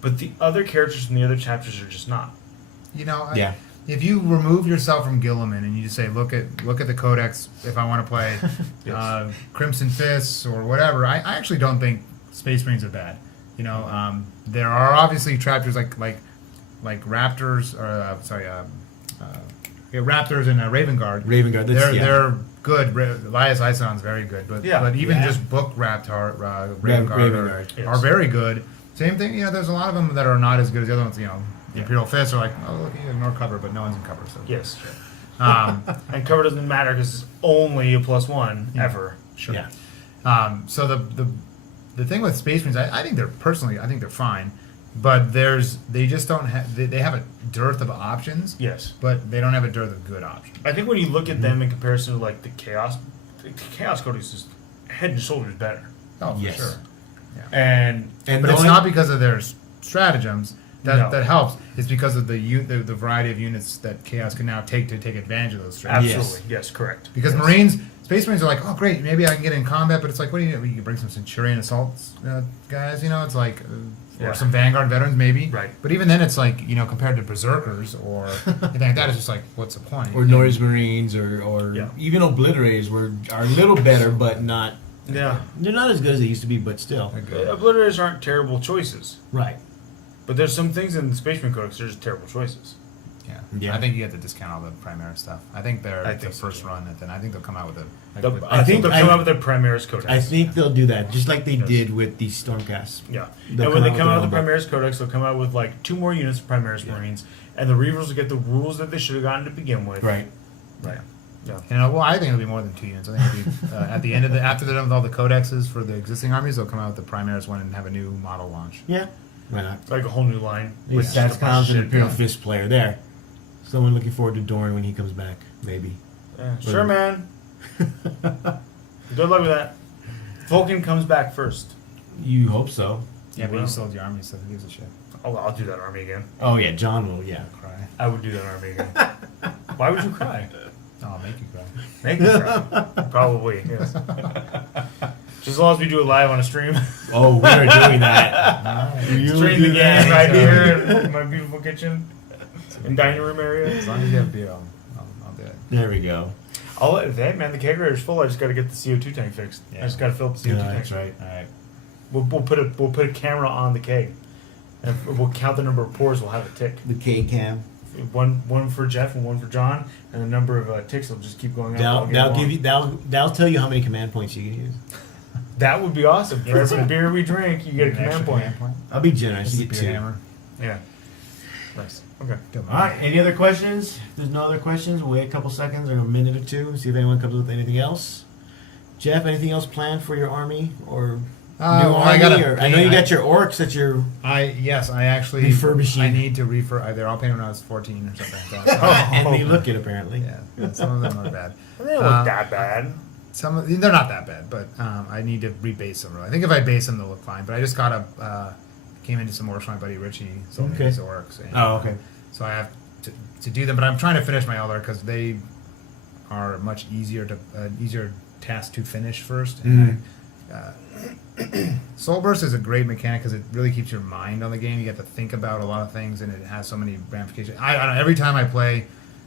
but the other characters from the other chapters are just not. Yeah. If you remove yourself from Gilliman and you just say, look at the codex. If I want to play Yes. Crimson Fists or whatever, I actually don't think Space Marines are bad. There are obviously chapters like Raptors or Raptors and Raven Guard. Raven Guard. That's, They're good. Elias Ison's very good, but Yeah. but even Yeah. just book Raptor, Raven Guard, Raven are, Guard. Yes. are very good. Same thing. There's a lot of them that are not as good as the other ones. The Imperial Fists are like, oh look, you ignore cover, but no one's in cover. So Yes, Um, and cover doesn't matter because it's only a +1 ever. sure. Yeah. So the thing with Space Marines, I think they're fine, but they just don't have they have a dearth of options. Yes. But they don't have a dearth of good options. I think when you look at them in comparison to like the Chaos Codex is head and shoulders better. Oh, for Yes. sure. And And But the it's only- not because of their stratagems No. that helps. It's because of the variety of units that Chaos can now take to take advantage of those stratagems. absolutely, yes, correct. Because Yes. Marines, Space Marines are like, oh great, maybe I can get in combat, but it's like, what do you do? You can bring some Centurion assault guys, you know? It's like, Yeah. or some Vanguard veterans maybe. Right. But even then, it's like, you know, compared to Berserkers or anything like that, it's just like, what's the point? Or Noise Marines or Yeah. even Obliterators are a little better, but not. Yeah. They're not as good as they used to be, but still. Obliterators aren't terrible choices. Right. But there's some things in the Spaceman Codex that are just terrible choices. Yeah. Yeah. I think you have to discount all the Primaris stuff. I think they're I the think so, first too. run, and then I think they'll come out with a. I think they'll come out with their Primaris Codex. I think they'll do that, just like they Yes. did with the Stormcasts. Yeah. They'll And when they come come out out with with the their Primaris Codex, they'll come out with like 2 more units of Primaris Yeah. Marines, and the Reavers will get the rules that they should have gotten to begin with. Right. Right. Yeah. You know, well, I think it'll be more than 2 units. I think it'll be at the end of after they're done with all the codexes for the existing armies, they'll come out with the Primaris one and have a new model launch. Yeah. Why not? Like a whole new line. With just a bunch of StatsCons and shit. Imperial Fist player there. Someone looking forward to Dorn when he comes back, maybe. Yeah, sure, man. Good luck with that. Vulcan comes back first. You hope so. Yeah, but Well. you sold your army, so who gives a shit? Oh, I'll do that army again. Oh yeah, John will. Yeah. Cry. I would do that army again. Why would you cry? Oh, I'll make you cry. Make me cry. Probably, yes. Just as long as we do it live on a stream. Oh, we are doing that. You Stream do the game that right anytime. here in my beautiful kitchen and dining room area. As long as you have beer, I'll do it. There we go. Hey man, the kegerator's full. I just got to get the CO2 tank fixed. Yeah. I just got to fill up the CO2 Yeah, tank. that's right. All right. We'll put a camera on the keg, and we'll count the number of pours. We'll have it tick. The K cam. One for Jeff and one for John, and the number of ticks will just keep going up. all game That'll long. give you. That'll tell you how many command points you can use. That would be awesome. For every beer we drink, you get a An command extra point. I'll be generous. Just You a get beer 2. hammer. Yeah. Nice. Okay. Good All right. Any other questions? If there's no other questions, we'll wait a couple seconds or a minute or two. See if anyone comes with anything else. Jeff, anything else planned for your army or new well, army? I know you I- got your orcs that you're. Yes, I actually Refurbishing. I need to refurb. They're all painted when I was 14 or something like that. And they look it apparently. Yeah, some of them are bad. They don't look that bad. They're not that bad, but I need to rebase them. Really. I think if I base them, they'll look fine. But I just got came into some orcs. My buddy Richie sold me Okay. his orcs. And, Oh, okay. So I have to do them, but I'm trying to finish my Eldar because they are much easier task to finish first. And Soul Burst is a great mechanic because it really keeps your mind on the game. You get to think about a lot of things, and it has so many ramifications. I don't know. Every time I play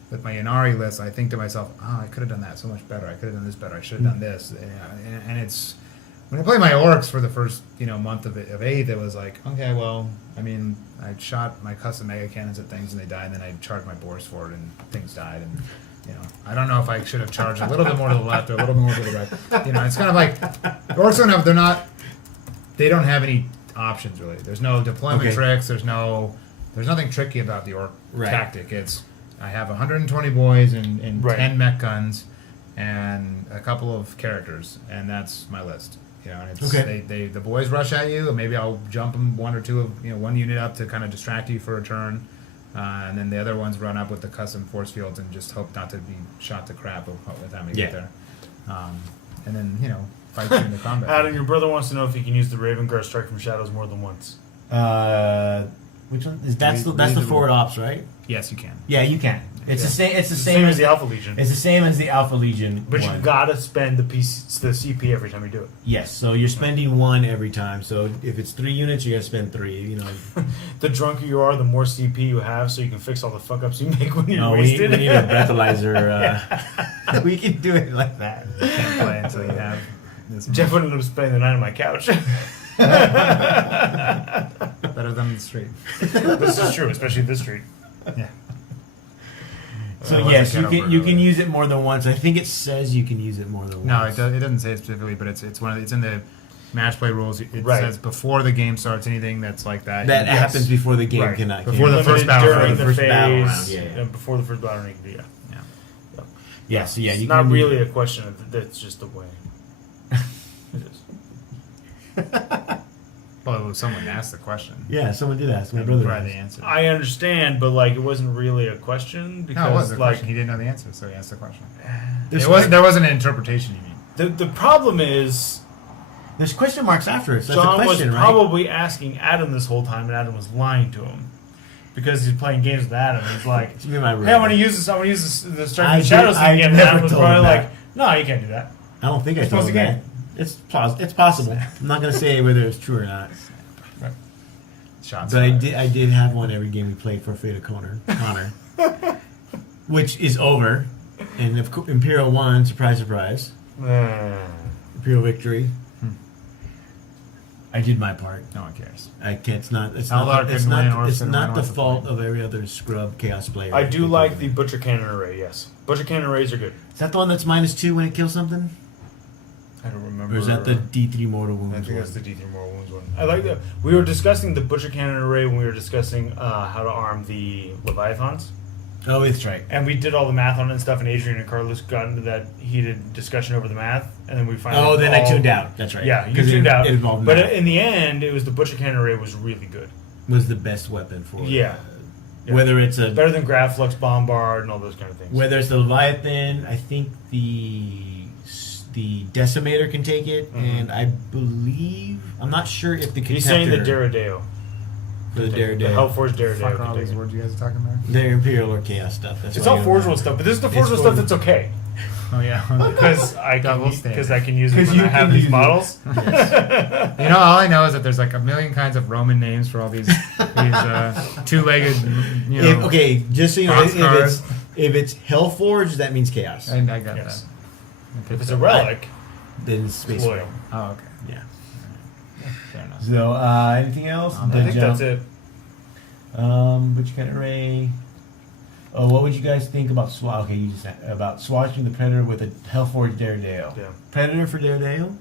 with my Inari list, I think to myself, "Oh, I could have done that so much better. I could have done this better. I should have done this." And it's when I play my orcs for the first month of 8th, it was like, okay, well, I mean, I shot my custom mega cannons at things and they died, and then I charged my boars for it and things died, and I don't know if I should have charged a little bit more to the left or a little bit more to the right. It's kind of like orcs they don't have any options really. There's no deployment Okay. tricks. There's nothing tricky about the orc Right. tactic. It's I have 120 boys and Right. 10 mech guns and a couple of characters, and that's my list. And it's Okay. the boys rush at you, and maybe I'll jump them one or two of one unit up to kind of distract you for a turn, and then the other ones run up with the custom force fields and just hope not to be shot to crap by the time we get there. And then fight you in the combat. Adam, your brother wants to know if you can use the Raven Guard Strike from Shadows more than once. Which one? That's the Read the forward ops, right? Yes, you can. Yeah, you can. It's Yeah. the same. It's the It's same as the Alpha Legion. It's the same as the Alpha Legion. But one. you gotta spend the CP every time you do it. Yes, so you're spending 1 every time. So if it's 3 units, you're gonna spend 3. The drunker you are, the more CP you have, so you can fix all the fuck ups you make when you're No, we wasted. need a breathalyzer. We can do it like that. You can't play until you have this. Jeff would end up spending the night on my couch. Better than the street. This is true, especially this street. Yeah. So Otherwise yes, I you can't can afford it. use it more than once. I think it says you can use it more than No, once. it doesn't say it specifically, but it's it's in the match play rules. It Right. says before the game starts, anything that's like that. That yes. happens before the game Right. cannot. Before the Limited first battle during round. the First phase, battle round, yeah. and before the first battle round, you can do Yeah. Yeah, so yeah, It's you not can really a question. That's just a way. It is. Well, someone asked the question. Yeah, someone did ask. My And brother. provide asked. the answer. I understand, but like it wasn't really a question because No, it was a like question. He didn't know the answer, so he asked the question. There's There wasn't an interpretation. You mean? the problem is There's question marks after it. So John that's a question, was right? probably asking Adam this whole time, and Adam was lying to him because he's playing games with Adam. He's like, It's me and my "Hey, I brother. want to use this. I want to use this, the I Strike of did- Shadows I thing again." And never Adam was told probably him like, that. No, you can't do that. I don't think I You're told supposed him that. It's possible. I'm not gonna say whether it's true or not. Shots But I fired. did have one every game we played for Fate of Connor, which is over. And if Imperial won, surprise, surprise, Imperial victory. I did my part. No one cares. I can't. It's not. It's Eldar not. It's couldn't win, not. Orcs It's couldn't not win, the what's the fault point? of every other scrub chaos player. I do They like couldn't the win. Butcher Cannon Array, yes. Butcher Cannon Arrays are good. Is that the one that's -2 when it kills something, I don't remember. or is that the D3 mortal wounds? I think that's one? the D3 Mortal Wounds one. I like that. We were discussing the Butcher Cannon Array when we were discussing how to arm the Leviathans. Oh, it's right. And we did all the math on it and stuff, and Adrian and Carlos got into that heated discussion over the math, and then we finally. Oh, then I all- tuned out. That's right. Yeah, you 'Cause tuned out. It involved But math. in the end, it was the Butcher Cannon Array was really good. Was the best weapon for Yeah. Yeah. Whether it's a Better than Graflux Bombard and all those kind of things. whether it's the Leviathan, I think the Decimator can take it, and I believe I'm not sure if the He's saying the Contemptor Daredale. for the The Daredevil. Hellforge Daredale. Fuck are can all take these it. words you guys are talking about? They're Imperial or Chaos stuff. That's It's why all you Forge know. World stuff, but this is the It's Forge World stuff Forge- that's okay. Oh yeah. Because I Double can standard. because I can use it 'Cause when you I have can these use it. models. You know, all I know is that there's like a million kinds of Roman names for all these two-legged. You know, Okay, just so you know, Boxcars. if it's Hellforge, that means Chaos. I got Yes. that. If it's a relic, Then it's it's Space loyal. Oh, okay. Yeah. Fair enough. So, anything else? I I think that's it. But you got Array. Oh, what would you guys think about Okay, you just about swatching the Predator with a Hellforge Daredale. Yeah. Predator for Daredale.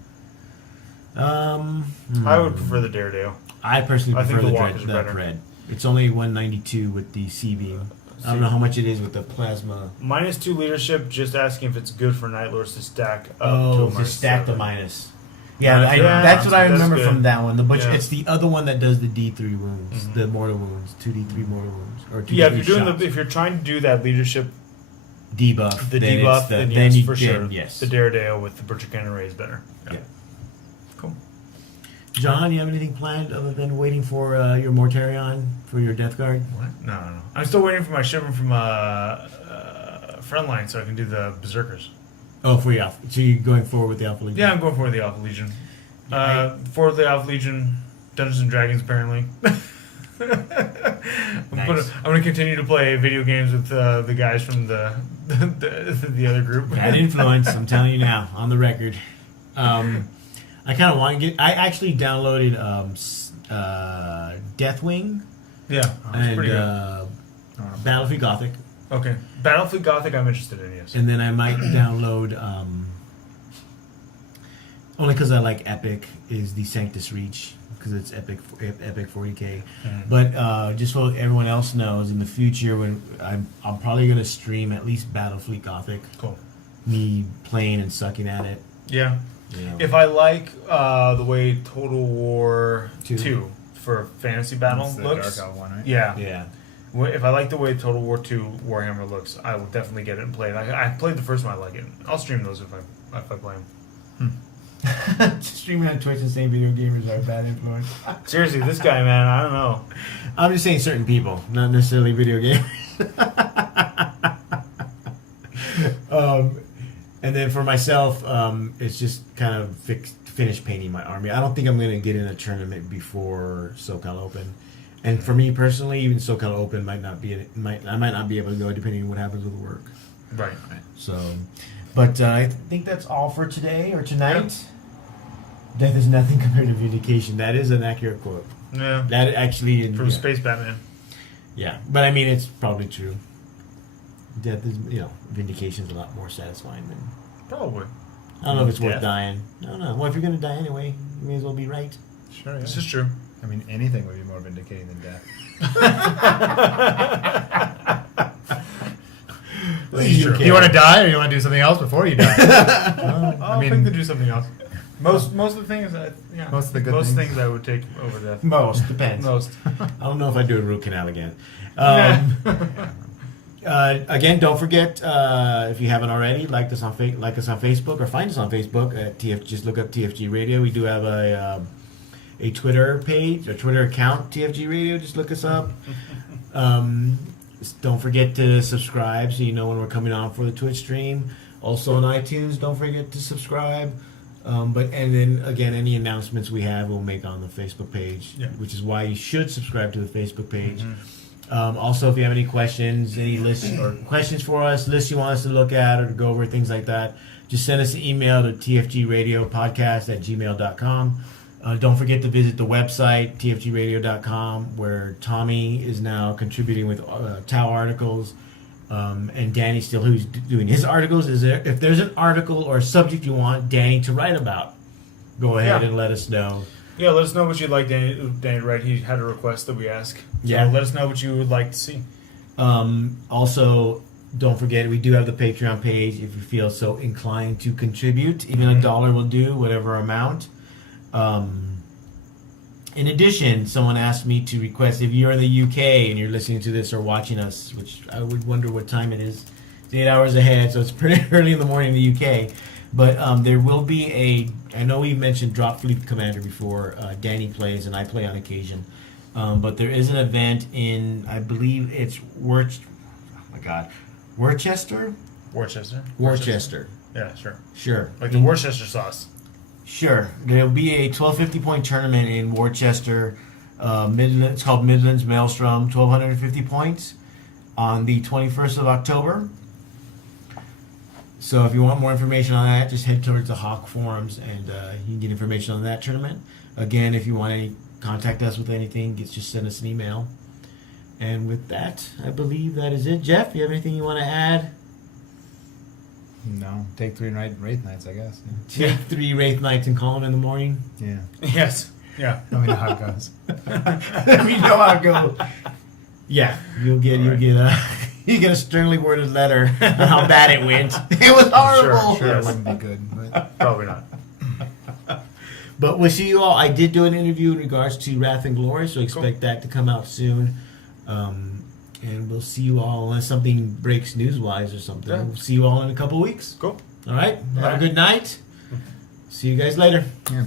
I would prefer the Daredale. I personally I think prefer the the, Walkers are better. Pred. It's only 192 with the C beam. I don't know how much it is with the plasma. -2 leadership, just asking if it's good for Night Lords to stack up to Oh, a to stack the -7. minus. Yeah, Yeah, that's what I that's remember good. from that one. The butcher. Yeah. It's the other one that does the D3 wounds, Mhm. the mortal wounds, 2D3 mortal wounds, or 2D3 Yeah, if you're doing shots. if you're trying to do that leadership, debuff, the then debuff, it's the, then then yes, you for sure. yes. The Daredale with the Butcher Cannon Array is better. Yeah. Cool. John, you have anything planned other than waiting for your Mortarion for your Death Guard? What? No. I'm still waiting for my shipment from Frontline so I can do the Berserkers. Oh, for your Alpha. So you're going forward with the Alpha Legion? Yeah, I'm going for the Alpha Legion. For the Alpha Legion, Dungeons and Dragons apparently. Nice. I'm going to continue to play video games with the guys from the other group. Bad influence. I'm telling you now, on the record. I kind of want to get. I actually downloaded Deathwing Yeah, it's and pretty good. Battlefield Gothic, Okay, Battlefield Gothic I'm interested in, yes. and then I might download. Only because I like Epic is the Sanctus Reach because it's Epic 40K. But just so everyone else knows, in the future when I'm probably gonna stream at least Battlefleet Gothic. Cool. Me playing and sucking at it. Yeah. You know. If I like the way Total War Two. 2 for fantasy battle That's the looks, Dark Elf one, right? yeah. Yeah. If I like the way Total War 2 Warhammer looks, I will definitely get it and play it. I played the first one, I like it. I'll stream those if I play them. Streaming on Twitch and saying video gamers are a bad influence. Seriously, this guy, man, I don't know. I'm just saying certain people, not necessarily video gamers. And then for myself, it's just kind of finish painting my army. I don't think I'm going to get in a tournament before SoCal Open. And for me personally, even SoCal Open might not be. I might not be able to go depending on what happens with work. Right. So, but I think that's all for today or tonight. Death is nothing compared to vindication. That is an accurate quote. Yeah. That actually From yeah. Space Batman. Yeah, but I mean it's probably true. Death is, vindication is a lot more satisfying than. Probably. I don't know if it's worth Death? dying. I don't know. Well, if you're gonna die anyway, you may as well be right. Sure, yeah. This is true. I mean, anything would be more vindicating than death. Sure. Do you want to die, or you want to do something else before you die? I'll pick to do something else. Most of the things, Most of the good things. things I would take over death. Most depends. Most. I don't know if I do a root canal again. Again, don't forget if you haven't already, like us on Facebook or find us on Facebook at TFG. Just look up TFG Radio. We do have a Twitter page, a Twitter account, TFG Radio. Just look us up. Don't forget to subscribe so you know when we're coming on for the Twitch stream. Also on iTunes, don't forget to subscribe. And then again, any announcements we have, we'll make on the Facebook page, which is why you should subscribe to the Facebook page. Also, if you have any questions, any lists or questions for us, lists you want us to look at or to go over, things like that, just send us an email to tfgradiopodcast@gmail.com. Don't forget to visit the website, tfgradio.com, where Tommy is now contributing with Tau articles. And Danny still, who's doing his articles. If there's an article or a subject you want Danny to write about, go ahead and let us know. Yeah, let us know what you'd like Danny to write. He had a request that we ask. So let us know what you would like to see. Also, don't forget, we do have the Patreon page if you feel so inclined to contribute. Even $1 will do, whatever amount. In addition, someone asked me to request, if you're in the UK and you're listening to this or watching us, which I would wonder what time it is. It's 8 hours ahead, so it's pretty early in the morning in the UK. But there will be I know we mentioned Drop Fleet Commander before. Danny plays and I play on occasion. But there is an event in, I believe it's Worcester? Worcester. Yeah, sure. Sure. Like the Worcester sauce. Sure. There'll be a 1250-point tournament in Worcester. It's called Midlands Maelstrom, 1,250 points on the 21st of October. So if you want more information on that, just head towards the Hawk forums and you can get information on that tournament. Again, if you want to contact us with anything, just send us an email. And with that, I believe that is it. Jeff, you have anything you want to add? No. Take 3 Wraith Knights, I guess. Take 3 Wraith Knights and call them in the morning. Yeah. Yes. Yeah. Let me know how it goes. Let me know how it goes. Yeah, you'll get a sternly worded letter on how bad it went. It was horrible. Sure, it wouldn't be good, but Probably not. But we'll see you all. I did do an interview in regards to Wrath and Glory, so expect that to come out soon. And we'll see you all unless something breaks news-wise or something. Yeah. We'll see you all in a couple weeks. Cool. All right. Have All a right. good night. See you guys later. yeah,